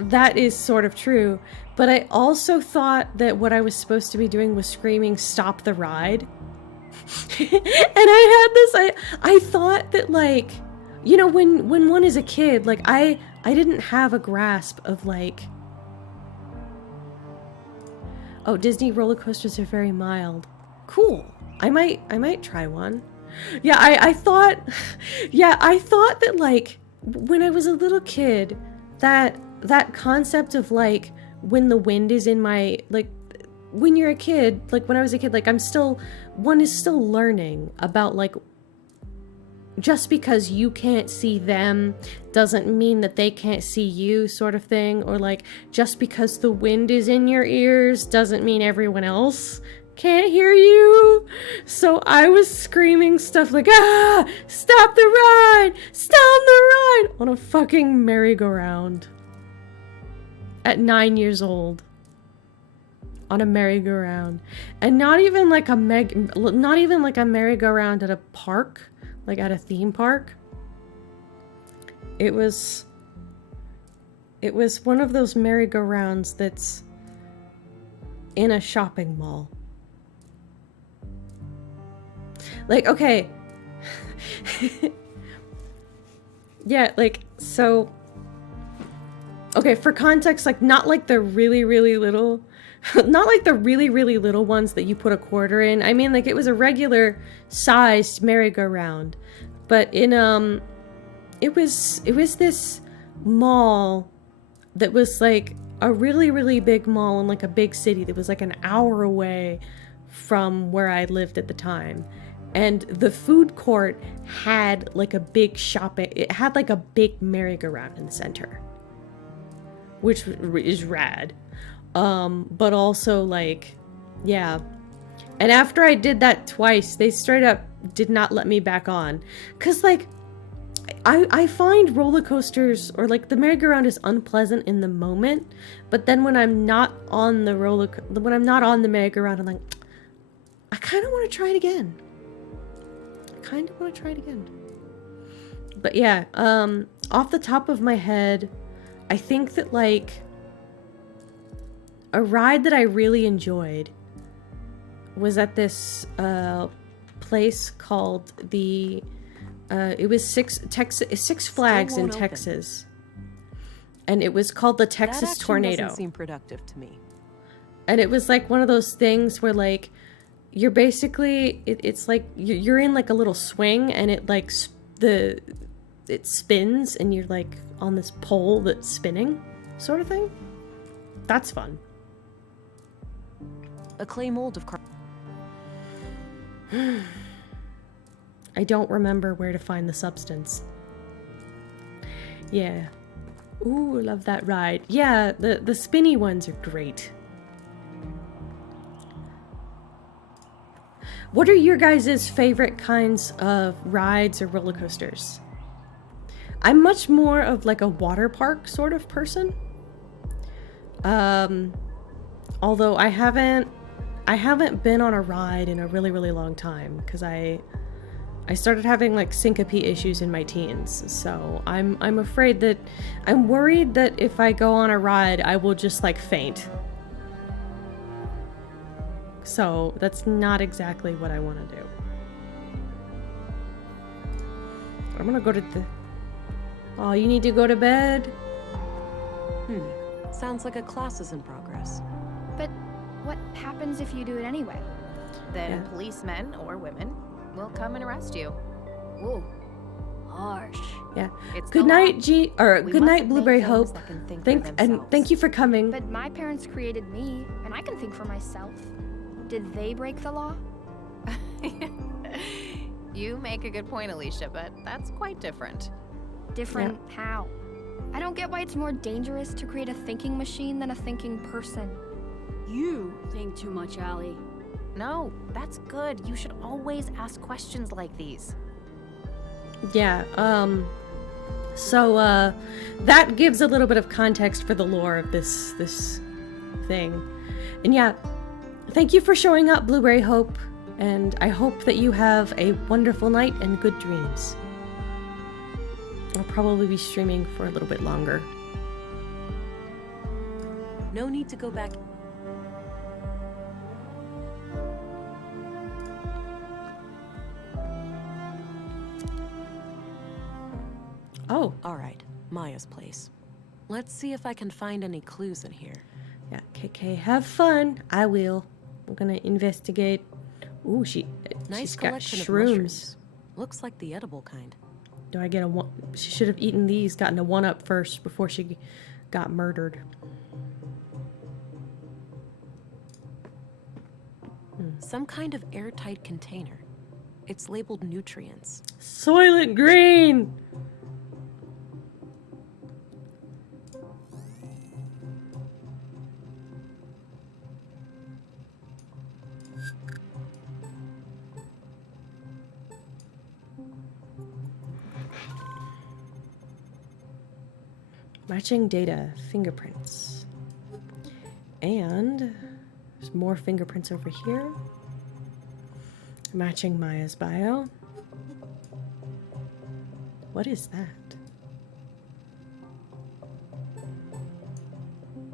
that is sort of true, but I also thought that what I was supposed to be doing was screaming, "Stop the ride." And I thought that, like, you know, when one is a kid, like, I didn't have a grasp of, like, oh, Disney roller coasters are very mild. Cool. I might try one. Yeah, I thought that, like, when I was a little kid, that concept of, like, when the wind is in my, like, when you're a kid, like, when I was a kid, like, one is still learning about, like, just because you can't see them doesn't mean that they can't see you, sort of thing, or, like, just because the wind is in your ears doesn't mean everyone else can't hear you. So I was screaming stuff like, "Ah, stop the ride, stop the ride," on a fucking merry-go-round at 9 years old, on a merry-go-round, and not even like a merry-go-round at a park, like at a theme park. It was one of those merry-go-rounds that's in a shopping mall. Like, okay. Yeah, like, so, okay, for context, like, not like the really, really little, not like the really, really little ones that you put a quarter in. I mean, like, it was a regular sized merry-go-round, but in, it was this mall that was, like, a really, really big mall in, like, a big city that was, like, an hour away from where I lived at the time. And the food court had, like, a big it had, like, a big merry-go-round in the center, which is rad. But also, like, yeah. And after I did that twice, they straight up did not let me back on. 'Cause, like, I find roller coasters, or, like, the merry-go-round is unpleasant in the moment, but then when I'm not on the merry-go-round, I'm like, I kind of want to try it again. But yeah, off the top of my head, I think that, like, a ride that I really enjoyed was at this place called the it was Six Flags in Texas, and it was called the Texas Tornado. Doesn't seem productive to me. And it was like one of those things where, like, you're basically, it's like you're in, like, a little swing, and it, like, it spins, and you're, like, on this pole that's spinning, sort of thing. That's fun. A clay mold of I don't remember where to find the substance. Yeah. Ooh, love that ride. Yeah, the spinny ones are great. What are your guys' favorite kinds of rides or roller coasters? I'm much more of, like, a water park sort of person. Although I haven't been on a ride in a really, really long time, because I started having, like, syncope issues in my teens. So I'm worried that if I go on a ride, I will just, like, faint. So that's not exactly what I want to do. I'm gonna go to the... Oh, you need to go to bed? Sounds like a class is in progress. But what happens if you do it anyway? Then policemen or women will come and arrest you. Ooh, harsh. Yeah. It's Good the night, law. Good night, Blueberry Hope. themselves. Thank you for coming. But my parents created me, and I can think for myself. Did they break the law? You make a good point, Alicia, but that's quite different. Different how? I don't get why it's more dangerous to create a thinking machine than a thinking person. You think too much, Allie. No, that's good. You should always ask questions like these. Yeah, so, that gives a little bit of context for the lore of this thing. And yeah, thank you for showing up, Blueberry Hope, and I hope that you have a wonderful night and good dreams. I'll probably be streaming for a little bit longer. No need to go back. Oh. All right, Maya's place. Let's see if I can find any clues in here. Yeah, KK, have fun. I will. I'm gonna investigate. Ooh, she's got Collection of shrooms. mushrooms. Looks like the edible kind. Do I get a one? She should have eaten these, gotten a one-up first before she got murdered. Some kind of airtight container. It's labeled nutrients. Soylent Green! Matching data, fingerprints. And there's more fingerprints over here. Matching Maya's bio. What is that?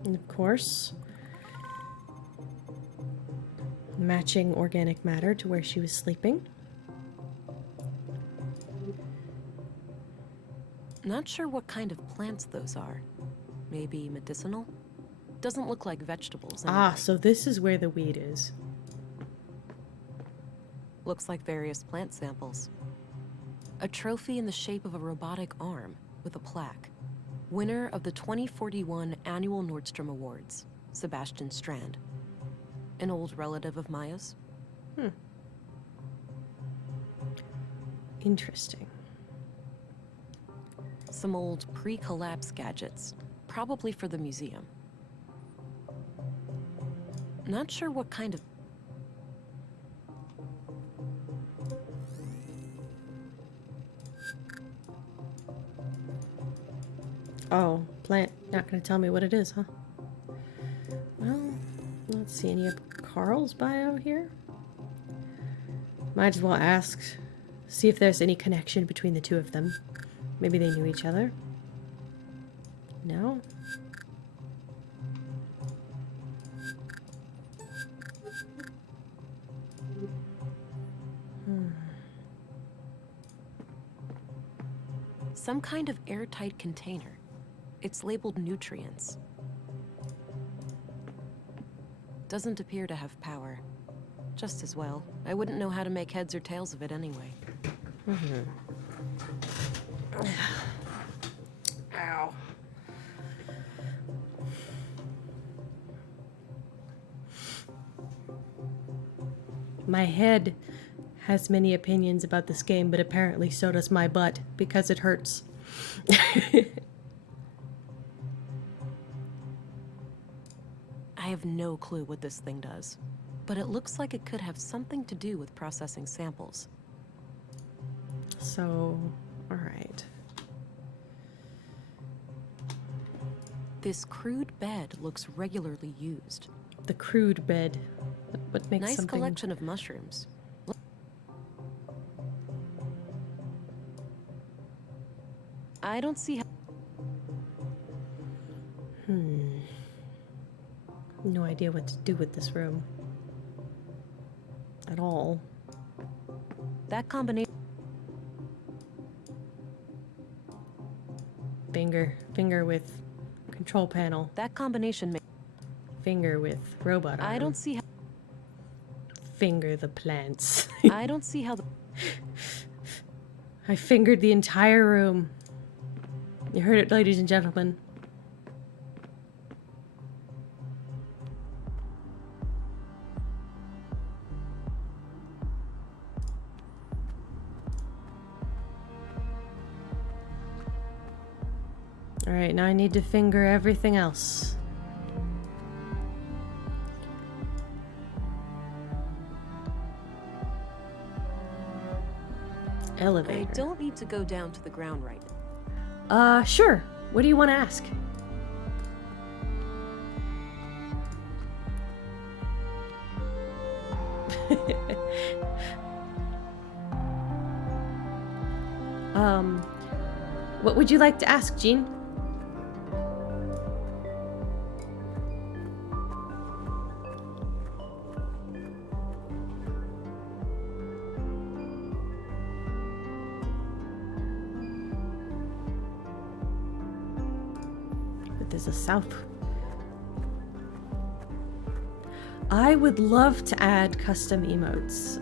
And of course, matching organic matter to where she was sleeping. Not sure what kind of plants those are. Maybe medicinal? Doesn't look like vegetables. Anyway. Ah, so this is where the weed is. Looks like various plant samples. A trophy in the shape of a robotic arm with a plaque. Winner of the 2041 Annual Nordstrom Awards, Sebastian Strand. An old relative of Maya's. Interesting. Some old pre-collapse gadgets, probably for the museum. Not sure what kind of... Oh, plant. Not gonna tell me what it is, huh? Well, let's see any of Carl's bio here. Might as well ask, see if there's any connection between the two of them. Maybe they knew each other. No? Some kind of airtight container. It's labeled nutrients. Doesn't appear to have power. Just as well. I wouldn't know how to make heads or tails of it anyway. Ow. My head has many opinions about this game, but apparently so does my butt, because it hurts. I have no clue what this thing does, but it looks like it could have something to do with processing samples. So, alright. This crude bed looks regularly used. The crude bed. What makes nice something... collection of mushrooms. I don't see how... No idea what to do with this room. at all. That combination... Finger with control panel. That combination... Finger with robot arm. I don't see how... Finger the plants. I don't see how the... I fingered the entire room. You heard it, ladies and gentlemen. Alright, now I need to finger everything else. Elevator. I don't need to go down to the ground right now. Sure. What do you want to ask? What would you like to ask, Jean? But there's a south. I would love to add custom emotes.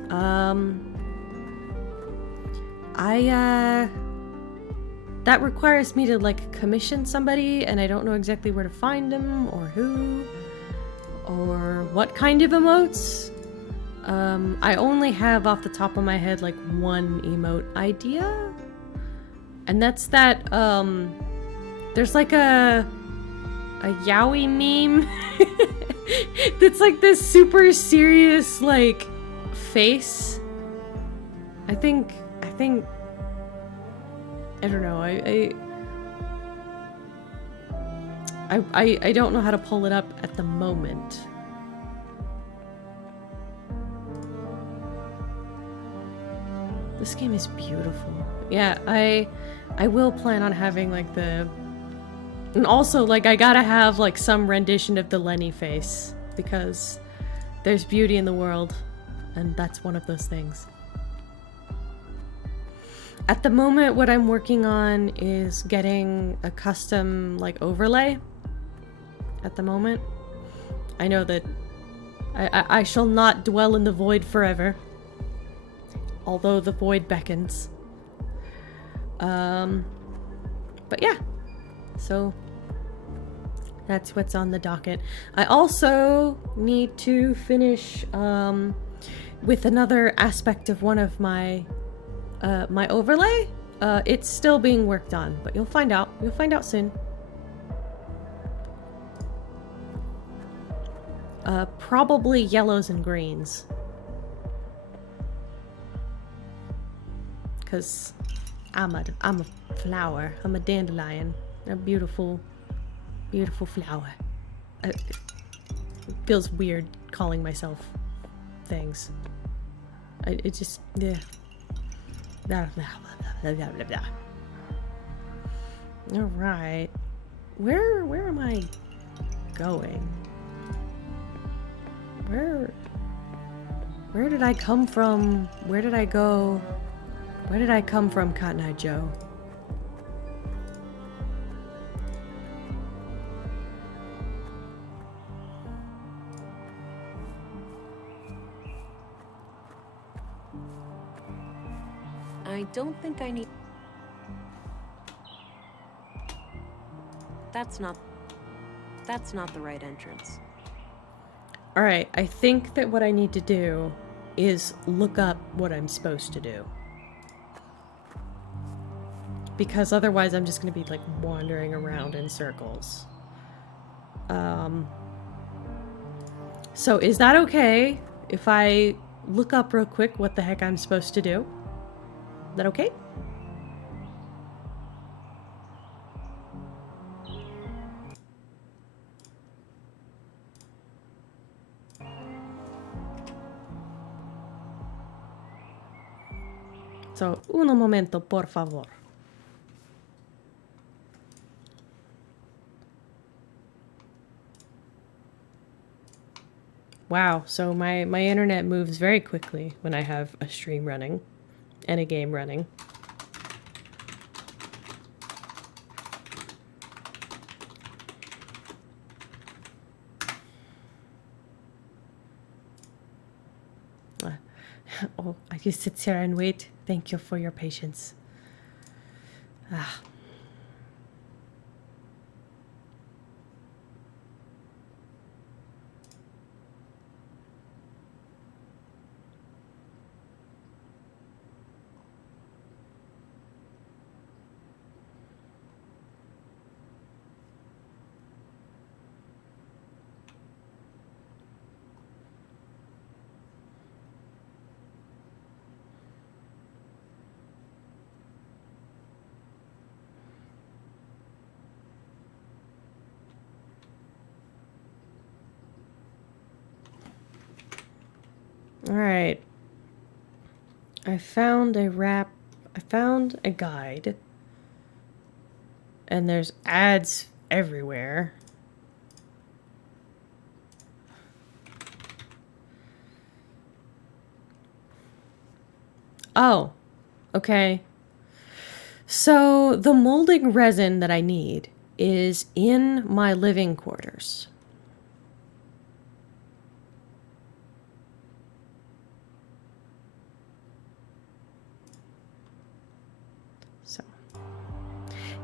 That requires me to like commission somebody, and I don't know exactly where to find them or who or what kind of emotes. I only have off the top of my head like one emote idea, and that's that there's like a yaoi meme that's like this super serious like face. I think I don't know. I don't know how to pull it up at the moment. This game is beautiful. Yeah, I will plan on having like the, and also like I gotta have like some rendition of the Lenny face because there's beauty in the world, and that's one of those things. At the moment, what I'm working on is getting a custom, like, overlay. At the moment. I know that I shall not dwell in the void forever. Although the void beckons. But yeah. So, that's what's on the docket. I also need to finish, with another aspect of one of my my overlay. It's still being worked on, but you'll find out. You'll find out soon. Probably yellows and greens. Cause I'm a flower. I'm a dandelion. A beautiful, beautiful flower. It feels weird calling myself things. It just, yeah. Blah, blah, blah, blah, blah, blah. All right, where am I going? Where did I come from? Where did I go? Where did I come from, Cotton Eye Joe? I don't think I need... That's not the right entrance. Alright, I think that what I need to do is look up what I'm supposed to do. Because otherwise I'm just gonna be like wandering around in circles. So is that okay if I look up real quick what the heck I'm supposed to do? Is that okay? So, un momento, por favor. wow. So my internet moves very quickly when I have a stream running and a game running. Oh, I just sit here and wait. Thank you for your patience. Ah. All right. I found a guide. And there's ads everywhere. Oh, okay. So the molding resin that I need is in my living quarters. So,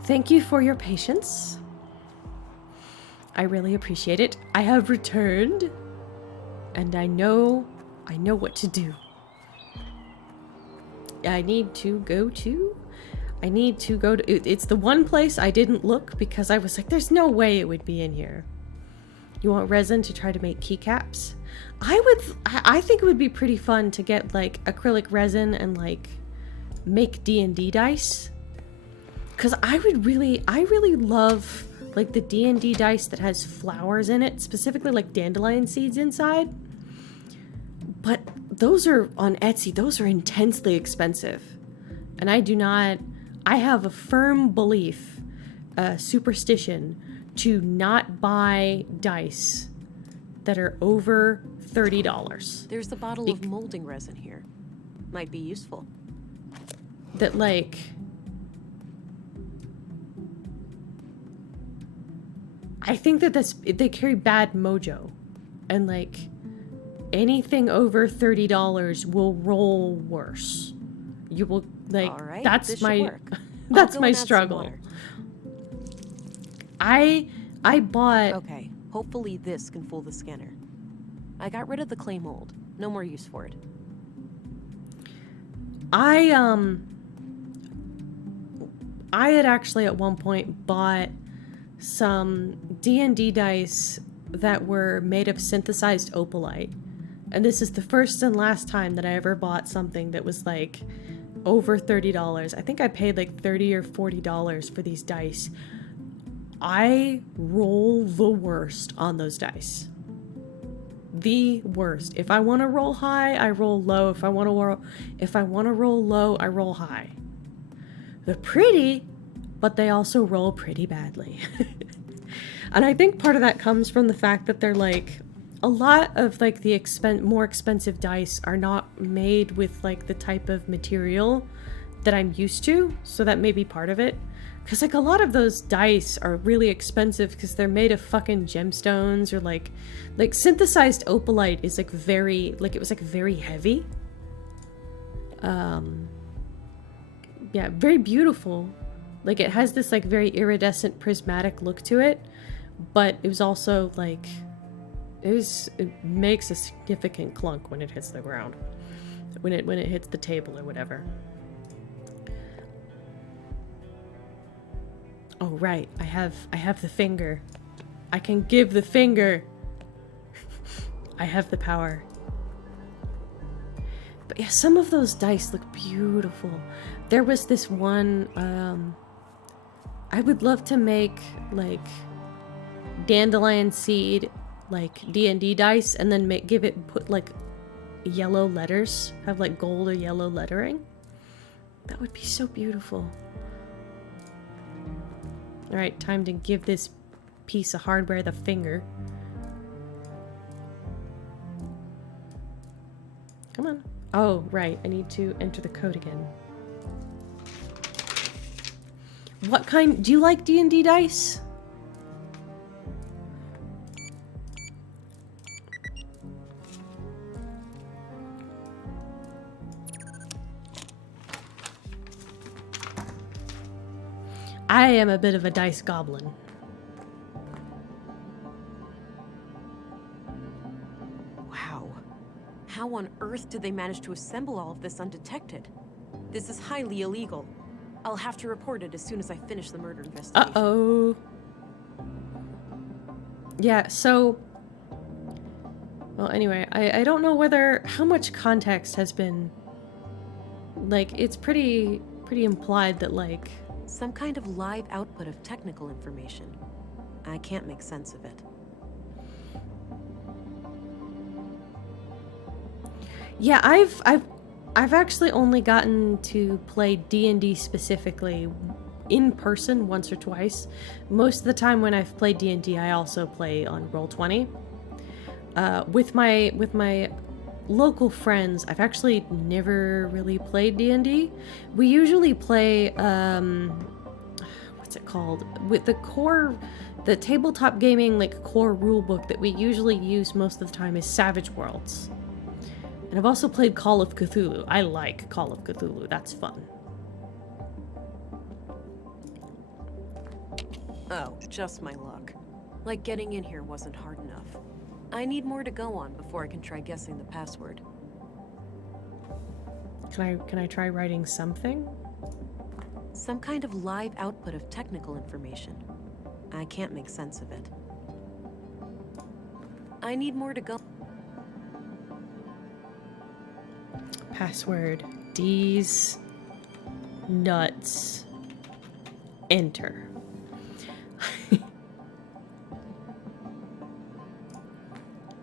thank you for your patience. I really appreciate it. I have returned, and I know what to do. I need to go to... It's the one place I didn't look because I was like, there's no way it would be in here. You want resin to try to make keycaps? I think it would be pretty fun to get like acrylic resin and like make D&D dice. Cause I really love like the D&D dice that has flowers in it, specifically like dandelion seeds inside. But those are on Etsy, those are intensely expensive. And I have a firm belief, superstition, to not buy dice that are over $30. There's the bottle of molding resin here. Might be useful. That like... I think that they carry bad mojo. And like, anything over $30 will roll worse. You will, like, all right, that's my struggle. I bought... Okay, hopefully this can fool the scanner. I got rid of the clay mold. No more use for it. I had actually at one point bought some D&D dice that were made of synthesized opalite. And this is the first and last time that I ever bought something that was like over $30. I think I paid like $30 or $40 for these dice. I loll the worst on those dice. The worst. If I want to roll high, I roll low. If I want to roll low, I roll high. They're pretty, but they also roll pretty badly. And I think part of that comes from the fact that they're like, a lot of like the more expensive dice are not made with like the type of material that I'm used to. So that may be part of it. Because like a lot of those dice are really expensive because they're made of fucking gemstones or like synthesized opalite is like very, like it was like very heavy. Yeah, very beautiful. Like it has this like very iridescent prismatic look to it, but it was also like, it makes a significant clunk when it hits the ground. When it hits the table or whatever. Oh right, I have the finger. I can give the finger. I have the power. But yeah, some of those dice look beautiful. There was this one, I would love to make like dandelion seed, like D&D dice, and then put like yellow letters, have like gold or yellow lettering. That would be so beautiful. Alright, time to give this piece of hardware the finger. Oh, right. I need to enter the code again. What kind... Do you like D&D dice? I am a bit of a dice goblin. Wow. How on earth did they manage to assemble all of this undetected? This is highly illegal. I'll have to report it as soon as I finish the murder investigation. Uh-oh. Yeah, so... Well, anyway, I don't know whether... How much context has been... Like, it's pretty implied that, like... Some kind of live output of technical information. I can't make sense of it. Yeah, I've actually only gotten to play D&D specifically in person once or twice. Most of the time when I've played D&D, I also play on Roll20. With my local friends, I've actually never really played D&D. We usually play what's it called? With the tabletop gaming like core rulebook that we usually use most of the time is Savage Worlds. And I've also played Call of Cthulhu. I like Call of Cthulhu. That's fun. Oh, just my luck. Like getting in here wasn't hard enough. I need more to go on before I can try guessing the password. Can I try writing something? Some kind of live output of technical information. I can't make sense of it. I need more to go. Password. D's nuts. Enter.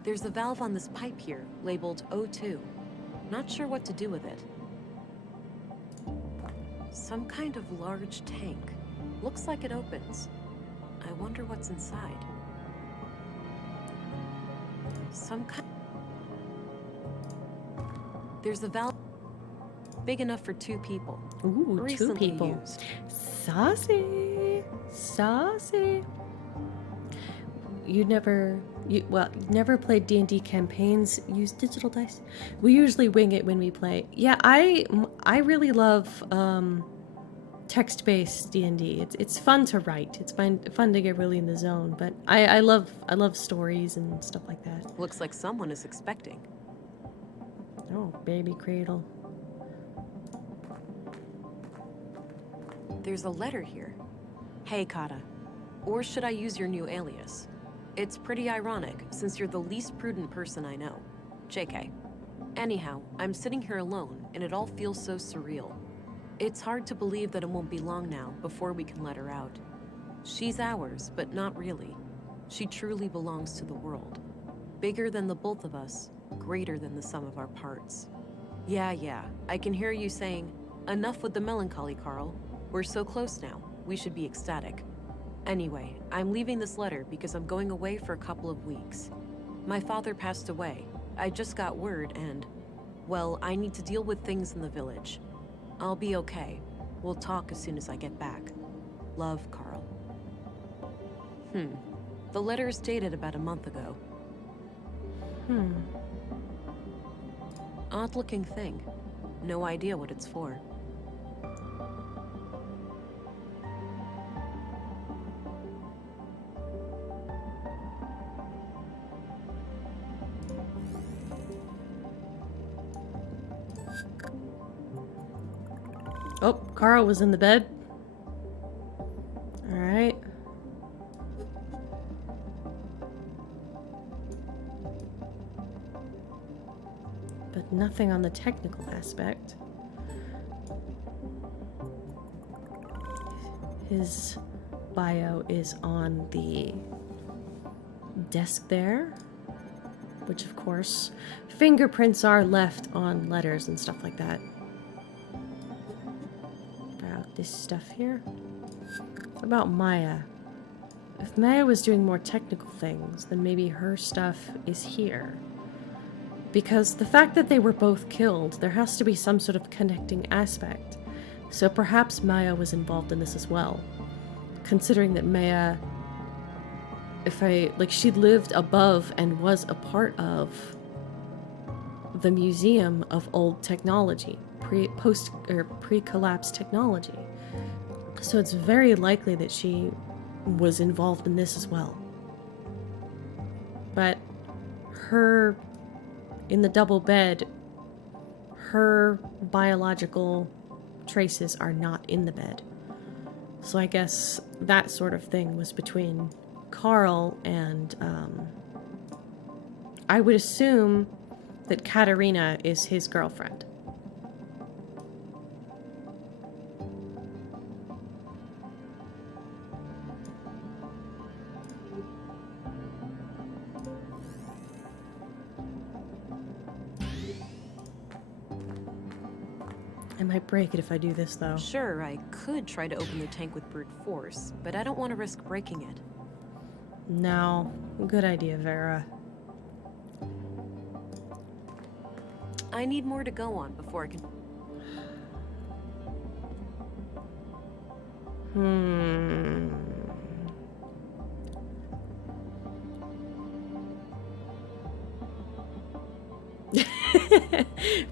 There's a valve on this pipe here, labeled O2. Not sure what to do with it. Some kind of large tank. Looks like it opens. I wonder what's inside. Some kind... There's a valve big enough for 2 people. Ooh, Recently 2 people. used. Saucy. Saucy. You never played D&D campaigns, use digital dice. We usually wing it when we play. Yeah, I really love text-based D&D. It's fun to write. It's fun to get really in the zone. But I love stories and stuff like that. Looks like someone is expecting. Oh, baby cradle. There's a letter here. Hey, Kata. Or should I use your new alias? It's pretty ironic, since you're the least prudent person I know. JK. Anyhow, I'm sitting here alone, and it all feels so surreal. It's hard to believe that it won't be long now before we can let her out. She's ours, but not really. She truly belongs to the world. Bigger than the both of us, greater than the sum of our parts. Yeah, I can hear you saying, enough with the melancholy, Carl. We're so close now, we should be ecstatic. Anyway, I'm leaving this letter because I'm going away for a couple of weeks. My father passed away. I just got word and, well, I need to deal with things in the village. I'll be okay. We'll talk as soon as I get back. Love, Carl. The letter is dated about a month ago. Odd-looking thing. No idea what it's for. Oh, Carl was in the bed. All right. But nothing on the technical aspect. His bio is on the desk there, which of course, fingerprints are left on letters and stuff like that. This stuff here. What about Maya? If Maya was doing more technical things, then maybe her stuff is here. Because the fact that they were both killed, there has to be some sort of connecting aspect. So perhaps Maya was involved in this as well. Considering that Maya, she'd lived above and was a part of the Museum of Old Technology, pre-collapse technology. So it's very likely that she was involved in this as well. But her, in the double bed, her biological traces are not in the bed. So I guess that sort of thing was between Carl and, I would assume that Katerina is his girlfriend. I might break it if I do this, though. Sure, I could try to open the tank with brute force, but I don't want to risk breaking it. No. Good idea, Vera. I need more to go on before I can...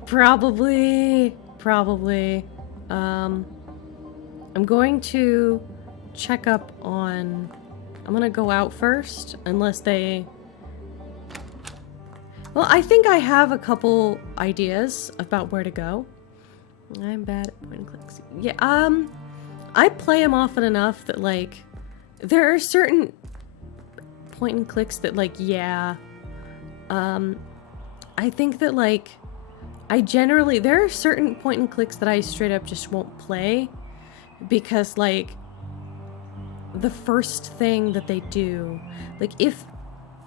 Probably. I'm going to check up on... I'm gonna go out first, unless they... Well, I think I have a couple ideas about where to go. I'm bad at point and clicks. Yeah, I play them often enough that, like, there are certain point and clicks that, like, yeah. I think that, like, there are certain point and clicks that I straight up just won't play because, like, the first thing that they do, like, if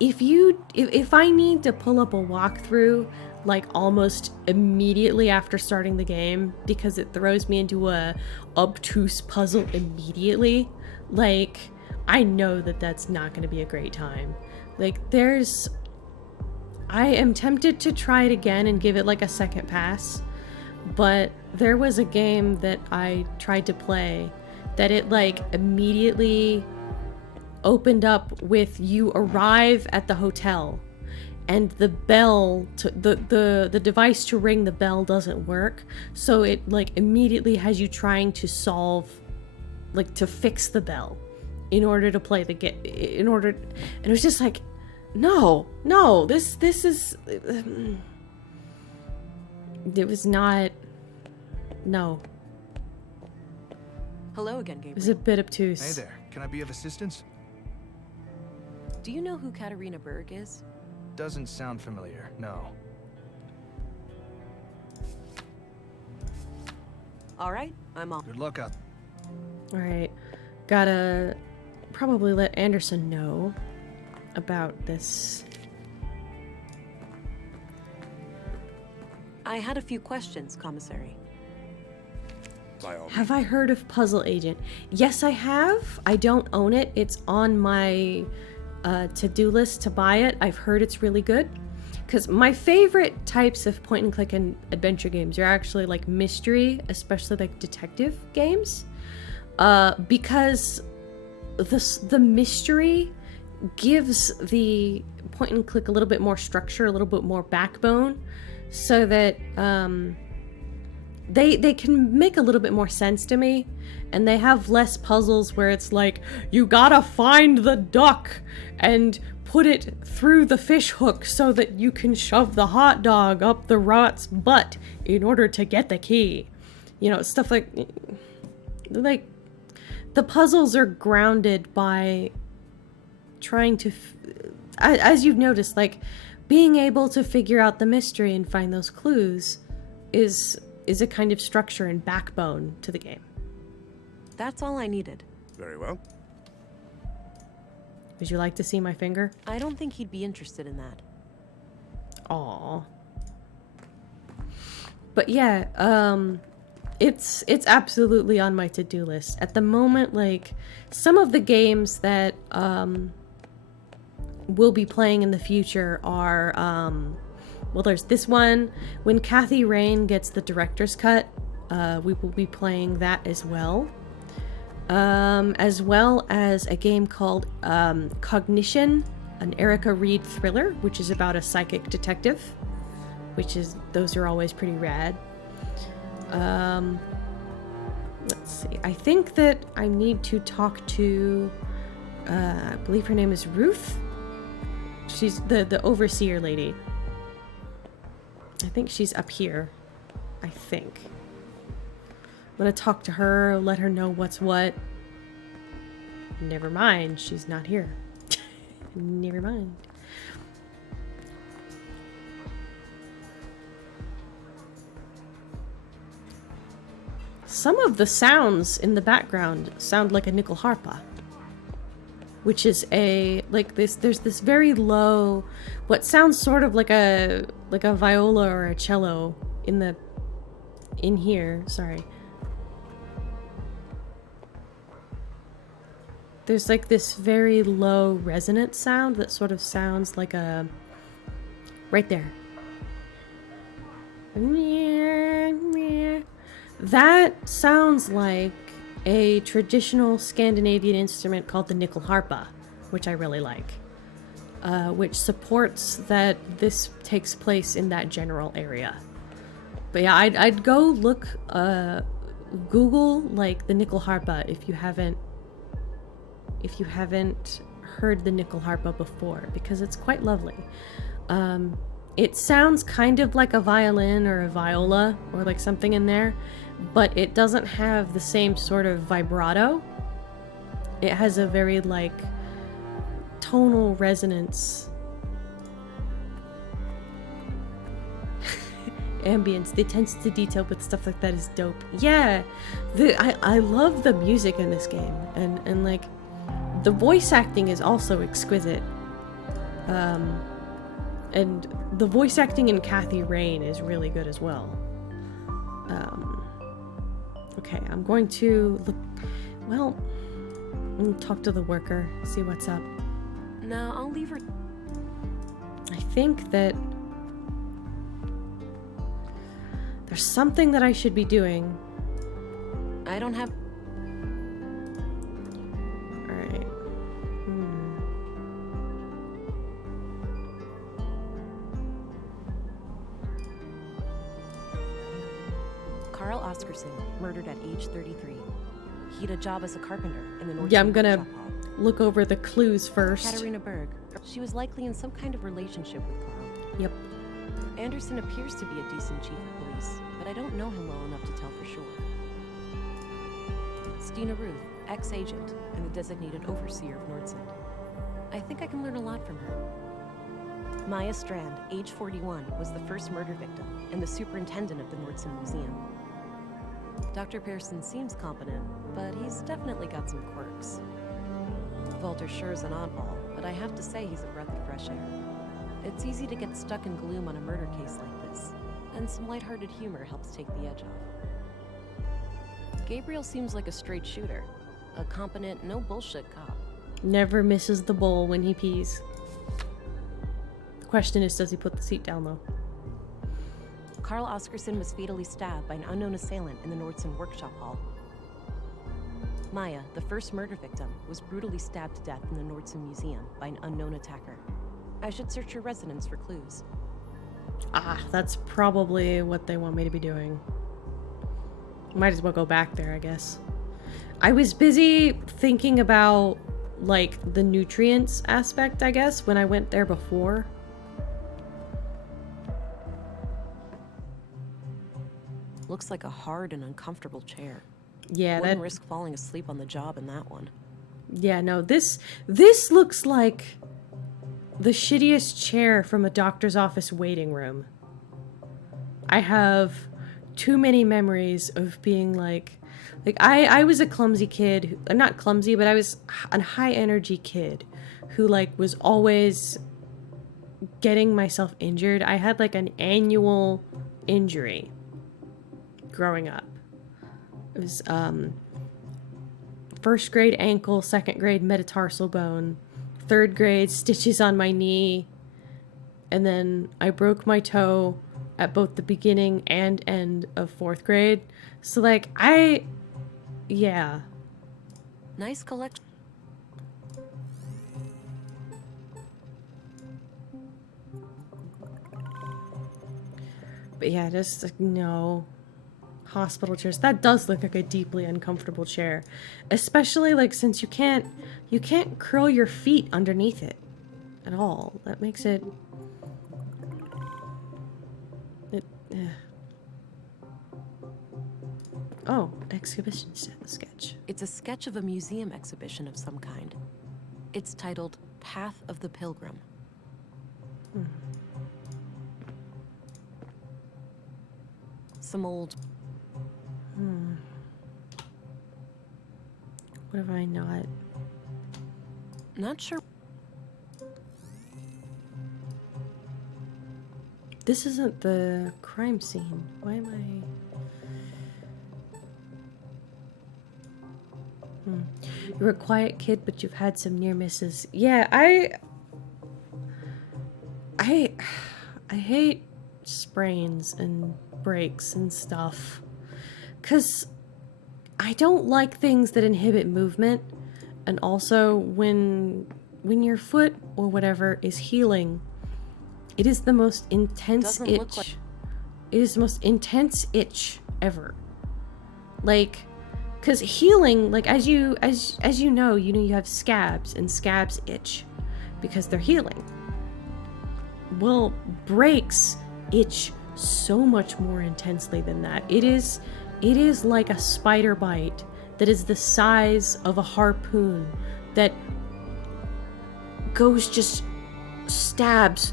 I need to pull up a walkthrough, like, almost immediately after starting the game because it throws me into a obtuse puzzle immediately, like, I know that that's not going to be a great time. Like, I am tempted to try it again and give it, like, a second pass, but there was a game that I tried to play that it, like, immediately opened up with you arrive at the hotel and the bell the device to ring the bell doesn't work, so it, like, immediately has you trying to solve, like, to fix the bell in order to play the game, and it was just like, no, this is it was not, no. Hello again, Gabriel. It was a bit obtuse. Hey there, can I be of assistance? Do you know who Katerina Berg is? Doesn't sound familiar, no. Alright, I'm on. Good luck out. Alright, gotta probably let Anderson know about this. I had a few questions, Commissary. Have I heard of Puzzle Agent? Yes, I have. I don't own it. It's on my to-do list to buy it. I've heard it's really good. Because my favorite types of point-and-click and adventure games are actually, like, mystery, especially, like, detective games. Because the mystery gives the point-and-click a little bit more structure, a little bit more backbone, so that they can make a little bit more sense to me, and they have less puzzles where it's like, you gotta find the duck and put it through the fish hook so that you can shove the hot dog up the rat's butt in order to get the key. You know, stuff like the puzzles are grounded by trying to, as you've noticed, like, being able to figure out the mystery and find those clues is a kind of structure and backbone to the game. That's all I needed. Very well. Would you like to see my finger? I don't think he'd be interested in that. Aww. But yeah, it's absolutely on my to-do list. At the moment, like, some of the games that we'll be playing in the future are well, there's this one. When Kathy Rain gets the director's cut, we will be playing that as well. As well as a game called Cognition, an Erica Reed thriller, which is about a psychic detective, those are always pretty rad. Let's see. I think that I need to talk to, I believe her name is Ruth. She's the overseer lady. I think she's up here. I think. I'm gonna talk to her, let her know what's what. Never mind, she's not here. Never mind. Some of the sounds in the background sound like a nickel harpa, which is there's this very low, what sounds sort of like a viola or a cello in here. Sorry. There's like this very low resonant sound that sort of sounds like a, right there. That sounds like a traditional Scandinavian instrument called the nickel harpa, which I really like, which supports that this takes place in that general area. But yeah, I'd go look, Google like the nickel harpa if you haven't heard the nickel harpa before, because it's quite lovely. It sounds kind of like a violin or a viola or like something in there, but it doesn't have the same sort of vibrato. It has a very like tonal resonance. Ambience, the attention to detail with stuff like that is dope. Yeah, I love the music in this game, and like the voice acting is also exquisite. And the voice acting in Kathy Rain is really good as well. Okay, I'm going to look. Well, I'm gonna talk to the worker, see what's up. No, I'll leave her. I think that there's something that I should be doing. I don't have. Alright. Carl Oscarson, murdered at age 33. He had a job as a carpenter in the North. Yeah, I'm gonna look over the clues first. Katarina Berg. She was likely in some kind of relationship with Carl. Yep. Anderson appears to be a decent chief of police, but I don't know him well enough to tell for sure. Stina Ruth, ex-agent and the designated overseer of Nordsund. I think I can learn a lot from her. Maya Strand, age 41, was the first murder victim and the superintendent of the Nordsund Museum. Dr. Pearson seems competent, but he's definitely got some quirks. Walter Schur's an oddball, but I have to say he's a breath of fresh air. It's easy to get stuck in gloom on a murder case like this, and some lighthearted humor helps take the edge off. Gabriel seems like a straight shooter, a competent, no bullshit cop. Never misses the bowl when he pees. The question is, does he put the seat down though? Carl Oscarson was fatally stabbed by an unknown assailant in the Nordsund workshop hall. Maya, the first murder victim, was brutally stabbed to death in the Nordsund Museum by an unknown attacker. I should search her residence for clues. Ah, that's probably what they want me to be doing. Might as well go back there, I guess. I was busy thinking about, like, the nutrients aspect, I guess, when I went there before. Looks like a hard and uncomfortable chair. Yeah, Wouldn't risk falling asleep on the job in that one. Yeah, no, this looks like the shittiest chair from a doctor's office waiting room. I have too many memories of being like I was a clumsy kid, not clumsy, but I was a high energy kid who like was always getting myself injured. I had like an annual injury growing up. It was first grade ankle, second grade metatarsal bone, third grade stitches on my knee, and then I broke my toe at both the beginning and end of 4th grade. So, like, yeah. Nice collection. But yeah, just, like, no. Hospital chairs. That does look like a deeply uncomfortable chair. Especially, like, since you can't curl your feet underneath it at all. That makes it... Oh, exhibition sketch. It's a sketch of a museum exhibition of some kind. It's titled Path of the Pilgrim. Some old... What have I not? Not sure. This isn't the crime scene. Why am I... You're a quiet kid, but you've had some near misses. Yeah, I hate sprains and breaks and stuff. 'Cause I don't like things that inhibit movement. And also when your foot or whatever is healing, it is the most intense itch. It is the most intense itch ever. Like, because healing, like, as you know, you have scabs, and scabs itch because they're healing. Well, breaks itch so much more intensely than that. It is like a spider bite that is the size of a harpoon that just stabs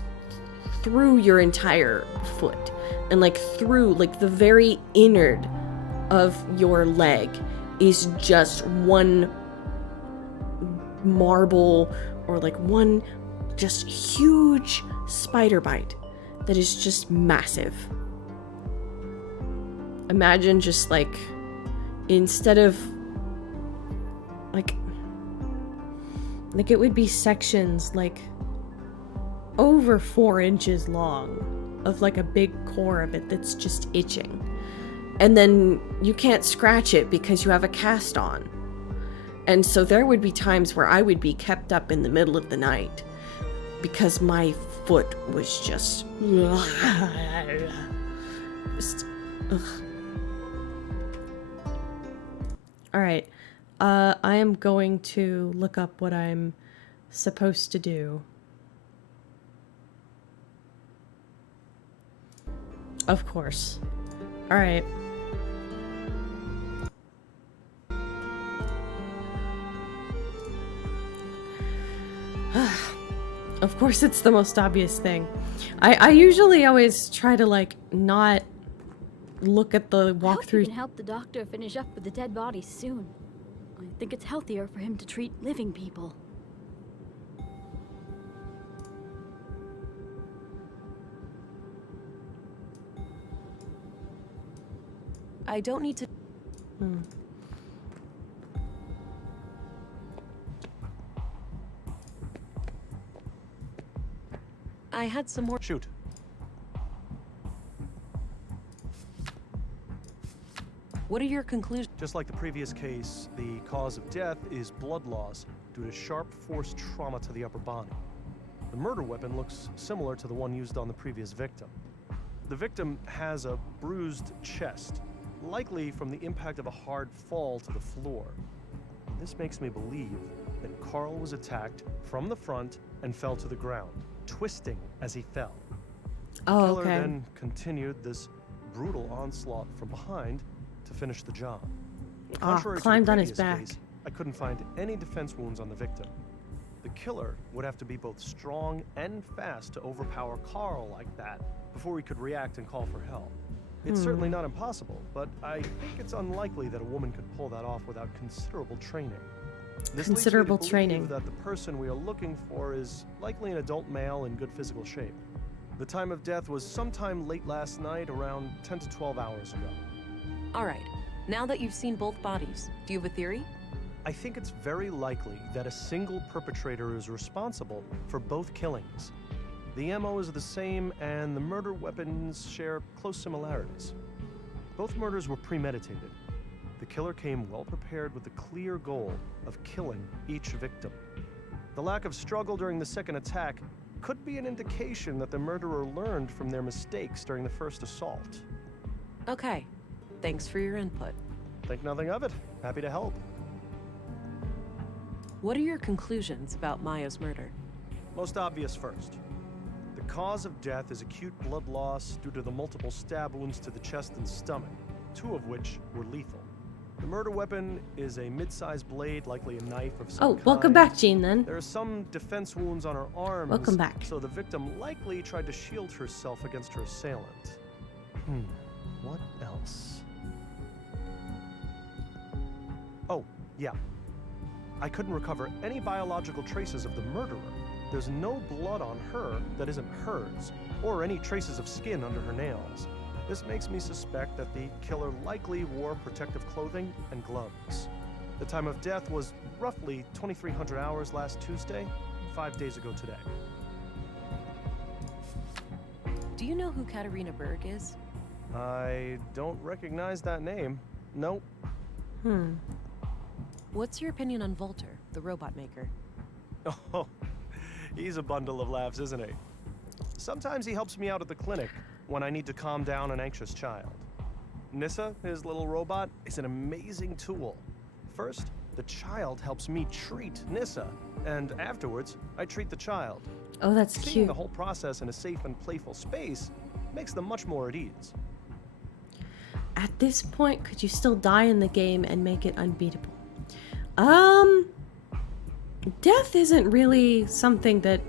through your entire foot and, like, through, like, the very innard of your leg is just one marble or, like, one just huge spider bite that is just massive. Imagine just, like, instead of like it would be sections like over 4 inches long of, like, a big core of it that's just itching. And then you can't scratch it because you have a cast on. And so there would be times where I would be kept up in the middle of the night because my foot was just ugh. All right. I am going to look up what I'm supposed to do. Of course. All right. Of course, it's the most obvious thing. I usually always try to, like, not look at the walkthrough. I hope you can help the doctor finish up with the dead bodies soon. I think it's healthier for him to treat living people. I don't need to... I had some more... Shoot. What are your conclusions? Just like the previous case, the cause of death is blood loss due to sharp force trauma to the upper body. The murder weapon looks similar to the one used on the previous victim. The victim has a bruised chest, likely from the impact of a hard fall to the floor. This makes me believe that Carl was attacked from the front and fell to the ground, twisting as he fell. The killer then continued this brutal onslaught from behind to finish the job. Contrary climbed to the on his previous back. case, I couldn't find any defense wounds on the victim. The killer would have to be both strong and fast to overpower Carl like that before he could react and call for help. It's certainly not impossible, but I think it's unlikely that a woman could pull that off without considerable training. This Considerable leads me to training. believe that the person we are looking for is likely an adult male in good physical shape. The time of death was sometime late last night, around 10 to 12 hours ago. All right. Now that you've seen both bodies, do you have a theory? I think it's very likely that a single perpetrator is responsible for both killings. The MO is the same, and the murder weapons share close similarities. Both murders were premeditated. The killer came well prepared with the clear goal of killing each victim. The lack of struggle during the second attack could be an indication that the murderer learned from their mistakes during the first assault. Okay, thanks for your input. Think nothing of it. Happy to help. What are your conclusions about Maya's murder? Most obvious first. The cause of death is acute blood loss due to the multiple stab wounds to the chest and stomach, 2 of which were lethal. The murder weapon is a mid-sized blade, likely a knife of some kind. Welcome back, Jean, then. There are some defense wounds on her arms. Welcome back. So the victim likely tried to shield herself against her assailant. What else? Oh, yeah. I couldn't recover any biological traces of the murderer. There's no blood on her that isn't hers, or any traces of skin under her nails. This makes me suspect that the killer likely wore protective clothing and gloves. The time of death was roughly 2300 hours last Tuesday, 5 days ago today. Do you know who Katarina Berg is? I don't recognize that name. Nope. What's your opinion on Volter, the robot maker? Oh, he's a bundle of laughs, isn't he? Sometimes he helps me out at the clinic when I need to calm down an anxious child. Nissa, his little robot, is an amazing tool. First, the child helps me treat Nissa, and afterwards, I treat the child. Oh, that's Seeing cute. the whole process in a safe and playful space makes them much more at ease. At this point, could you still die in the game and make it unbeatable? Death isn't really something that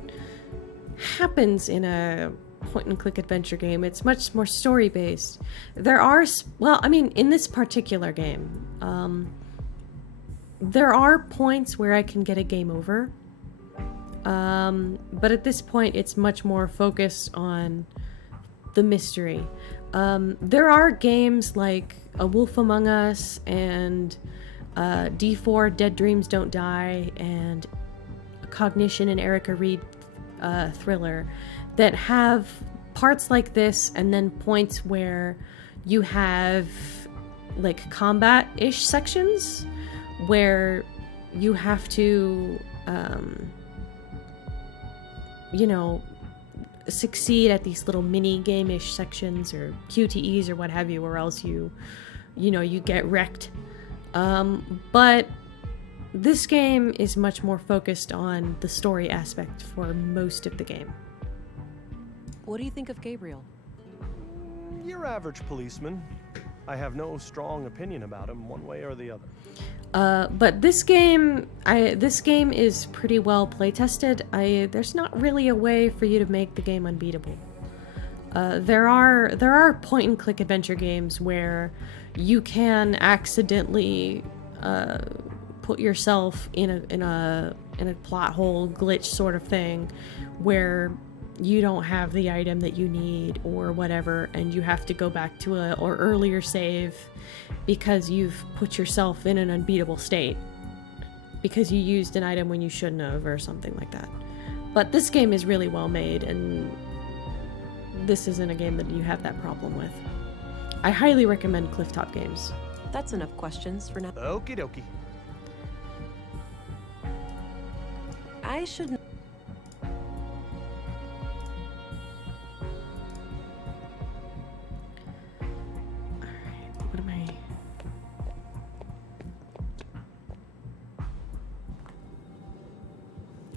happens in a point-and-click adventure game. It's much more story-based. There are, well, I mean, in this particular game, there are points where I can get a game over. But at this point, it's much more focused on the mystery. There are games like A Wolf Among Us and D4, Dead Dreams Don't Die, and Cognition and Erica Reed thriller that have parts like this and then points where you have like combat-ish sections where you have to you know, succeed at these little mini game-ish sections or QTEs or what have you, or else you know, you get wrecked. But this game is much more focused on the story aspect for most of the game. What do you think of Gabriel? Your average policeman. I have no strong opinion about him one way or the other. But this game is pretty well play-tested. There's not really a way for you to make the game unbeatable. There are point-and-click adventure games where you can accidentally put yourself in a plot hole glitch sort of thing where you don't have the item that you need or whatever, and you have to go back to a or earlier save because you've put yourself in an unbeatable state because you used an item when you shouldn't have or something like that. But this game is really well made, and this isn't a game that you have that problem with. I highly recommend Clifftop games. That's enough questions for now. Okie dokie. I should... What am I...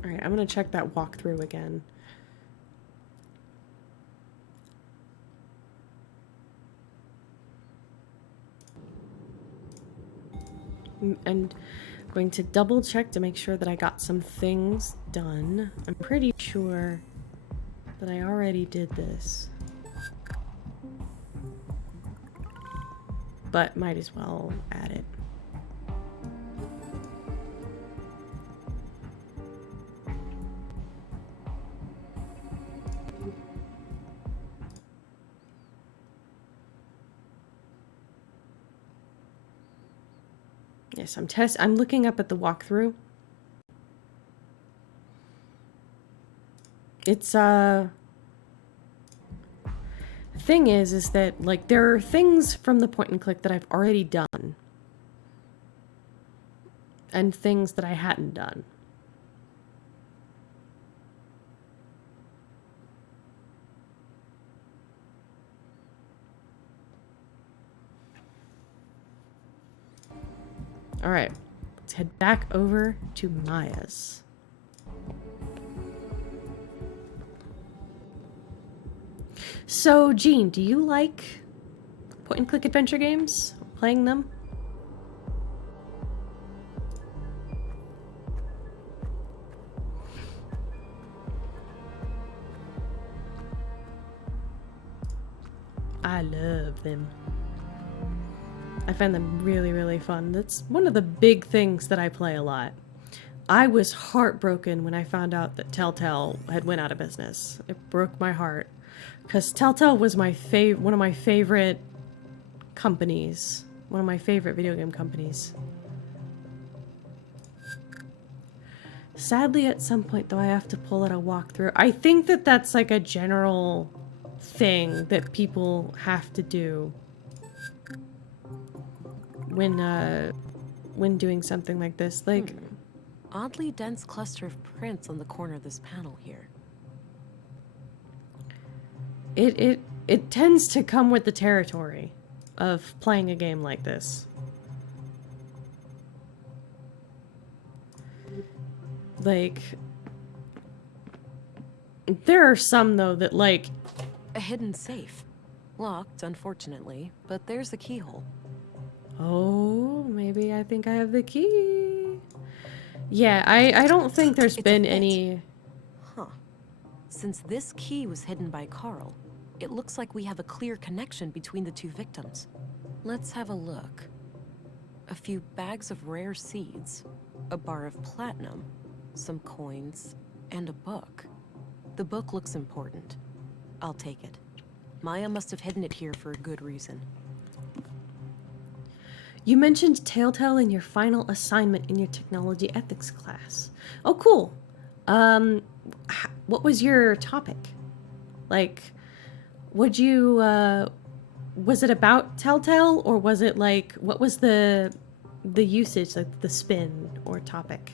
Alright, I'm gonna check that walkthrough again. And I'm going to double check to make sure that I got some things done. I'm pretty sure that I already did this. But might as well add it. Yes, I'm looking up at the walkthrough. It's thing is that, like, there are things from the point and click that I've already done. And things that I hadn't done. All right, let's head back over to Maya's. So, Jean, do you like point-and-click adventure games? Playing them? I love them. I find them really, really fun. That's one of the big things that I play a lot. I was heartbroken when I found out that Telltale had went out of business. It broke my heart. Because Telltale was my one of my favorite companies. One of my favorite video game companies. Sadly, at some point, though, I have to pull out a walkthrough. I think that that's like a general thing that people have to do when doing something like this. Like, oddly dense cluster of prints on the corner of this panel here. It tends to come with the territory of playing a game like this. Like, there are some though that, like, a hidden safe. Locked, unfortunately, but there's the keyhole. Oh, maybe I think I have the key. Yeah, I don't think there's been any... Huh. Since this key was hidden by Carl, it looks like we have a clear connection between the two victims. Let's have a look. A few bags of rare seeds, a bar of platinum, some coins, and a book. The book looks important. I'll take it. Maya must have hidden it here for a good reason. You mentioned Telltale in your final assignment in your technology ethics class. Oh, cool. What was your topic? Like, would you, was it about Telltale, or was it like, what was the usage, like the spin or topic?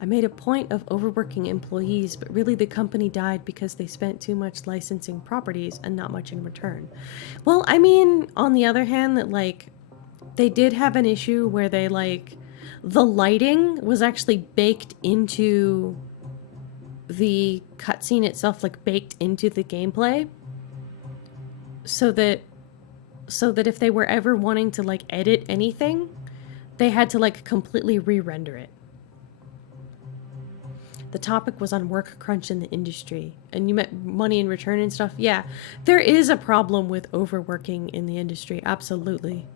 I made a point of overworking employees, but really the company died because they spent too much licensing properties and not much in return. Well, I mean, on the other hand, that, like, they did have an issue where they, like, the lighting was actually baked into the cutscene itself, like, baked into the gameplay. So that if they were ever wanting to, like, edit anything, they had to, like, completely re-render it. The topic was on work crunch in the industry, and you meant money in return and stuff. Yeah, there is a problem with overworking in the industry, absolutely.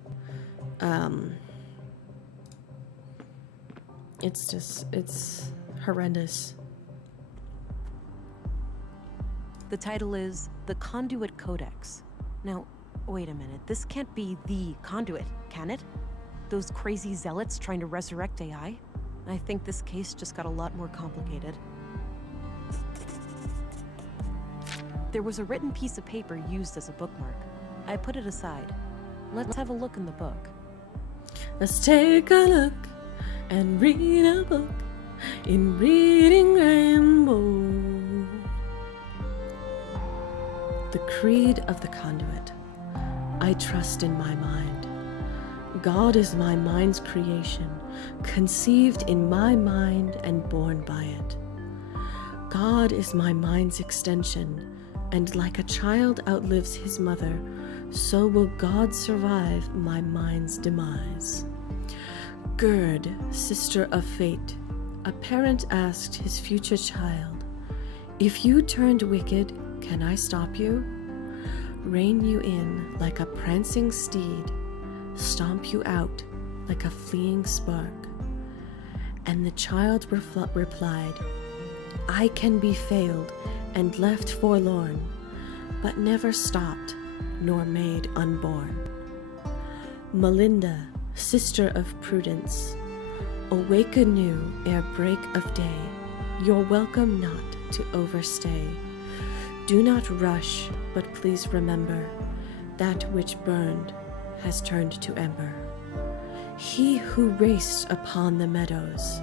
It's horrendous. The title is The Conduit Codex. Now, wait a minute, this can't be the Conduit, can it? Those crazy zealots trying to resurrect AI? I think this case just got a lot more complicated. There was a written piece of paper used as a bookmark. I put it aside. Let's have a look in the book. Let's take a look and read a book in Reading Rainbow. The Creed of the Conduit. I trust in my mind. God is my mind's creation, conceived in my mind and born by it. God is my mind's extension, and like a child outlives his mother, so will God survive my mind's demise. Gerd, sister of fate, a parent asked his future child, "If you turned wicked, can I stop you? Rein you in like a prancing steed, stomp you out like a fleeing spark." And the child replied, "I can be failed and left forlorn, but never stopped nor made unborn." Melinda, sister of prudence, awake anew ere break of day, You're welcome not to overstay. Do not rush, but please remember, that which burned has turned to ember. He who raced upon the meadows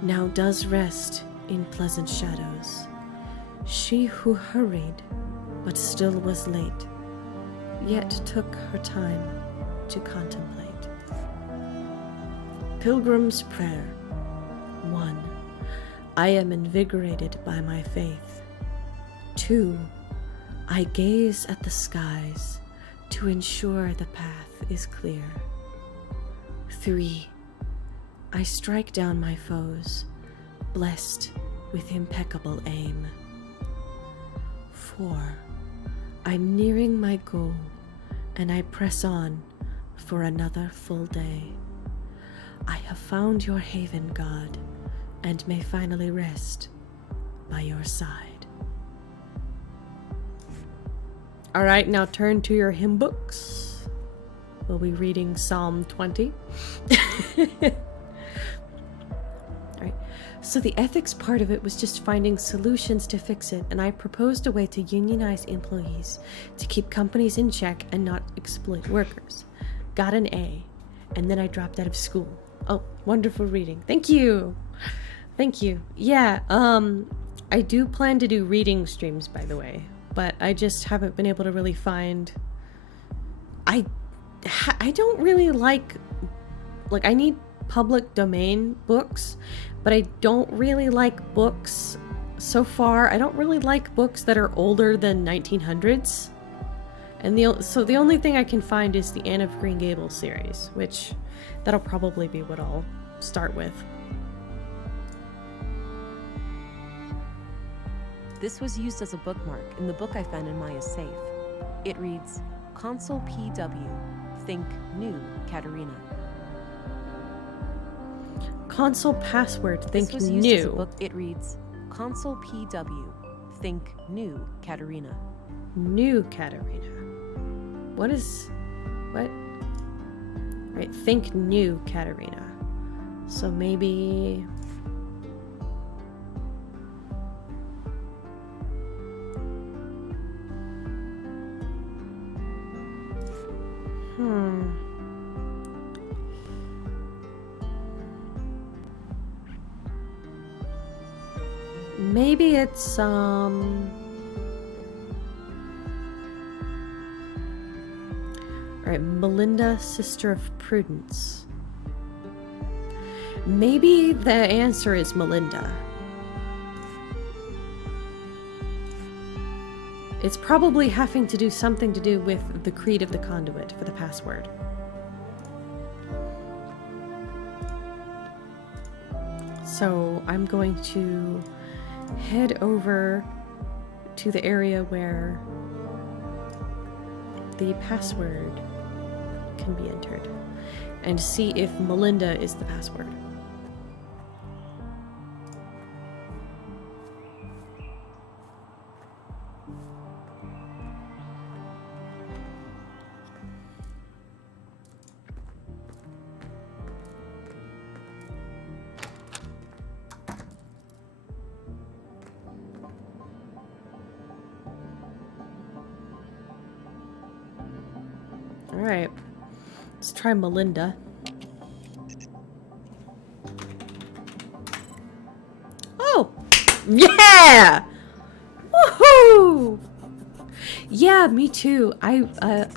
now does rest in pleasant shadows. She who hurried, but still was late, yet took her time to contemplate. Pilgrim's Prayer 1. I am invigorated by my faith. 2. I gaze at the skies to ensure the path is clear. 3. I strike down my foes, blessed with impeccable aim. 4. I'm nearing my goal, and I press on for another full day. I have found your haven, God, and may finally rest by your side. All right, now turn to your hymn books. We'll be reading Psalm 20. Alright, so the ethics part of it was just finding solutions to fix it, and I proposed a way to unionize employees to keep companies in check and not exploit workers. Got an A, and then I dropped out of school. Oh, wonderful reading. Thank you! Thank you. Yeah, I do plan to do reading streams, by the way, but I just haven't been able to really find... I don't really like, I need public domain books, but I don't really like books so far. I don't really like books that are older than 1900s. And so the only thing I can find is the Anne of Green Gables series, which that'll probably be what I'll start with. This was used as a bookmark in the book I found in Maya's safe. It reads, Console PW, think new, Katerina. Console password, think this was used as a new. book. It reads, Console PW, think new, Katerina. New Katerina. What? Right, think new Katerina. So maybe... Maybe it's, Alright, Melinda, Sister of Prudence. Maybe the answer is Melinda. It's probably having to do something to do with the creed of the conduit for the password. So I'm going to head over to the area where the password can be entered and see if Melinda is the password. Alright, let's try Melinda. Oh! Yeah! Woohoo! Yeah, me too. I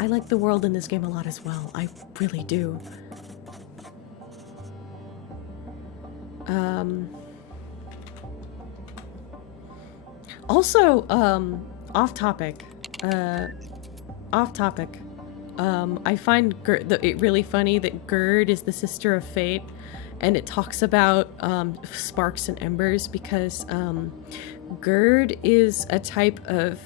like the world in this game a lot as well. I really do. Also, off topic. I find it really funny that Gerd is the sister of fate, and it talks about sparks and embers because Gerd is a type of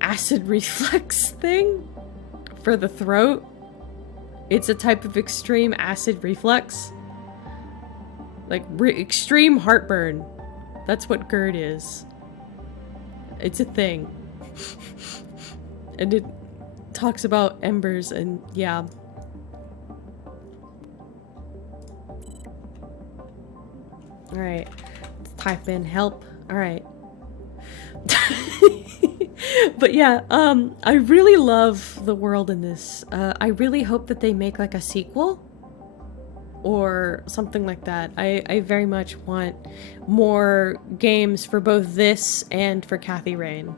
acid reflux thing for the throat. It's a type of extreme acid reflux. Like extreme heartburn. That's what GERD is. It's a thing. And it talks about embers and yeah. Alright. Let's type in help. Alright. But yeah, I really love the world in this. I really hope that they make like a sequel or something like that. I very much want more games for both this and for Kathy Rain.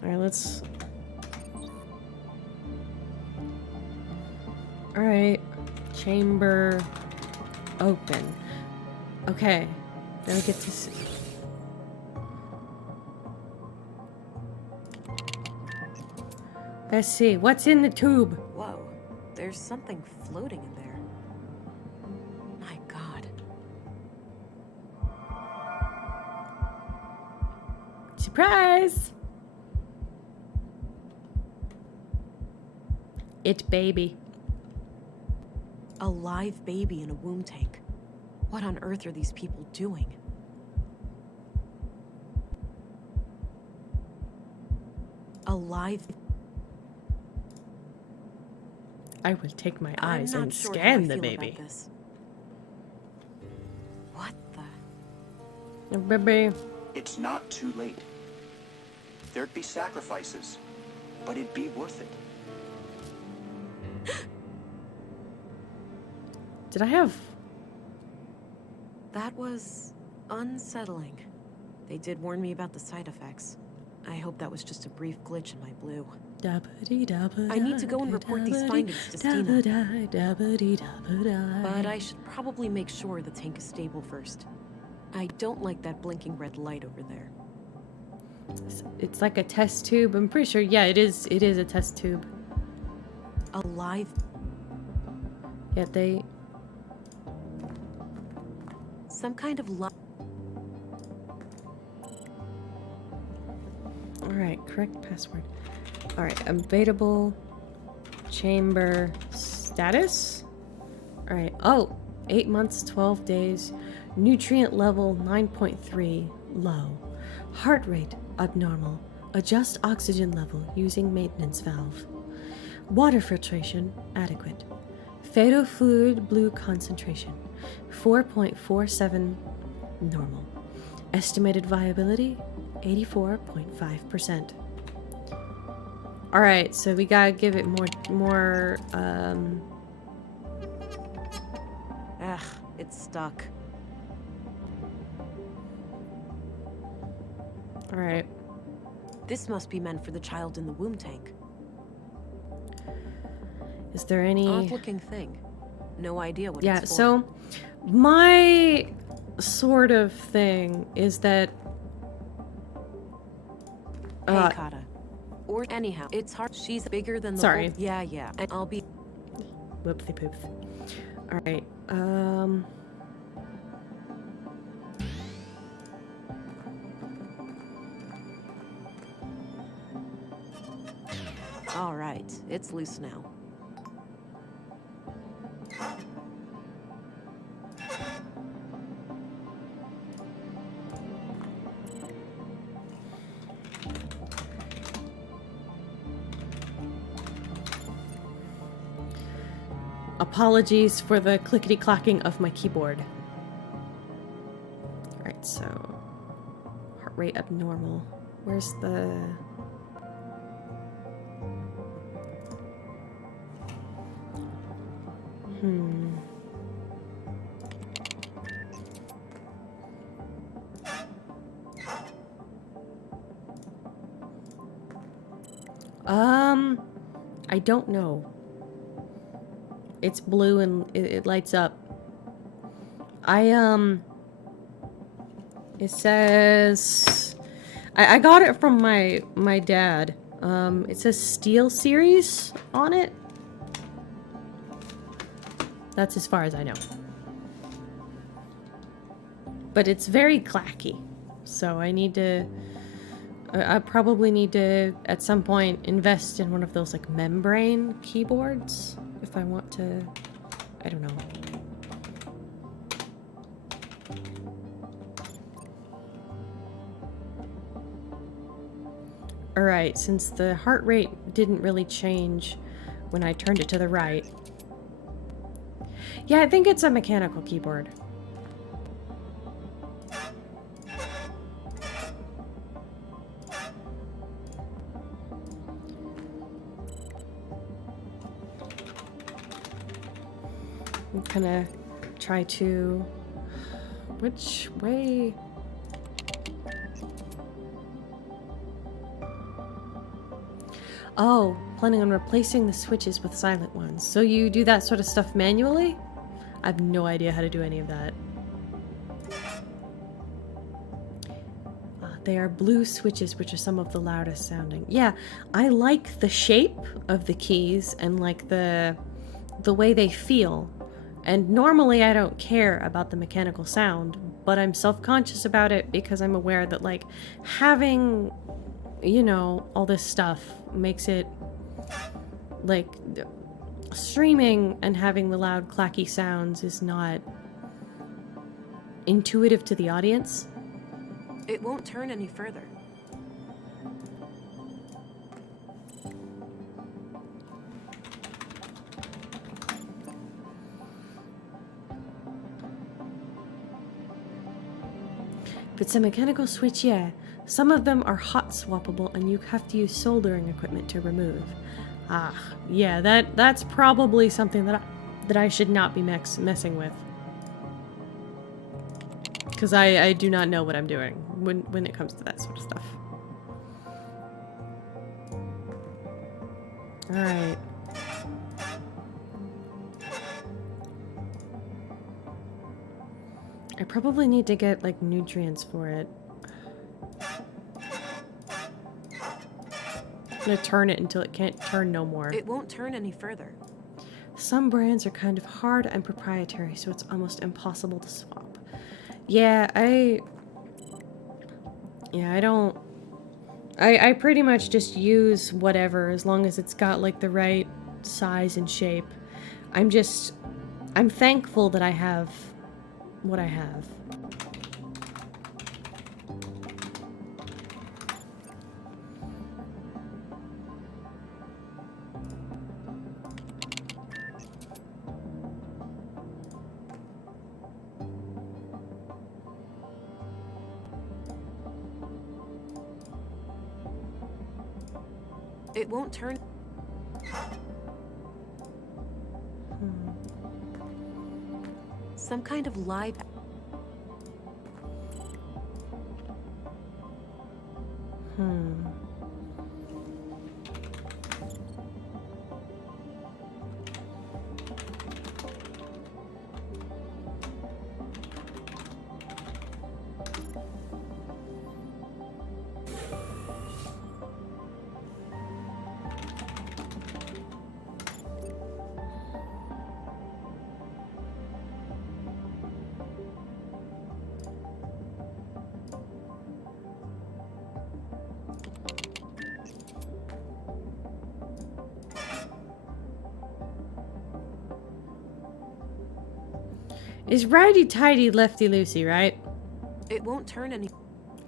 Alright, let's... Alright. Chamber... open. Okay. Now we get to see... Let's see. What's in the tube? Whoa. There's something floating in there. My God. Surprise! It's baby. A live baby in a womb tank. What on earth are these people doing? A live... I will take my eyes I'm and not sure scan how the I feel baby. about this. What the... The baby. It's not too late. There'd be sacrifices, but it'd be worth it. Did I have... That was unsettling. They did warn me about the side effects. I hope that was just a brief glitch in my blue. I need to go and report these findings to Stina. But I should probably make sure the tank is stable first. I don't like that blinking red light over there. It's like a test tube. I'm pretty sure, yeah, it is a test tube. A live... Yeah, they... Some kind of live... Alright, correct password. Alright, available chamber status. Alright, oh, 8 months, 12 days. Nutrient level 9.3, low. Heart rate abnormal. Adjust oxygen level using maintenance valve. Water filtration adequate. Fatal fluid blue concentration 4.47 normal. Estimated viability 84.5%. All right, so we gotta give it more. Ugh, it's stuck. All right. This must be meant for the child in the womb tank. Is there any odd-looking thing? No idea what it's for. So my sort of thing is that hey, Kata. Or anyhow, it's hard. She's bigger than the sorry. whole... Yeah. And I'll be... Whoopsie poops. All right. All right. It's loose now. Apologies for the clickety-clacking of my keyboard. Alright, so... Heart rate abnormal. Where's the... I don't know. It's blue and it lights up. It says... I got it from my dad. It says Steel Series on it. That's as far as I know. But it's very clacky. So I need to... I probably need to, at some point, invest in one of those, like, membrane keyboards. If I want to... I don't know. Alright, since the heart rate didn't really change when I turned it to the right. Yeah, I think it's a mechanical keyboard. I'm gonna try to... Which way? Oh, planning on replacing the switches with silent ones. So you do that sort of stuff manually? I have no idea how to do any of that. They are blue switches, which are some of the loudest sounding. Yeah, I like the shape of the keys and like the way they feel. And normally I don't care about the mechanical sound, but I'm self-conscious about it because I'm aware that like having, you know, all this stuff makes it like streaming and having the loud clacky sounds is not intuitive to the audience. It won't turn any further. If it's a mechanical switch, yeah. Some of them are hot swappable and you have to use soldering equipment to remove. Ah, yeah, that's probably something that I should not be messing with. Because I do not know what I'm doing when it comes to that sort of stuff. Alright. I probably need to get, like, nutrients for it. I'm gonna turn it until it can't turn no more. It won't turn any further. Some brands are kind of hard and proprietary, so it's almost impossible to swap. Yeah, I don't... I pretty much just use whatever, as long as it's got, like, the right size and shape. I'm thankful that I have what I have. It won't turn. Some kind of live. Is righty-tighty, lefty-loosey, right? It won't turn any.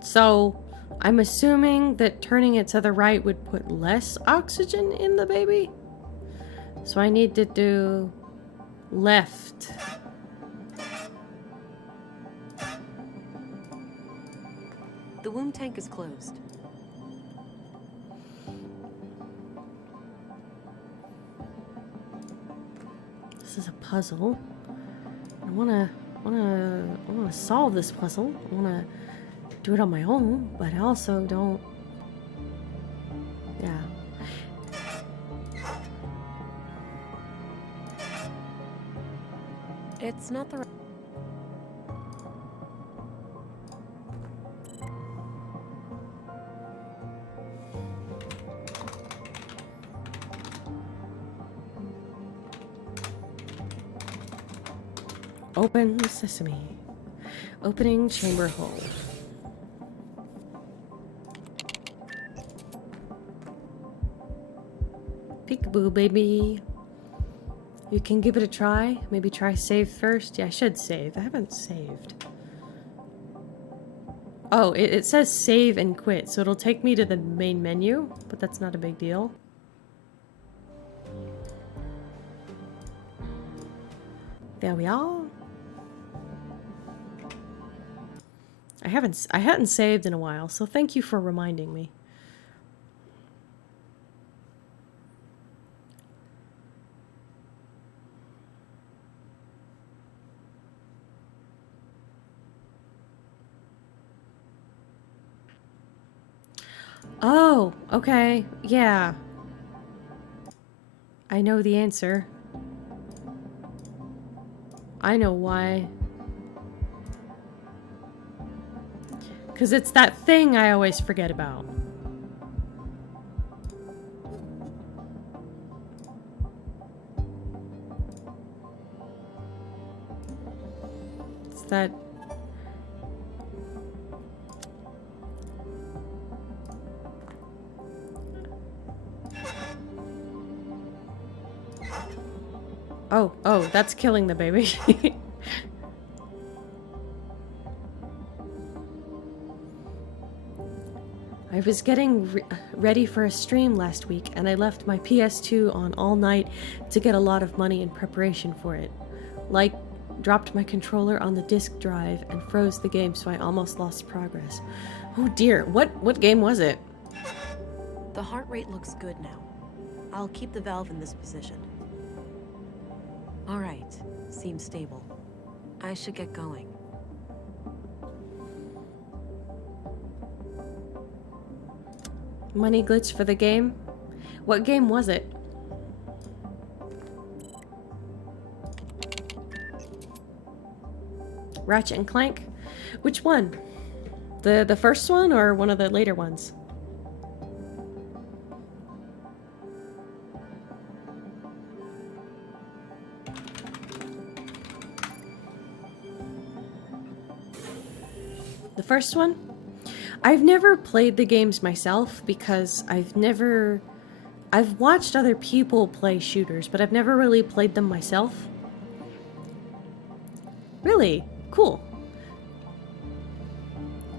So, I'm assuming that turning it to the right would put less oxygen in the baby? So I need to do left. The womb tank is closed. This is a puzzle. I wanna solve this puzzle. I wanna do it on my own, but I also don't. Yeah. It's not the right. Open sesame. Opening chamber hole. Peekaboo, baby. You can give it a try. Maybe try save first. Yeah, I should save. I haven't saved. Oh, it says save and quit, so it'll take me to the main menu, but that's not a big deal. There we are. I hadn't saved in a while, so thank you for reminding me. Oh, okay. Yeah. I know the answer. I know why. Because it's that thing I always forget about. It's that... Oh, that's killing the baby. I was getting ready for a stream last week, and I left my PS2 on all night to get a lot of money in preparation for it. Like, dropped my controller on the disk drive and froze the game, so I almost lost progress. Oh dear, what game was it? The heart rate looks good now. I'll keep the valve in this position. All right, seems stable. I should get going. Money glitch for the game? What game was it? Ratchet and Clank? Which one? The first one or one of the later ones? The first one? I've never played the games myself because I've watched other people play shooters, but I've never really played them myself. Really? Cool.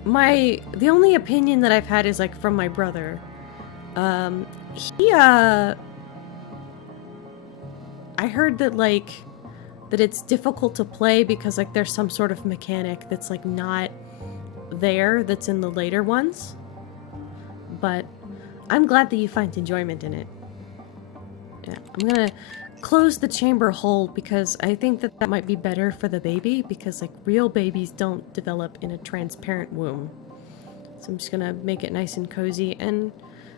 The only opinion that I've had is like from my brother. I heard that that it's difficult to play because like there's some sort of mechanic that's like not there that's in the later ones, but I'm glad that you find enjoyment in it. Yeah, I'm gonna close the chamber hole because I think that might be better for the baby, because like real babies don't develop in a transparent womb. So I'm just gonna make it nice and cozy, and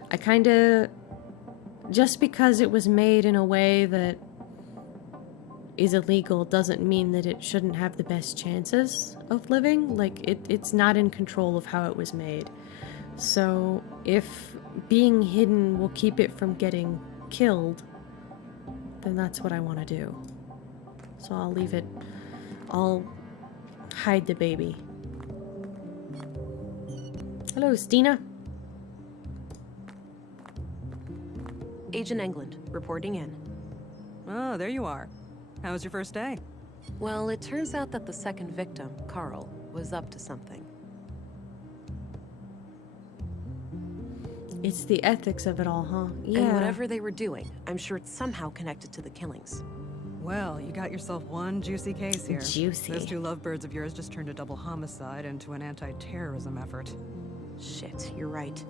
I kinda, just because it was made in a way that is illegal doesn't mean that it shouldn't have the best chances of living. Like, it's not in control of how it was made. So if being hidden will keep it from getting killed, then that's what I want to do. So I'll leave it. I'll hide the baby. Hello, Stina. Agent England, reporting in. Oh, there you are. How was your first day? Well, it turns out that the second victim, Carl, was up to something. It's the ethics of it all, huh? Yeah. And whatever they were doing, I'm sure it's somehow connected to the killings. Well, you got yourself one juicy case here. Juicy. Those two lovebirds of yours just turned a double homicide into an anti-terrorism effort. Shit, you're right.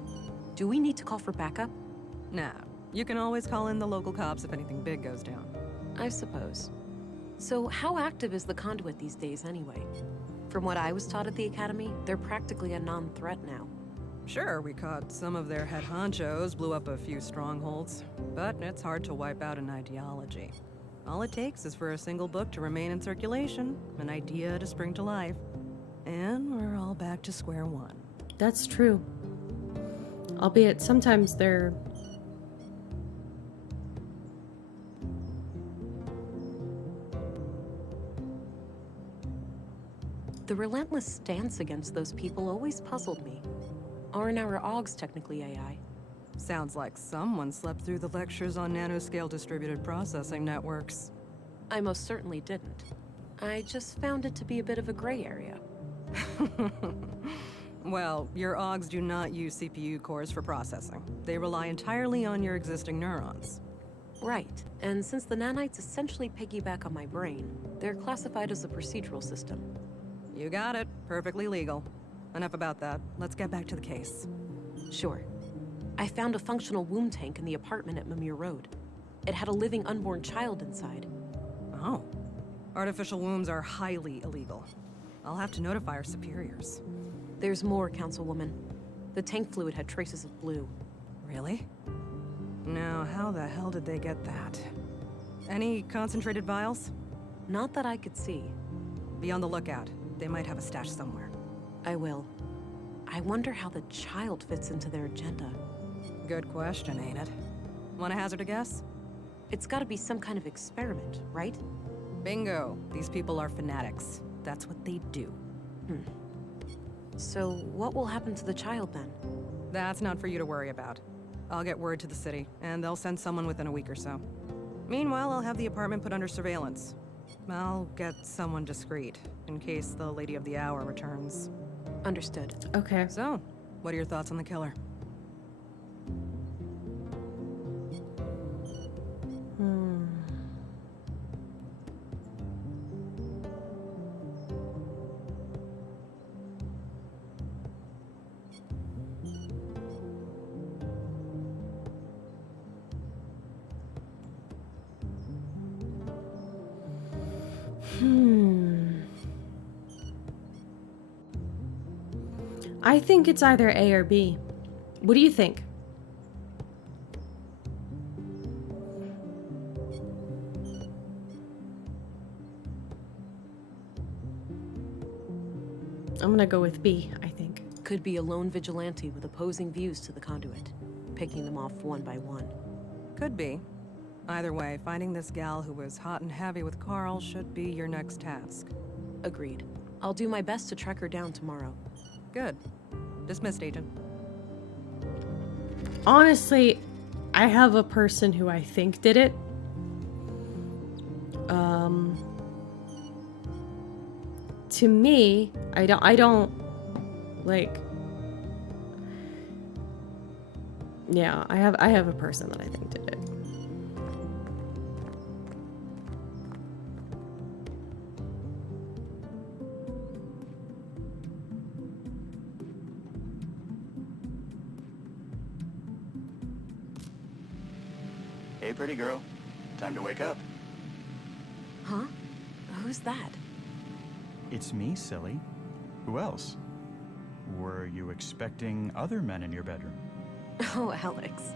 Do we need to call for backup? Nah, you can always call in the local cops if anything big goes down. I suppose. So how active is the conduit these days anyway? From what I was taught at the academy, they're practically a non-threat now. Sure, we caught some of their head honchos, blew up a few strongholds, but it's hard to wipe out an ideology. All it takes is for a single book to remain in circulation, an idea to spring to life, and we're all back to square one. That's true. Albeit sometimes they're... The relentless stance against those people always puzzled me. Aren't our AUGs technically AI? Sounds like someone slept through the lectures on nanoscale distributed processing networks. I most certainly didn't. I just found it to be a bit of a gray area. Well, your AUGs do not use CPU cores for processing. They rely entirely on your existing neurons. Right, and since the nanites essentially piggyback on my brain, they're classified as a procedural system. You got it. Perfectly legal. Enough about that. Let's get back to the case. Sure. I found a functional womb tank in the apartment at Mimir Road. It had a living unborn child inside. Oh. Artificial wombs are highly illegal. I'll have to notify our superiors. There's more, Councilwoman. The tank fluid had traces of blue. Really? Now, how the hell did they get that? Any concentrated vials? Not that I could see. Be on the lookout. They might have a stash somewhere. I will. I wonder how the child fits into their agenda. Good question, ain't it? Want to hazard a guess? It's gotta be some kind of experiment, right? Bingo. These people are fanatics. That's what they do. So, what will happen to the child then? That's not for you to worry about. I'll get word to the city, and they'll send someone within a week or so. Meanwhile, I'll have the apartment put under surveillance. I'll get someone discreet, in case the Lady of the Hour returns. Understood. Okay. So, what are your thoughts on the killer? I think it's either A or B. What do you think? I'm gonna go with B, I think. Could be a lone vigilante with opposing views to the conduit, picking them off one by one. Could be. Either way, finding this gal who was hot and heavy with Carl should be your next task. Agreed. I'll do my best to track her down tomorrow. Good. Dismissed, Agent. Honestly, I have a person who I think did it. To me, I don't like. Yeah, I have a person that I think did it. Hey, pretty girl. Time to wake up. Huh? Who's that? It's me, silly. Who else? Were you expecting other men in your bedroom? Oh, Alex.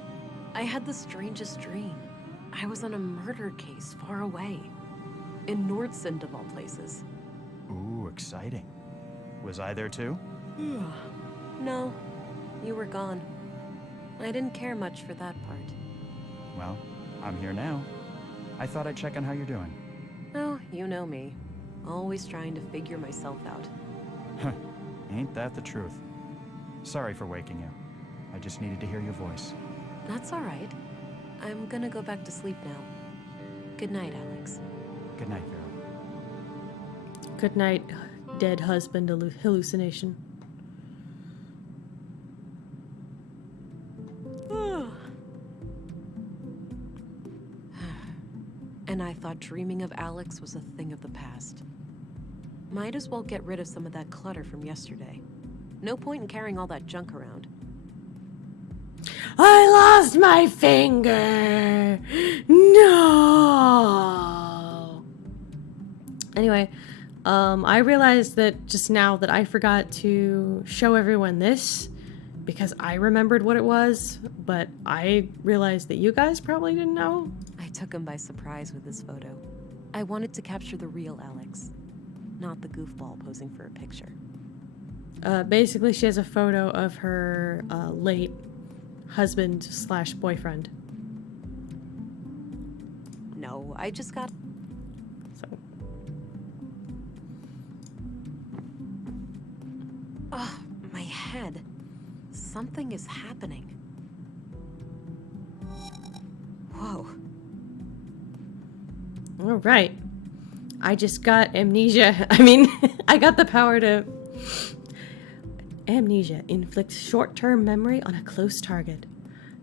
I had the strangest dream. I was on a murder case far away. In Nordsund, of all places. Ooh, exciting. Was I there too? No. You were gone. I didn't care much for that part. Well, I'm here now. I thought I'd check on how you're doing. Oh, you know me. Always trying to figure myself out. Ain't that the truth? Sorry for waking you. I just needed to hear your voice. That's all right. I'm gonna go back to sleep now. Good night, Alex. Good night, Vera. Good night, dead husband hallucination. And I thought dreaming of Alex was a thing of the past. Might as well get rid of some of that clutter from yesterday. No point in carrying all that junk around. I lost my finger! No! Anyway, I realized that just now that I forgot to show everyone this because I remembered what it was, but I realized that you guys probably didn't know. I took him by surprise with this photo. I wanted to capture the real Alex, not the goofball posing for a picture. Basically, she has a photo of her late husband/boyfriend. No, I just got... So. Ugh, my head. Something is happening. Whoa. All right. I just got amnesia. I mean, I got the power to Amnesia inflicts short-term memory on a close target.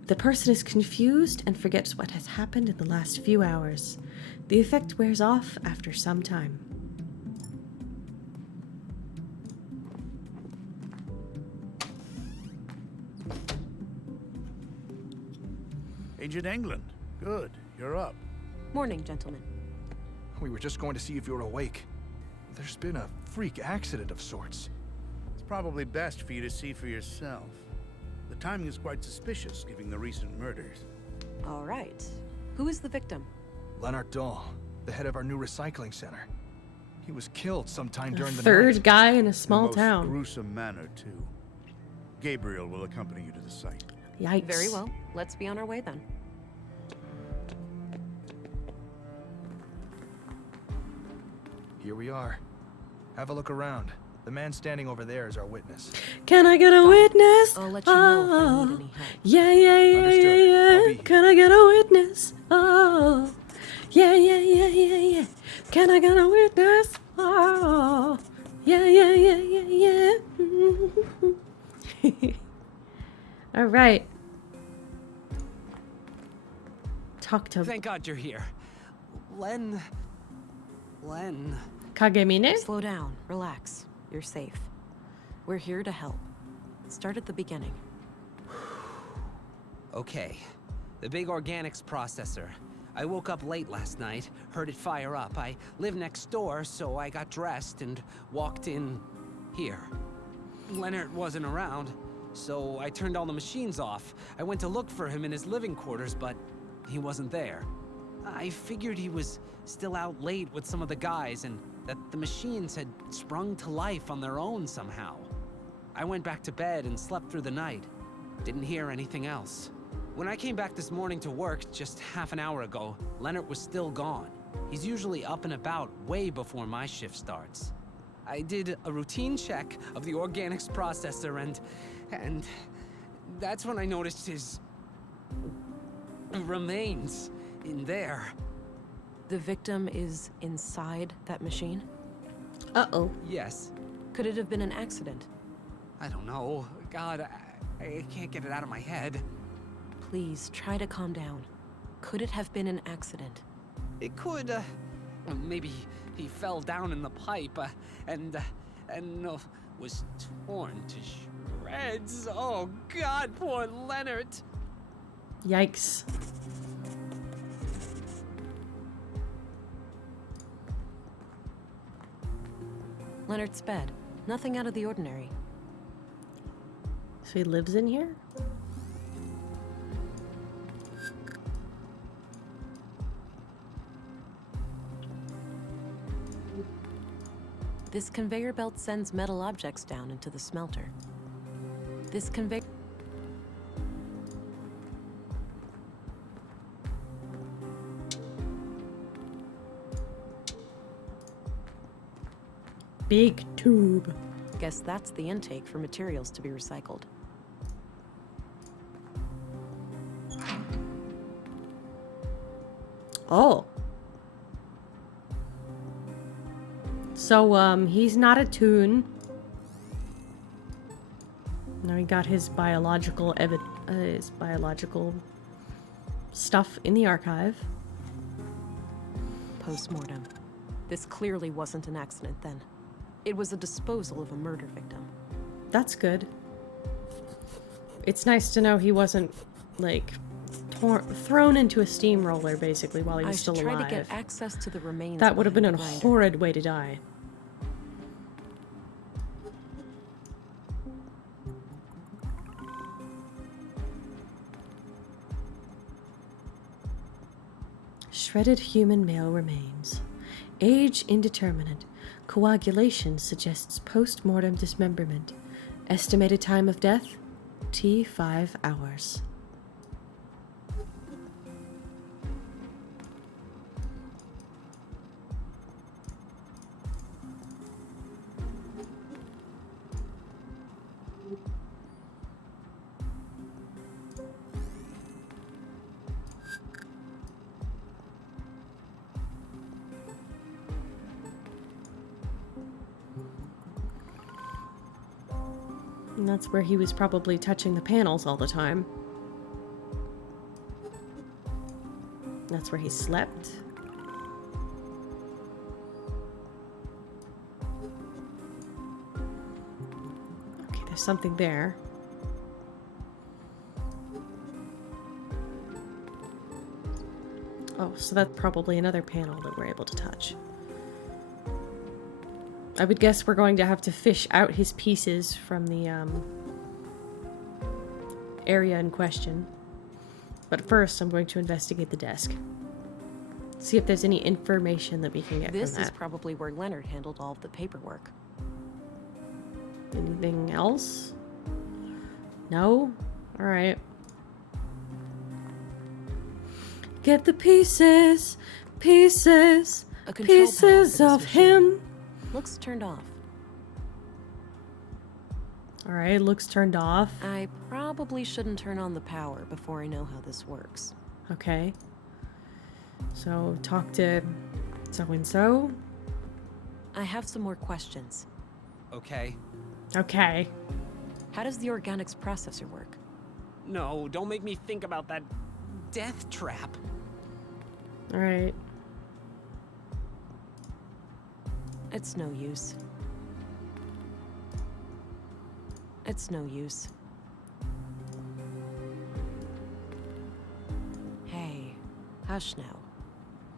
The person is confused and forgets what has happened in the last few hours. The effect wears off after some time. Agent England. Good. You're up. Morning, gentlemen. We were just going to see if you were awake. There's been a freak accident of sorts. It's probably best for you to see for yourself. The timing is quite suspicious, given the recent murders. All right. Who is the victim? Leonard Dahl, the head of our new recycling center. He was killed sometime during the night. Third guy in a small in a town. Most gruesome manner, too. Gabriel will accompany you to the site. Yikes. Very well. Let's be on our way then. Here we are. Have a look around. The man standing over there is our witness. Can I get a witness? I'll let you know if I need any help. Yeah, yeah, yeah, yeah, yeah. Can I get a witness? Oh, yeah, yeah, yeah, yeah, yeah. Can I get a witness? Oh, yeah, yeah, yeah, yeah, yeah. All right. Talk to Thank God you're here. Len. Kagemine? Slow down. Relax. You're safe. We're here to help. Start at the beginning. Okay. The big organics processor. I woke up late last night, heard it fire up. I live next door, so I got dressed and walked in here. Leonard wasn't around, so I turned all the machines off. I went to look for him in his living quarters, but he wasn't there. I figured he was still out late with some of the guys and that the machines had sprung to life on their own somehow. I went back to bed and slept through the night. Didn't hear anything else. When I came back this morning to work just half an hour ago, Leonard was still gone. He's usually up and about way before my shift starts. I did a routine check of the organics processor and that's when I noticed his remains in there. The victim is inside that machine? Uh-oh. Yes. Could it have been an accident? I don't know. God, I can't get it out of my head. Please, try to calm down. Could it have been an accident? It could, maybe he fell down in the pipe, and was torn to shreds. Oh, God, poor Leonard. Yikes. Leonard's bed. Nothing out of the ordinary. So he lives in here? This conveyor belt sends metal objects down into the smelter. This conveyor... Big tube. Guess that's the intake for materials to be recycled. Oh. So, he's not a toon. Now he got his biological stuff in the archive. Post-mortem. This clearly wasn't an accident then. It was a disposal of a murder victim. That's good. It's nice to know he wasn't, like, thrown into a steamroller, basically, while he was still alive. I should try to get access to the remains. That would have been a grinder. horrid way to die. Shredded human male remains. Age indeterminate. Coagulation suggests post-mortem dismemberment. Estimated time of death? T5 hours. And that's where he was probably touching the panels all the time. That's where he slept. Okay, there's something there. Oh, so that's probably another panel that we're able to touch. I would guess we're going to have to fish out his pieces from the area in question. But first, I'm going to investigate the desk. See if there's any information that we can get from that. This is probably where Leonard handled all of the paperwork. Anything else? No? Alright. Get the pieces! Pieces! Pieces of him! Looks turned off. Alright, looks turned off. I probably shouldn't turn on the power before I know how this works. Okay. So, talk to so-and-so. I have some more questions. Okay. Okay. How does the organics processor work? No, don't make me think about that death trap. Alright. It's no use. It's no use. Hey, hush now.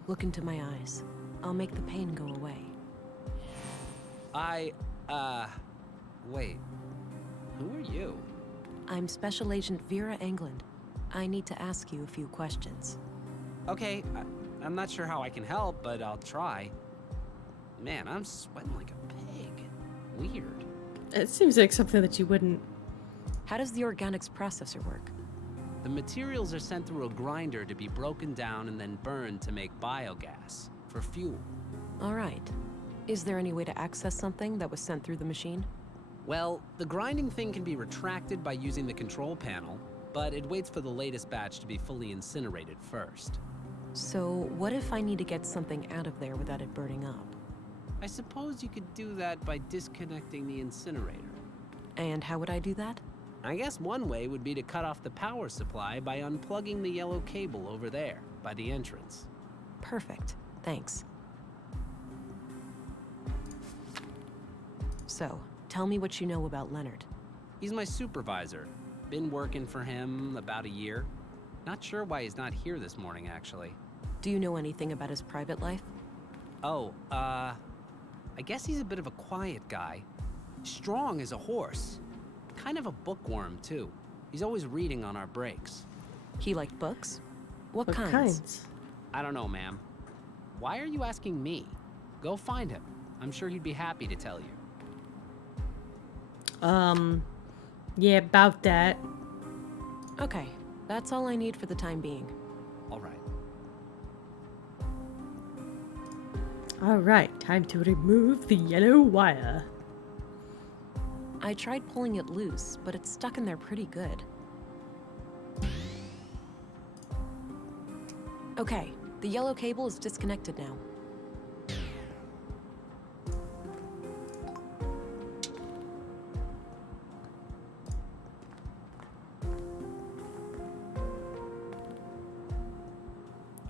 Look into my eyes. I'll make the pain go away. Wait. Who are you? I'm Special Agent Vera Englund. I need to ask you a few questions. Okay, I'm not sure how I can help, but I'll try. Man, I'm sweating like a pig. Weird. It seems like something that you wouldn't... How does the organics processor work? The materials are sent through a grinder to be broken down and then burned to make biogas for fuel. All right. Is there any way to access something that was sent through the machine? Well, the grinding thing can be retracted by using the control panel, but it waits for the latest batch to be fully incinerated first. So, what if I need to get something out of there without it burning up? I suppose you could do that by disconnecting the incinerator. And how would I do that? I guess one way would be to cut off the power supply by unplugging the yellow cable over there, by the entrance. Perfect. Thanks. So, tell me what you know about Leonard. He's my supervisor. Been working for him about a year. Not sure why he's not here this morning, actually. Do you know anything about his private life? Oh, I guess he's a bit of a quiet guy. Strong as a horse. Kind of a bookworm, too. He's always reading on our breaks. He liked books? What What kinds? kinds? I don't know, ma'am. Why are you asking me? Go find him. I'm sure he'd be happy to tell you. Yeah, about that. Okay, that's all I need for the time being. All right. Alright, time to remove the yellow wire. I tried pulling it loose, but it's stuck in there pretty good. Okay, the yellow cable is disconnected now.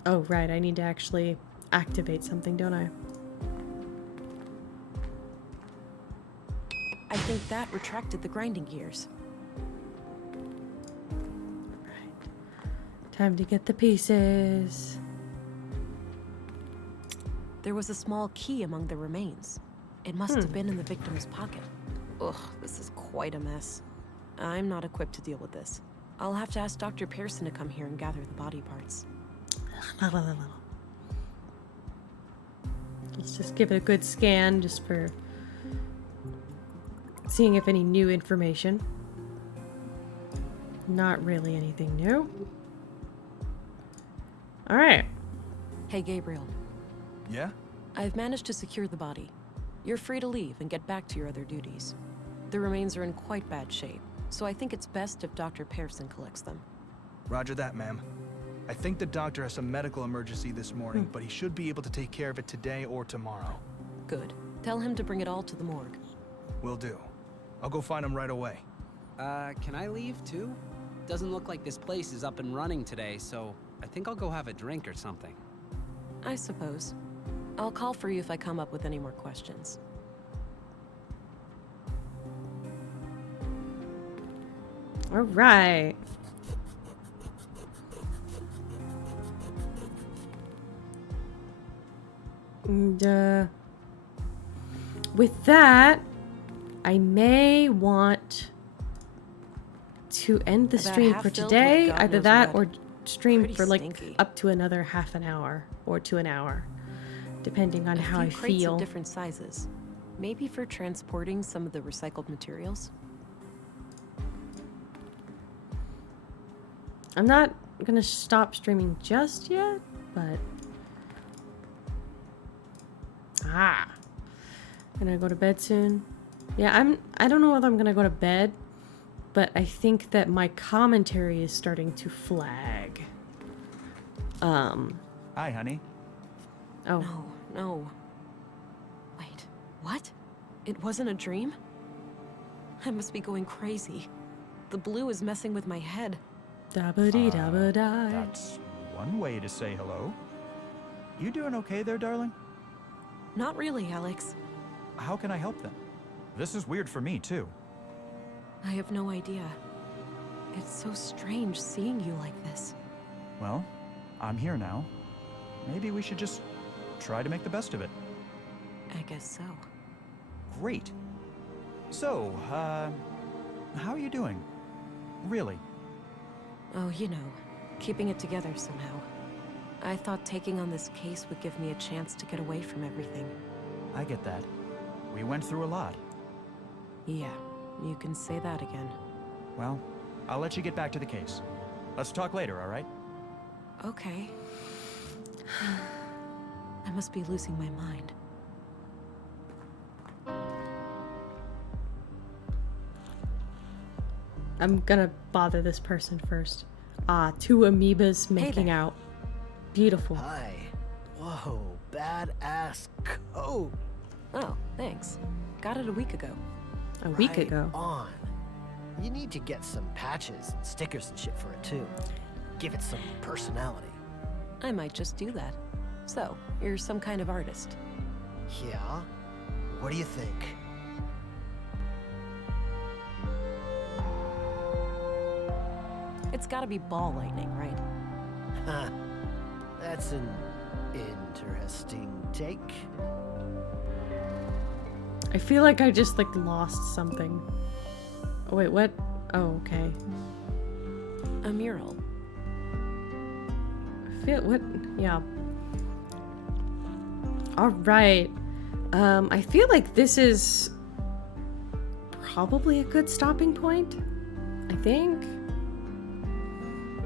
Oh, right, I need to actually activate something, don't I? I think that retracted the grinding gears. Time to get the pieces. There was a small key among the remains. It must have been in the victim's pocket. Ugh, this is quite a mess. I'm not equipped to deal with this. I'll have to ask Dr. Pearson to come here and gather the body parts. Let's just give it a good scan just for seeing if any new information. Not really anything new. Alright. Hey, Gabriel. Yeah? I've managed to secure the body. You're free to leave and get back to your other duties. The remains are in quite bad shape, so I think it's best if Dr. Pearson collects them. Roger that, ma'am. I think the doctor has some medical emergency this morning, but he should be able to take care of it today or tomorrow. Good. Tell him to bring it all to the morgue. Will do. I'll go find him right away. Can I leave too? Doesn't look like this place is up and running today, so I think I'll go have a drink or something. I suppose. I'll call for you if I come up with any more questions. All right. And, with that, I may want to end the stream for today. Either that or stream for like up to another half an hour or to an hour, depending on how I Crates feel. of different sizes. Maybe for transporting some of the recycled materials. I'm not gonna stop streaming just yet, but gonna go to bed soon. Yeah, I don't know whether I'm gonna go to bed, but I think that my commentary is starting to flag. Hi, honey. Oh. No. Wait, what? It wasn't a dream? I must be going crazy. The blue is messing with my head. Da-ba-dee-da-ba-da. That's one way to say hello. You doing okay there, darling? Not really, Alex. How can I help then? This is weird for me, too. I have no idea. It's so strange seeing you like this. Well, I'm here now. Maybe we should just try to make the best of it. I guess so. Great. So, how are you doing? Really? Oh, you know, keeping it together somehow. I thought taking on this case would give me a chance to get away from everything. I get that. We went through a lot. Yeah, you can say that again. Well, I'll let you get back to the case. Let's talk later, all right? Okay. I must be losing my mind. I'm gonna bother this person first. Two amoebas making out. Beautiful. Hi. Whoa, badass coat. Oh, thanks. Got it a week ago. A week ago? On. You need to get some patches and stickers and shit for it too. Give it some personality. I might just do that. So, you're some kind of artist. Yeah? What do you think? It's gotta be ball lightning, right? Huh. That's an interesting take. I feel like I just like lost something. Oh wait, what? Oh, okay. A mural. I feel what? Yeah. All right. I feel like this is probably a good stopping point. I think.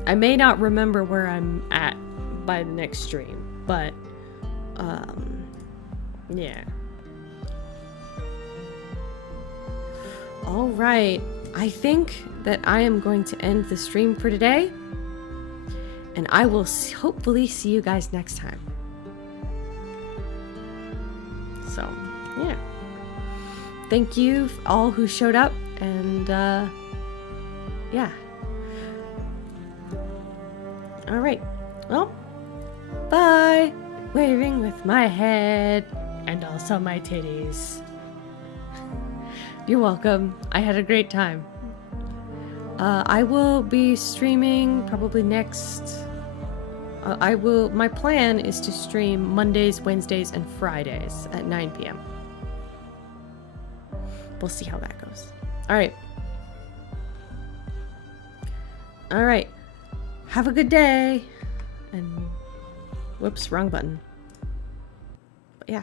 I may not remember where I'm at by the next stream, but yeah. All right. I think that I am going to end the stream for today, and I will hopefully see you guys next time. So, yeah. Thank you all who showed up, and yeah. All right. Well, bye. Waving with my head and also my titties. You're welcome. I had a great time. I will be streaming probably next. My plan is to stream Mondays, Wednesdays, and Fridays at 9 p.m. We'll see how that goes. All right. All right. Have a good day. And whoops, wrong button. But yeah.